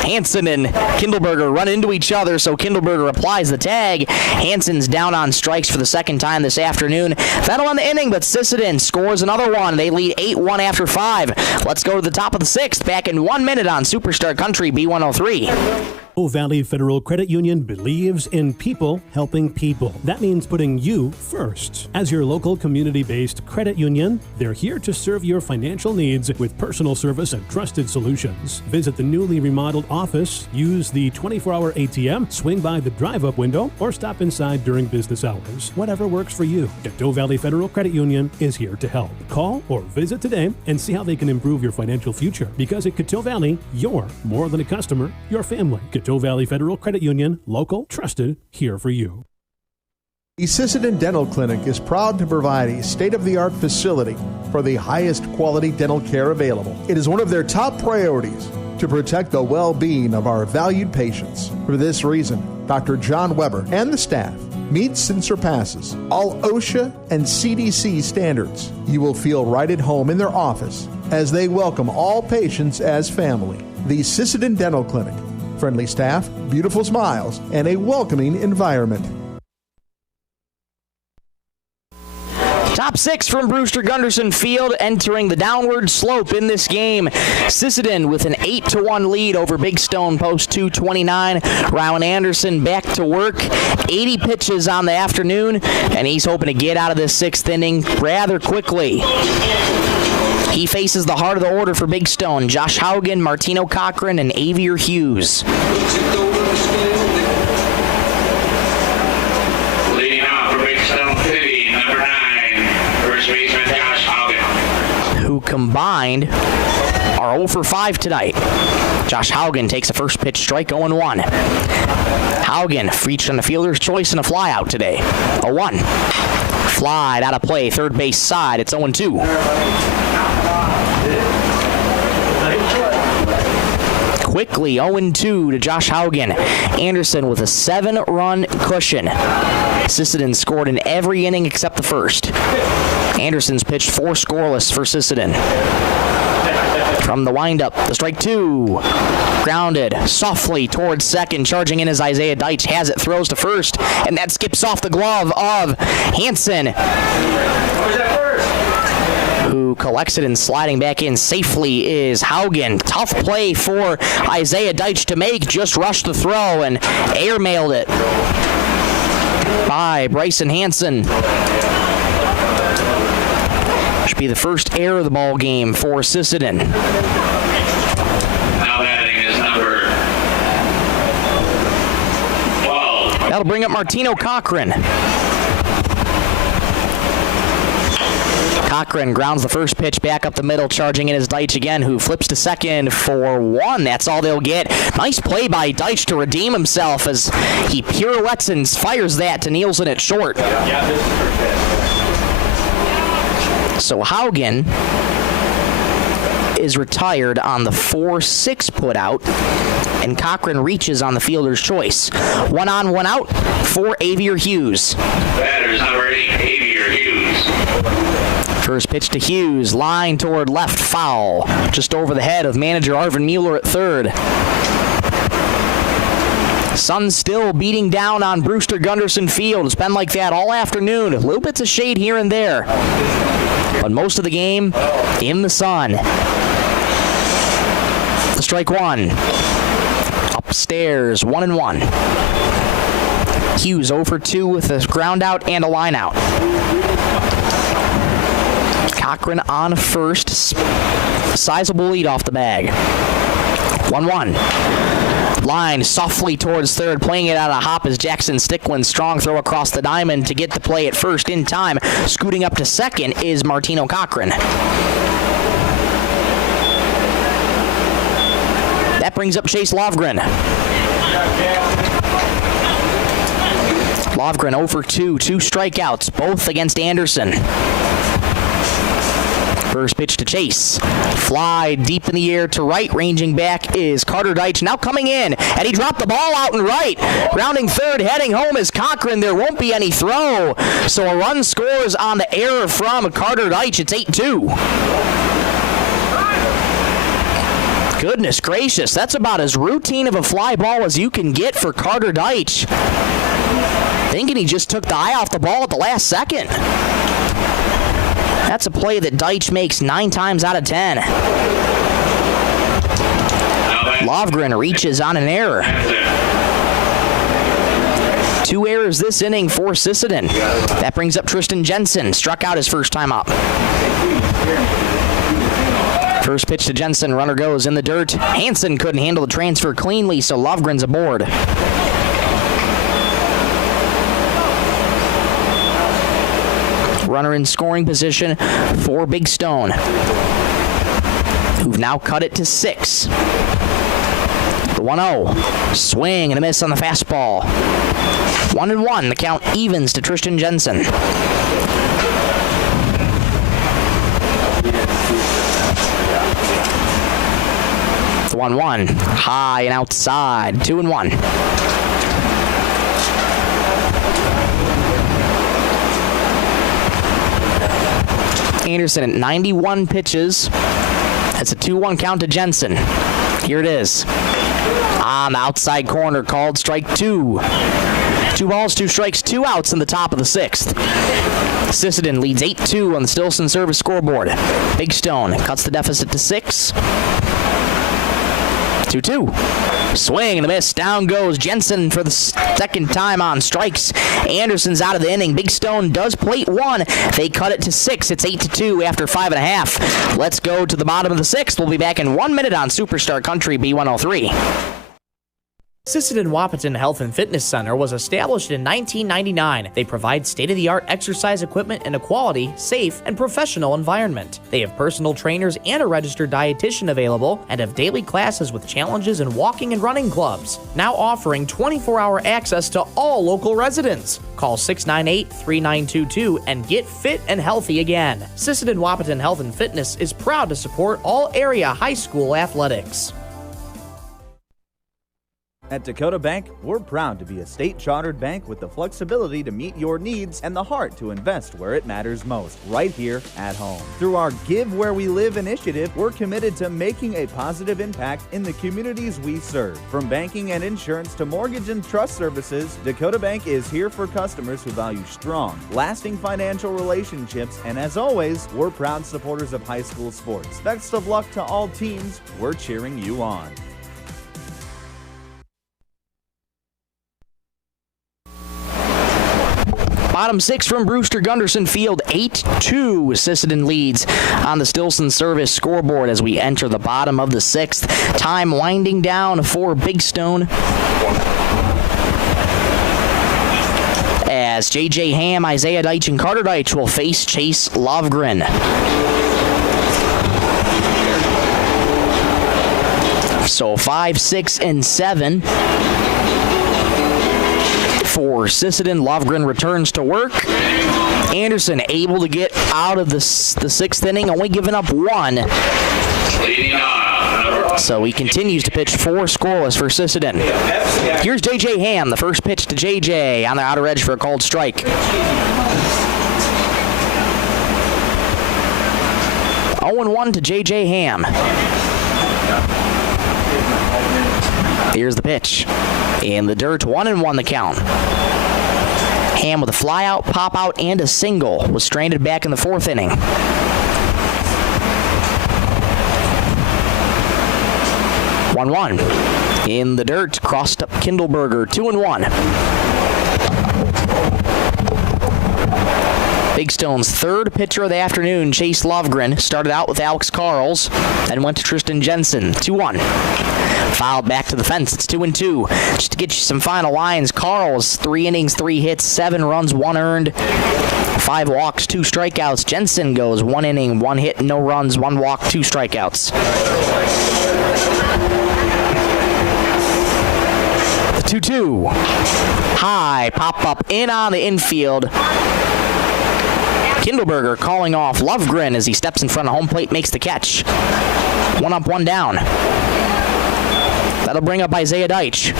Hansen and Kindleberger run into each other, so Kindleberger applies the tag. Hansen's down on strikes for the second time this afternoon. That'll end the inning, but Sisseton scores another one. They lead 8-1 after 5. Let's go to the top of the 6th. Back in 1 minute on Superstar Country B103. Valley Federal Credit Union believes in people helping people. That means putting you first. As your local community-based credit union, they're here to serve your financial needs with personal service and trusted solutions. Visit the newly remodeled office, use the 24-hour ATM, swing by the drive-up window, or stop inside during business hours. Whatever works for you, Coteau Valley Federal Credit Union is here to help. Call or visit today and see how they can improve your financial future. Because at Coteau Valley, you're more than a customer, you're family. Coteau Valley Federal Credit Union, local, trusted, here for you. The Sisseton Dental Clinic is proud to provide a state-of-the-art facility for the highest quality dental care available. It is one of their top priorities to protect the well-being of our valued patients. For this reason, Dr. John Weber and the staff meets and surpasses all OSHA and CDC standards. You will feel right at home in their office as they welcome all patients as family. The Sisseton Dental Clinic. Friendly staff, beautiful smiles, and a welcoming environment. Top 6 from Brewster Gunderson Field entering the downward slope in this game. Sisseton with an 8-1 lead over Big Stone Post 229. Rowan Anderson back to work. 80 pitches on the afternoon, and he's hoping to get out of this 6th inning rather quickly. He faces the heart of the order for Big Stone. Josh Haugen, Martino Cochran, and Avier Hughes. Leading off for Big Stone City, number 9, first baseman Josh Haugen. Who combined are 0 for 5 tonight. Josh Haugen takes a first pitch strike, 0-1. Haugen reached on the fielder's choice and a fly out today. 0-1. Flied out of play, third base side. It's 0-2. Quickly 0-2 to Josh Haugen. Anderson with a 7-run cushion. Sisseton scored in every inning except the first. Anderson's pitched 4 scoreless for Sisseton. From the windup, the strike 2. Grounded softly towards second. Charging in as Isaiah Deitch has it, throws to first, and that skips off the glove of Hansen, who collects it, and sliding back in safely is Haugen. Tough play for Isaiah Deitch to make. Just rushed the throw and airmailed it by Bryson Hansen. Should be the first error of the ball game for Sisseton. Now batting is number 12. That'll bring up Martino Cochran. Cochran grounds the first pitch back up the middle, charging in is Deitch again, who flips to second for one. That's all they'll get. Nice play by Deitch to redeem himself as he pirouettes and fires that to Nielsen at short. So Haugen is retired on the 4-6 put out, and Cochran reaches on the fielder's choice. 1 on, 1 out for Avier Hughes. Batters number 8, Avier Hughes. First pitch to Hughes, line toward left, foul. Just over the head of manager Arvin Mueller at third. Sun still beating down on Brewster Gunderson Field. It's been like that all afternoon. Little bits of shade here and there, but most of the game in the sun. Strike one. Upstairs, 1-1. Hughes 0 for 2 with a ground out and a line out. Cochran on first. Sizable lead off the bag. 1-1. Line softly towards third, playing it out of hop is Jackson Stickland. Strong throw across the diamond to get the play at first in time. Scooting up to second is Martino Cochran. That brings up Chase Lovgren. Lovgren 0 for 2, 2 strikeouts, both against Anderson. First pitch to Chase. Fly deep in the air to right. Ranging back is Carter Deitch. Now coming in, and he dropped the ball out and right. Grounding third, heading home is Cochran. There won't be any throw. So a run scores on the error from Carter Deitch. It's 8-2. Goodness gracious, that's about as routine of a fly ball as you can get for Carter Deitch. Thinking he just took the eye off the ball at the last second. That's a play that Deitch makes 9 times out of 10. Lovgren reaches on an error. 2 errors this inning for Sisseton. That brings up Tristan Jensen. Struck out his first time up. First pitch to Jensen. Runner goes in the dirt. Hansen couldn't handle the transfer cleanly, so Lovgren's aboard. Runner in scoring position for Big Stone, who've now cut it to 6. The 1-0. Swing and a miss on the fastball. 1-1. The count evens to Tristan Jensen. The 1-1. High and outside. 2-1. Anderson at 91 pitches. That's a 2-1 count to Jensen. Here it is. On the outside corner, called strike 2. 2 balls, 2 strikes, 2 outs in the top of the 6th. Sisseton leads 8-2 on the Stillson service scoreboard. Big Stone cuts the deficit to 6. 2-2. Swing and a miss. Down goes Jensen for the second time on strikes. Anderson's out of the inning. Big Stone does plate 1. They cut it to 6. It's 8-2 after 5.5. Let's go to the bottom of the 6th. We'll be back in 1 minute on Superstar Country B103. Sisseton Wahpeton Health and Fitness Center was established in 1999. They provide state-of-the-art exercise equipment in a quality, safe, and professional environment. They have personal trainers and a registered dietitian available and have daily classes with challenges in walking and running clubs. Now offering 24-hour access to all local residents. Call 698-3922 and get fit and healthy again. Sisseton Wahpeton Health and Fitness is proud to support all area high school athletics. At Dakota Bank, we're proud to be a state-chartered bank with the flexibility to meet your needs and the heart to invest where it matters most, right here at home. Through our Give Where We Live initiative, we're committed to making a positive impact in the communities we serve. From banking and insurance to mortgage and trust services, Dakota Bank is here for customers who value strong, lasting financial relationships, and as always, we're proud supporters of high school sports. Best of luck to all teams. We're cheering you on. Bottom six from Brewster Gunderson Field, 8-2. Sisseton leads on the Stilson Service scoreboard as we enter the bottom of the sixth. Time winding down for Big Stone, as J.J. Ham, Isaiah Deitch, and Carter Deitch will face Chase Lovgren. So 5, 6, and 7. For Sisseton, Lovgren returns to work. Anderson able to get out of the sixth inning, only giving up one. So he continues to pitch 4 scoreless for Sisseton. Here's J.J. Ham, the first pitch to J.J. on the outer edge for a called strike. 0-1 to J.J. Ham. Here's the pitch. In the dirt, 1-1 the count. Ham with a fly out, pop out, and a single was stranded back in the fourth inning. 1-1. In the dirt, crossed up Kindleberger, 2-1. Big Stone's third pitcher of the afternoon, Chase Lovgren, started out with Alex Carls, then went to Tristan Jensen, 2-1. Fouled back to the fence, it's 2-2. Just to get you some final lines, Carls, 3 innings, 3 hits, 7 runs, 1 earned, 5 walks, 2 strikeouts. Jensen goes 1 inning, 1 hit, no runs, 1 walk, 2 strikeouts. The 2-2. High, pop up in on the infield. Kindleberger calling off Lovgren as he steps in front of home plate, makes the catch. 1 up, 1 down. That'll bring up Isaiah Deitch.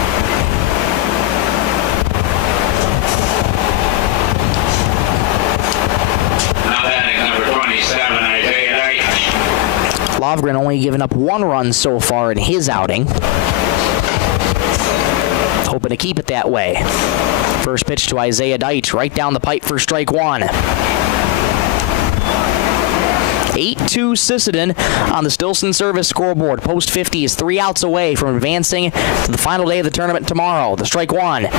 Now batting number 27, Isaiah Deitch. Lovgren only given up 1 run so far in his outing. Hoping to keep it that way. First pitch to Isaiah Deitch, right down the pipe for strike 1. 8-2 Sisseton on the Stilson Service scoreboard. Post 50 is 3 outs away from advancing to the final day of the tournament tomorrow. The strike 1.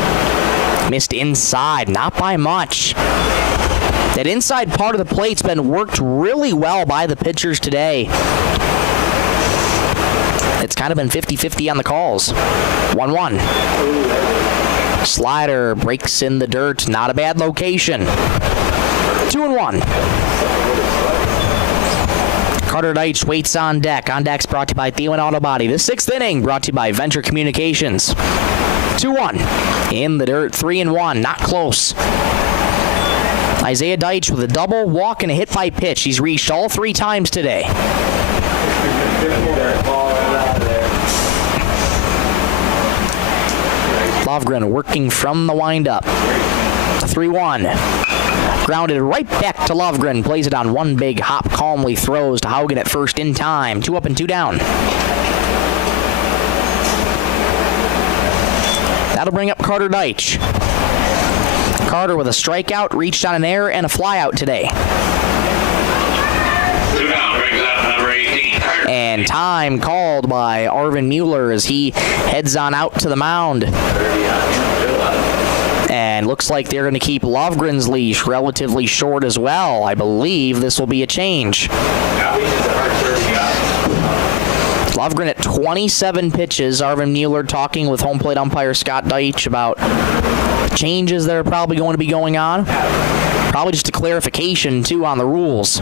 Missed inside, not by much. That inside part of the plate's been worked really well by the pitchers today. It's kind of been 50-50 on the calls. 1-1. Slider breaks in the dirt. Not a bad location. 2-1. Carter Deitch waits on deck. On deck's brought to you by Thielen Auto Body. The 6th inning brought to you by Venture Communications. 2-1. In the dirt, 3-1. Not close. Isaiah Deitch with a double, walk, and a hit by pitch. He's reached all 3 times today. Lovgren working from the windup. 3-1. Grounded right back to Lovgren. Plays it on 1 big hop. Calmly throws to Haugen at first in time. 2 up and 2 down. That'll bring up Carter Deitch. Carter with a strikeout, reached on an error, and a flyout today. 2 down, brings up number 18. And time called by Arvin Mueller as he heads on out to the mound. And looks like they're going to keep Lovgren's leash relatively short as well. I believe this will be a change. Lovgren at 27 pitches. Arvin Mueller talking with home plate umpire Scott Deitch about changes that are probably going to be going on. Probably just a clarification, too, on the rules.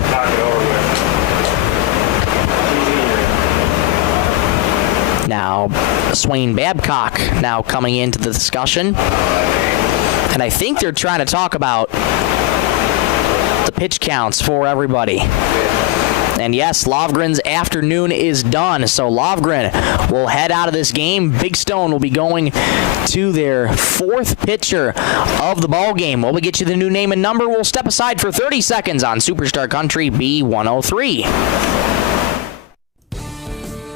Now, Swain Babcock now coming into the discussion. And I think they're trying to talk about the pitch counts for everybody. And yes, Lovgren's afternoon is done. So Lovgren will head out of this game. Big Stone will be going to their fourth pitcher of the ball game. While we get you the new name and number, we'll step aside for 30 seconds on Superstar Country B103.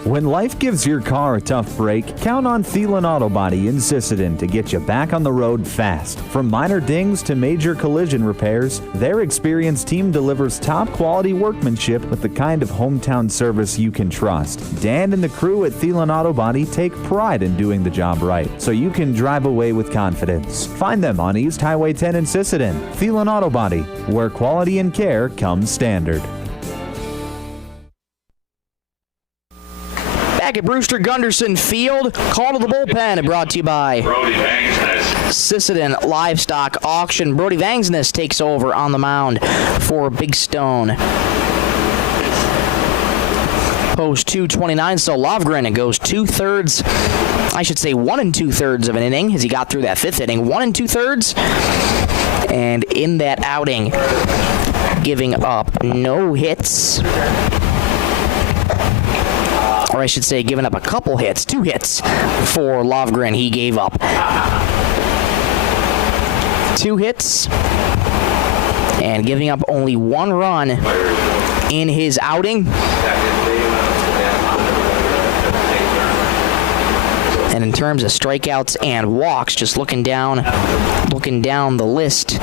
When life gives your car a tough break, count on Thielen Auto Body in Sisseton to get you back on the road fast. From minor dings to major collision repairs, their experienced team delivers top-quality workmanship with the kind of hometown service you can trust. Dan and the crew at Thielen Auto Body take pride in doing the job right, so you can drive away with confidence. Find them on East Highway 10 in Sisseton. Thielen Auto Body, where quality and care comes standard. Back at Brewster Gunderson Field, call to the bullpen brought to you by Brody Vangsness. Sisseton Livestock Auction. Brody Vangsness takes over on the mound for Big Stone. Post 229, so Lovgren goes 2/3, I should say 1 2/3 of an inning as he got through that fifth inning. 1 2/3, and in that outing, giving up no hits. Or I should say, giving up a couple hits, 2 hits for Lovgren. He gave up 2 hits and giving up only 1 run in his outing. And in terms of strikeouts and walks, just looking down the list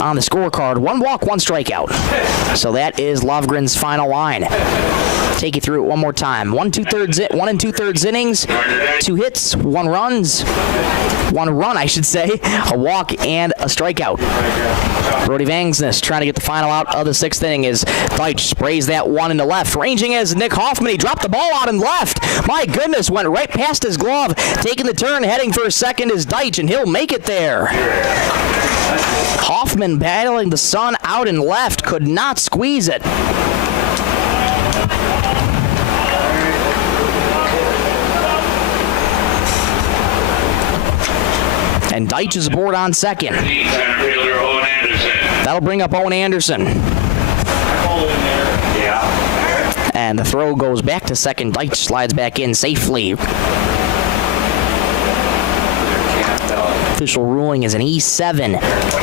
on the scorecard, 1 walk, 1 strikeout. So that is Lovgren's final line. Take you through it one more time. 1 2/3 innings, 2 hits, 1 run, I should say, a walk and a strikeout. Brody Vangsness trying to get the final out of the 6th inning as Deitch sprays that one into left. Ranging as Nick Hoffman, he dropped the ball out in left. My goodness, went right past his glove. Taking the turn, heading for a second is Deitch, and he'll make it there. Hoffman battling the sun out in left, could not squeeze it. And Deitch is aboard on second. Center fielder Owen Anderson. That'll bring up Owen Anderson. And the throw goes back to second. Deitch slides back in safely. Official ruling is an E7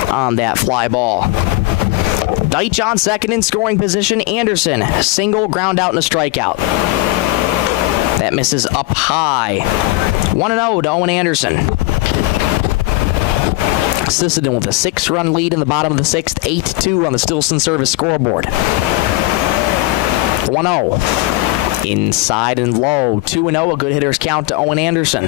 on that fly ball. Deitch on second in scoring position. Anderson, single, ground out, and a strikeout. That misses up high. 1-0 to Owen Anderson. Sisseton with a 6-run lead in the bottom of the 6th, 8-2 on the Stilson Service scoreboard. 1-0. Inside and low. 2-0, a good hitter's count to Owen Anderson.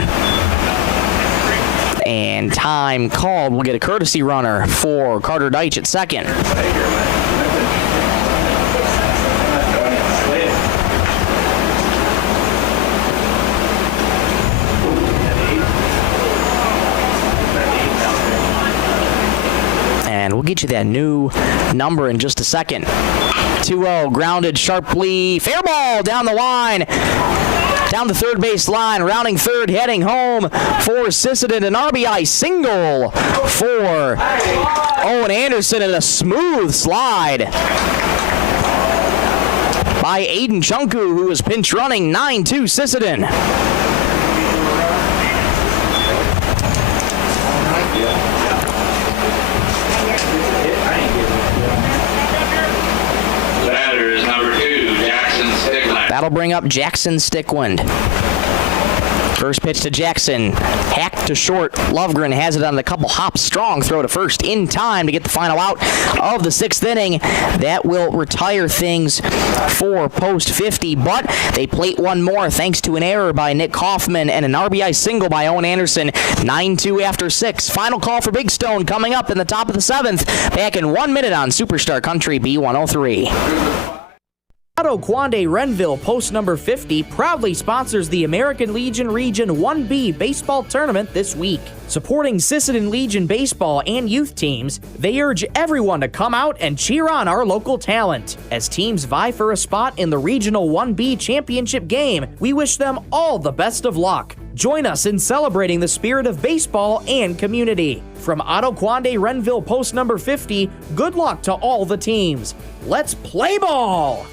And time called. We'll get a courtesy runner for Carter Deitch at second. And we'll get you that new number in just a second. 2-0, grounded sharply. Fair ball down the line. Down the third base line, rounding third, heading home for Sisseton. An RBI single for Owen Anderson and a smooth slide by Aiden Chunku, who was pinch running. 9-2 Sisseton. Batter is number 2, Jackson Stickland. That'll bring up Jackson Stickland. First pitch to Jackson, hacked to short. Lovgren has it on a couple hops. Strong throw to first in time to get the final out of the 6th inning. That will retire things for post 50, but they plate one more thanks to an error by Nick Hoffman and an RBI single by Owen Anderson. 9-2 after 6. Final call for Big Stone coming up in the top of the 7th. Back in 1 minute on Superstar Country B103. Ottaquande Renville Post number 50 proudly sponsors the American Legion Region 1B baseball tournament this week. Supporting Sisseton Legion baseball and youth teams, they urge everyone to come out and cheer on our local talent. As teams vie for a spot in the Regional 1B championship game, we wish them all the best of luck. Join us in celebrating the spirit of baseball and community. From Ottaquande Renville Post number 50, good luck to all the teams. Let's play ball!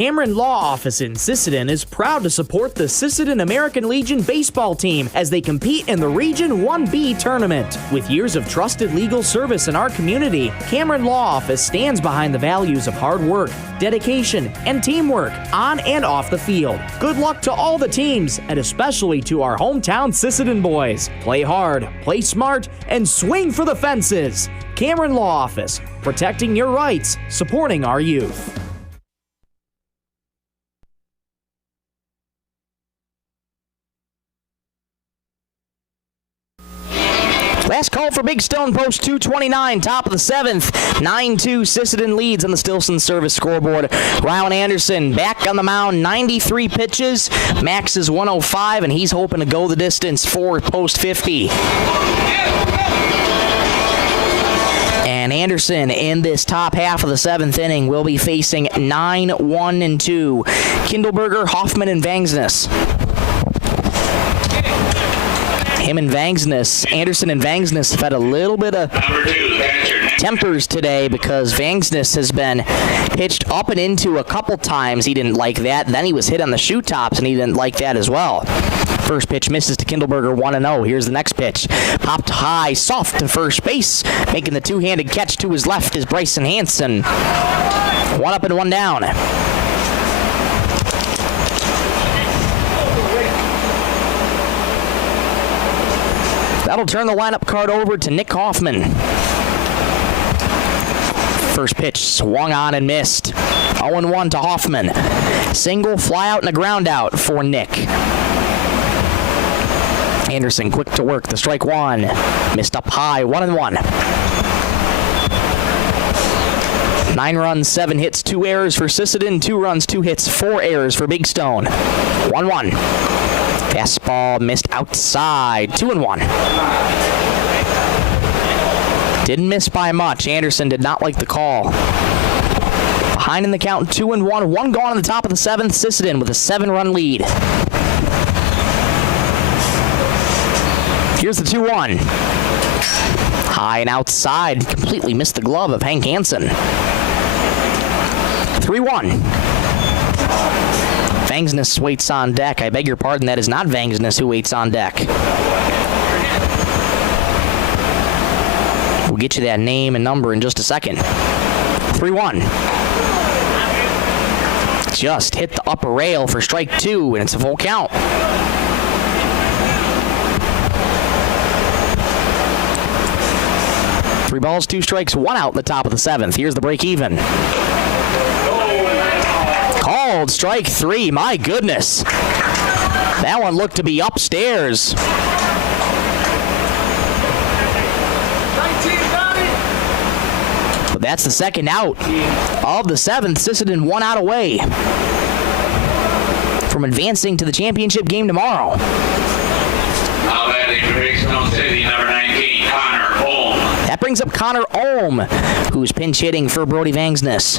Cameron Law Office in Sisseton is proud to support the Sisseton American Legion baseball team as they compete in the Region 1B tournament. With years of trusted legal service in our community, Cameron Law Office stands behind the values of hard work, dedication, and teamwork on and off the field. Good luck to all the teams, and especially to our hometown Sisseton boys. Play hard, play smart, and swing for the fences. Cameron Law Office, protecting your rights, supporting our youth. Last call for Big Stone, post 229, top of the 7th. 9-2 Sisseton leads on the Stilson service scoreboard. Rylan Anderson back on the mound, 93 pitches. Max is 105, and he's hoping to go the distance for post 50. And Anderson in this top half of the 7th inning will be facing 9-1-2. Kindleberger, Hoffman, and Vangsness. Him and Vangsness, Anderson and Vangsness have had a little bit of tempers today because Vangsness has been pitched up and into a couple times. He didn't like that. Then he was hit on the shoe tops, and he didn't like that as well. First pitch misses to Kindleberger, 1-0. Here's the next pitch. Popped high, soft to first base. Making the two-handed catch to his left is Bryson Hansen. 1 up and 1 down. That'll turn the lineup card over to Nick Hoffman. First pitch swung on and missed. 0-1 to Hoffman. Single, fly out, and a ground out for Nick. Anderson quick to work. The strike one. Missed up high. 1-1. 9 runs, 7 hits, 2 errors for Sisseton. 2 runs, 2 hits, 4 errors for Big Stone. 1-1. Fastball missed outside. 2-1. Didn't miss by much. Anderson did not like the call. Behind in the count, 2-1. 1 gone on the top of the 7th. Sisseton with a 7-run lead. Here's the 2-1. High and outside. Completely missed the glove of Hank Hansen. 3-1. Vangsness waits on deck. I beg your pardon, that is not Vangsness who waits on deck. We'll get you that name and number in just a second. 3-1. Just hit the upper rail for strike 2, and it's a full count. Three balls, 2 strikes, 1 out in the top of the 7th. Here's the break even. Called strike 3. My goodness. That one looked to be upstairs. But that's the second out of the 7th. Sisseton 1 out away from advancing to the championship game tomorrow. Now batting for Big Stone City, number 19, Connor Ohm. That brings up Connor Ohm, who's pinch hitting for Brody Vangsness.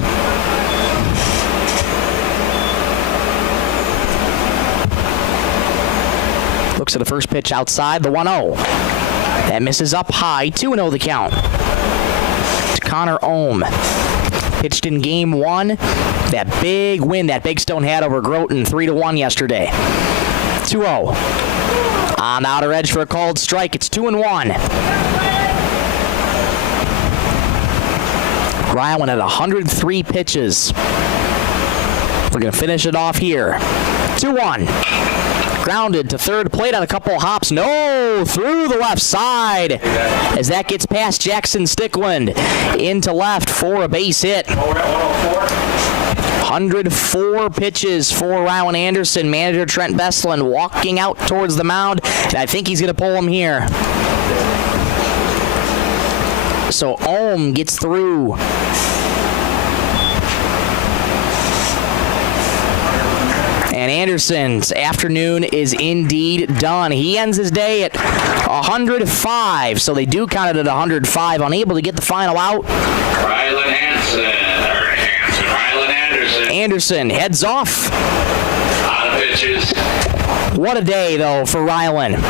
Looks at the first pitch outside, the 1-0. That misses up high, 2-0 the count. To Connor Ohm. Pitched in game 1. That big win that Big Stone had over Groton, 3-1 yesterday. 2-0. On the outer edge for a called strike, it's 2-1. Rylan at 103 pitches. We're going to finish it off here. 2-1. Grounded to third, plate on a couple of hops. No, through the left side as that gets past Jackson Stickland into left for a base hit. 104 pitches for Rylan Anderson. Manager Trent Bestlin walking out towards the mound, and I think he's going to pull him here. So Ohm gets through. And Anderson's afternoon is indeed done. He ends his day at 105, so they do count it at 105. Unable to get the final out. Rylan Anderson. Anderson heads off. Out of pitches. What a day, though, for Rylan.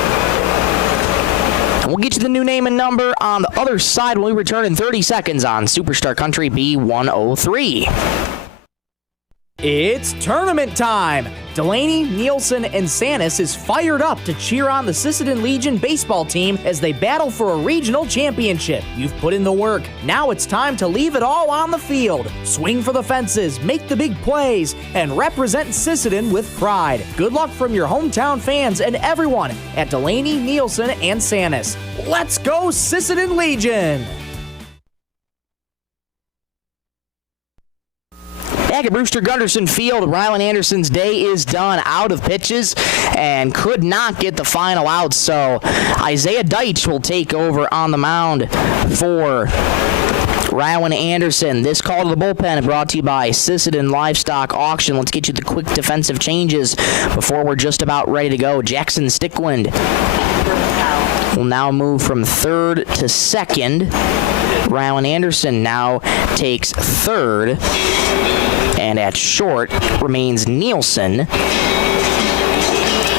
We'll get you the new name and number on the other side when we return in 30 seconds on Superstar Country B103. It's tournament time! Delaney, Nielsen, and Sanis is fired up to cheer on the Sisseton Legion baseball team as they battle for a regional championship. You've put in the work. Now it's time to leave it all on the field. Swing for the fences, make the big plays, and represent Sisseton with pride. Good luck from your hometown fans and everyone at Delaney, Nielsen, and Sanis. Let's go Sisseton Legion! Back at Brewster Gunderson Field, Rylan Anderson's day is done, out of pitches, and could not get the final out. So Isaiah Deitch will take over on the mound for Rylan Anderson. This call to the bullpen brought to you by Sisseton Livestock Auction. Let's get you the quick defensive changes before we're just about ready to go. Jackson Stickland will now move from third to second. Rylan Anderson now takes third. And at short remains Nielsen.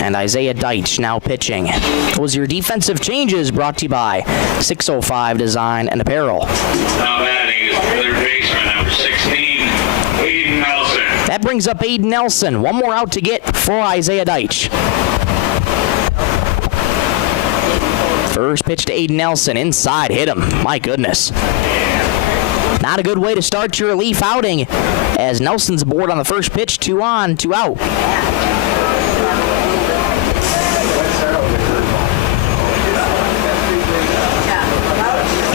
And Isaiah Deitch now pitching. Those are your defensive changes brought to you by 605 Design and Apparel. Now batting is third baseman, number 16, Aiden Nelson. That brings up Aiden Nelson. One more out to get for Isaiah Deitch. First pitch to Aiden Nelson. Inside, hit him. My goodness. Not a good way to start your relief outing as Nelson's aboard on the first pitch. 2 on, 2 out.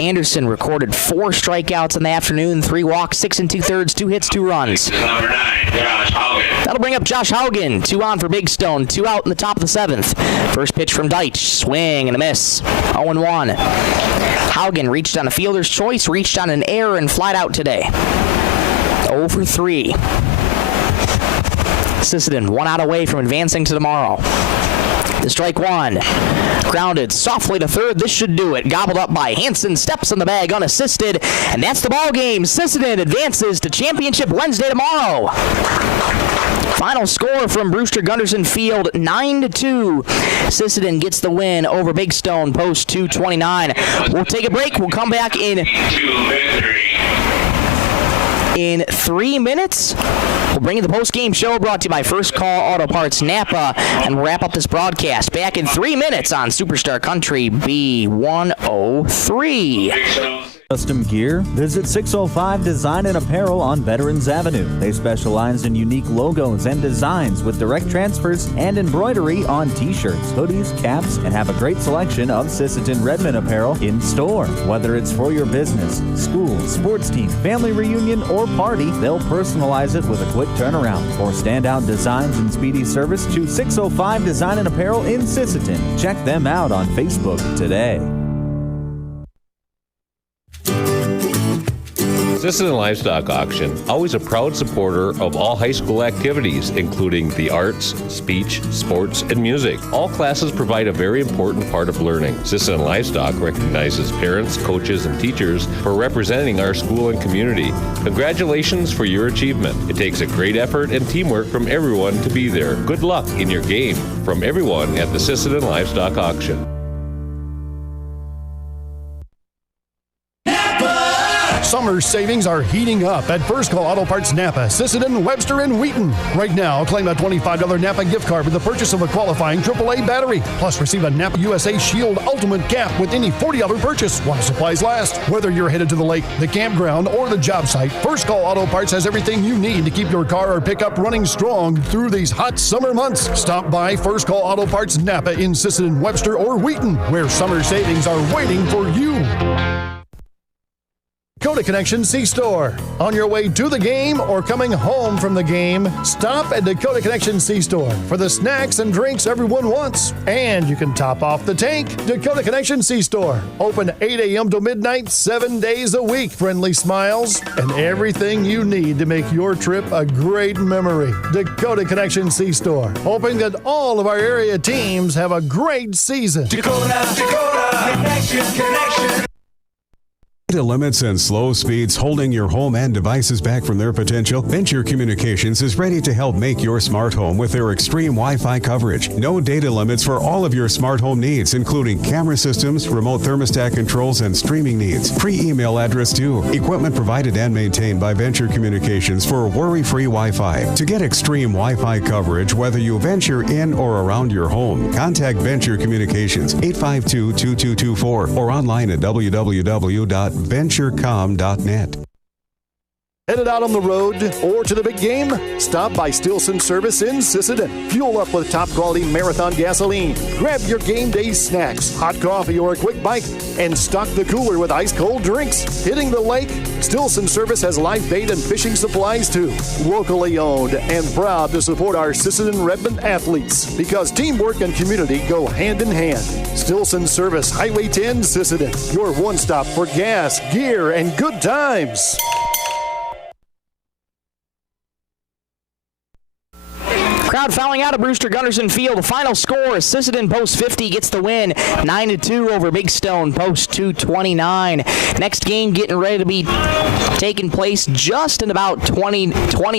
Anderson recorded 4 strikeouts in the afternoon, 3 walks, 6 2/3, 2 hits, 2 runs. Number 9, Josh Haugen. That'll bring up Josh Haugen. 2 on for Big Stone, 2 out in the top of the 7th. First pitch from Deitch, swing and a miss. 0-1. Haugen reached on a fielder's choice, reached on an error, and flied out today. 0 for 3. Sisseton 1 out away from advancing to tomorrow. The strike 1. Grounded softly to third. This should do it. Gobbled up by Hansen. Steps in the bag unassisted. And that's the ball game. Sisseton advances to championship Wednesday tomorrow. Final score from Brewster Gunderson Field, 9-2. Sisseton gets the win over Big Stone, post 229. We'll take a break. We'll come back in 3 minutes. We'll bring you the post-game show brought to you by First Call Auto Parts Napa, and we'll wrap up this broadcast back in 3 minutes on Superstar Country B103. Custom gear? Visit 605 Design and Apparel on Veterans Avenue. They specialize in unique logos and designs with direct transfers and embroidery on t-shirts, hoodies, caps, and have a great selection of Sisseton Redmond apparel in store. Whether it's for your business, school, sports team, family reunion, or party, they'll personalize it with a quick turnaround. For standout designs and speedy service, choose 605 Design and Apparel in Sisseton. Check them out on Facebook today. Sisseton Livestock Auction, always a proud supporter of all high school activities, including the arts, speech, sports, and music. All classes provide a very important part of learning. Sisseton Livestock recognizes parents, coaches, and teachers for representing our school and community. Congratulations for your achievement. It takes a great effort and teamwork from everyone to be there. Good luck in your game from everyone at the Sisseton Livestock Auction. Summer savings are heating up at First Call Auto Parts Napa, Sisseton, Webster, and Wheaton. Right now, claim a $25 Napa gift card with the purchase of a qualifying AAA battery. Plus, receive a Napa USA Shield Ultimate Cap with any $40 purchase while supplies last. Whether you're headed to the lake, the campground, or the job site, First Call Auto Parts has everything you need to keep your car or pickup running strong through these hot summer months. Stop by First Call Auto Parts Napa in Sisseton, Webster, or Wheaton, where summer savings are waiting for you. Dakota Connection C-Store. On your way to the game or coming home from the game, stop at Dakota Connection C-Store for the snacks and drinks everyone wants. And you can top off the tank. Dakota Connection C-Store. Open 8 a.m. to midnight, 7 days a week. Friendly smiles and everything you need to make your trip a great memory. Dakota Connection C-Store. Hoping that all of our area teams have a great season. Dakota Connection. Data limits and slow speeds holding your home and devices back from their potential? Venture Communications is ready to help make your smart home with their extreme Wi-Fi coverage. No data limits for all of your smart home needs, including camera systems, remote thermostat controls, and streaming needs. Free email address too. Equipment provided and maintained by Venture Communications for worry-free Wi-Fi. To get extreme Wi-Fi coverage, whether you venture in or around your home, contact Venture Communications 852-2224 or online at www.venturecom.net. Headed out on the road or to the big game? Stop by Stilson Service in Sisseton. Fuel up with top quality Marathon gasoline. Grab your game day snacks, hot coffee, or a quick bite, and stock the cooler with ice cold drinks. Hitting the lake? Stilson Service has live bait and fishing supplies too. Locally owned and proud to support our Sisseton Redmond athletes because teamwork and community go hand in hand. Stilson Service, Highway 10, Sisseton. Your one stop for gas, gear, and good times. Crowd fouling out of Brewster Gunderson Field. The final score is Sisseton Post 50 gets the win 9-2 over Big Stone Post 229. Next game getting ready to be taking place just in about 20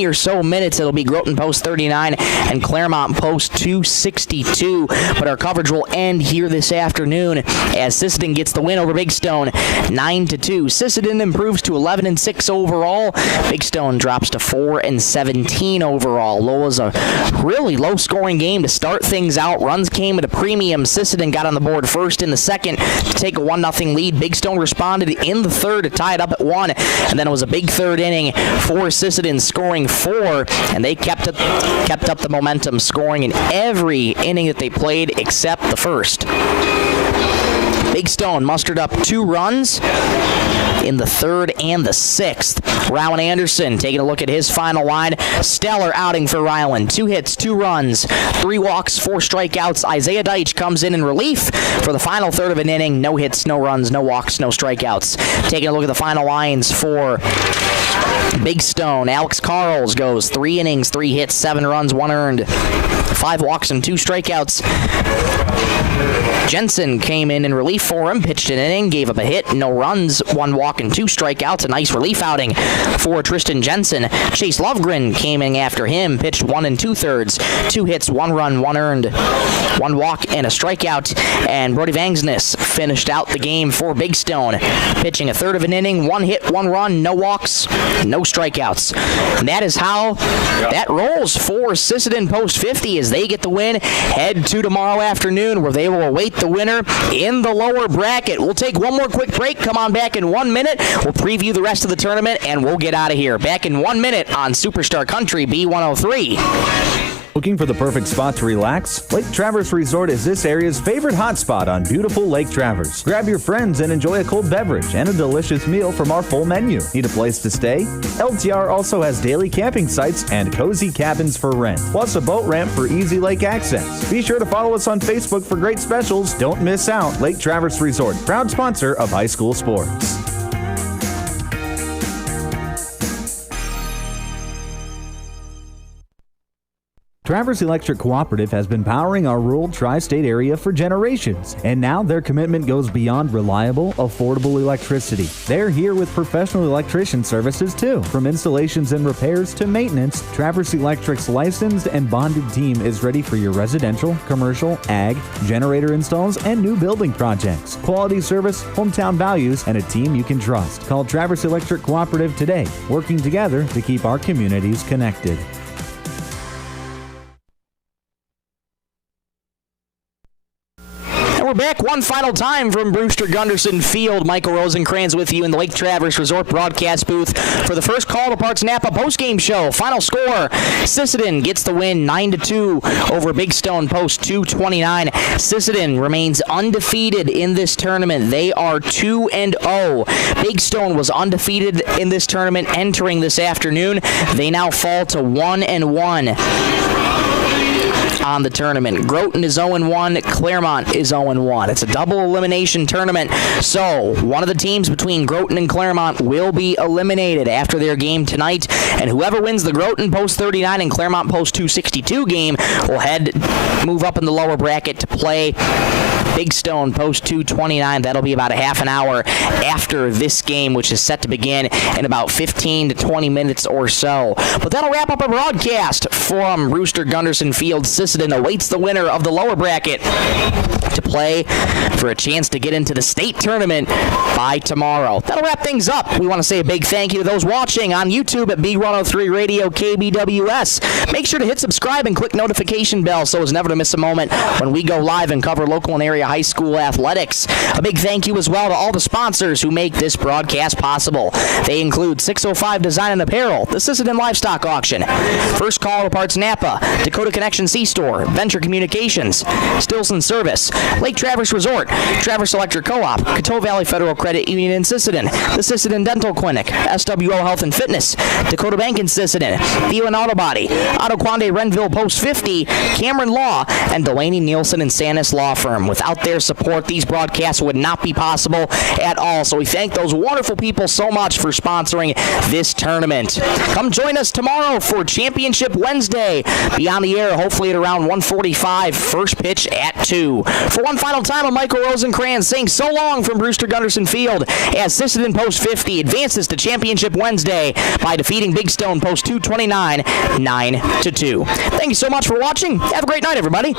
or so minutes. It'll be Groton Post 39 and Claremont Post 262. But our coverage will end here this afternoon as Sisseton gets the win over Big Stone 9-2. Sisseton improves to 11-6 overall. Big Stone drops to 4-17 overall. Lowell's a really low-scoring game to start things out. Runs came at a premium. Sisseton got on the board first in the second to take a 1-0 lead. Big Stone responded in the third to tie it up at 1, and then it was a big third inning for Sisseton, scoring 4, and they kept up the momentum, scoring in every inning that they played except the first. Big Stone mustered up 2 runs in the third and the sixth. Rowan Anderson taking a look at his final line. Stellar outing for Ryland. 2 hits, 2 runs, 3 walks, 4 strikeouts. Isaiah Deitch comes in relief for the final third of an inning. No hits, no runs, no walks, no strikeouts. Taking a look at the final lines for Big Stone. Alex Carls goes 3 innings, 3 hits, 7 runs, 1 earned, 5 walks, and 2 strikeouts. Jensen came in relief for him, pitched an inning, gave up a hit, no runs, 1 walk, and 2 strikeouts. A nice relief outing for Tristan Jensen. Chase Lovegren came in after him, pitched 1 2/3, 2 hits, 1 run, 1 earned, 1 walk, and a strikeout. And Brody Vangsness finished out the game for Big Stone, pitching a third of an inning, 1 hit, 1 run, no walks, no strikeouts. And that is how that rolls for Sisseton Post 50 as they get the win. Head to tomorrow afternoon where they will await the winner in the lower bracket. We'll take one more quick break. Come on back in 1 minute. We'll preview the rest of the tournament, and we'll get out of here. Back in 1 minute on Superstar Country B103. Looking for the perfect spot to relax? Lake Traverse Resort is this area's favorite hotspot on beautiful Lake Traverse. Grab your friends and enjoy a cold beverage and a delicious meal from our full menu. Need a place to stay? LTR also has daily camping sites and cozy cabins for rent, plus a boat ramp for easy lake access. Be sure to follow us on Facebook for great specials. Don't miss out. Lake Traverse Resort, proud sponsor of high school sports. Traverse Electric Cooperative has been powering our rural tri-state area for generations, and now their commitment goes beyond reliable, affordable electricity. They're here with professional electrician services too. From installations and repairs to maintenance, Traverse Electric's licensed and bonded team is ready for your residential, commercial, ag, generator installs, and new building projects. Quality service, hometown values, and a team you can trust. Call Traverse Electric Cooperative today, working together to keep our communities connected. We're back one final time from Brewster Gunderson Field. Michael Rosencrans with you in the Lake Traverse Resort broadcast booth for the first Call to Parts Napa postgame show. Final score, Sisseton gets the win 9-2 over Big Stone Post 229. Sisseton remains undefeated in this tournament. They are 2-0. Big Stone was undefeated in this tournament entering this afternoon. They now fall to 1-1. on the tournament. Groton is 0-1. Claremont is 0-1. It's a double elimination tournament, so one of the teams between Groton and Claremont will be eliminated after their game tonight, and whoever wins the Groton Post 39 and Claremont Post 262 game will move up in the lower bracket to play Big Stone Post 229. That'll be about a half an hour after this game, which is set to begin in about 15 to 20 minutes or so. But that'll wrap up our broadcast from Brewster Gunderson Field. Sisseton awaits the winner of the lower bracket to play for a chance to get into the state tournament by tomorrow. That'll wrap things up. We want to say a big thank you to those watching on YouTube at B103 Radio KBWS. Make sure to hit subscribe and click notification bell so as never to miss a moment when we go live and cover local and area high school athletics. A big thank you as well to all the sponsors who make this broadcast possible. They include 605 Design and Apparel, the Sisseton Livestock Auction, First Call Auto Parts Napa, Dakota Connection C-Store, Venture Communications, Stilson Service, Lake Traverse Resort, Traverse Electric Co-op, Coteau Valley Federal Credit Union in Sisseton, the Sisseton Dental Clinic, SWO Health and Fitness, Dakota Bank in Sisseton, Thielen Auto Body, Ottaquande Renville Post 50, Cameron Law, and Delaney Nielsen and Sanis Law Firm. Without their support, these broadcasts would not be possible at all. So we thank those wonderful people so much for sponsoring this tournament. Come join us tomorrow for Championship Wednesday. Be on the air hopefully at around 1:45. First pitch at 2. For one final time, I'm Michael Rosencrantz saying so long from Brewster Gunderson Field as Sisseton Post 50 advances to Championship Wednesday by defeating Big Stone Post 229 9-2. Thank you so much for watching. Have a great night, everybody.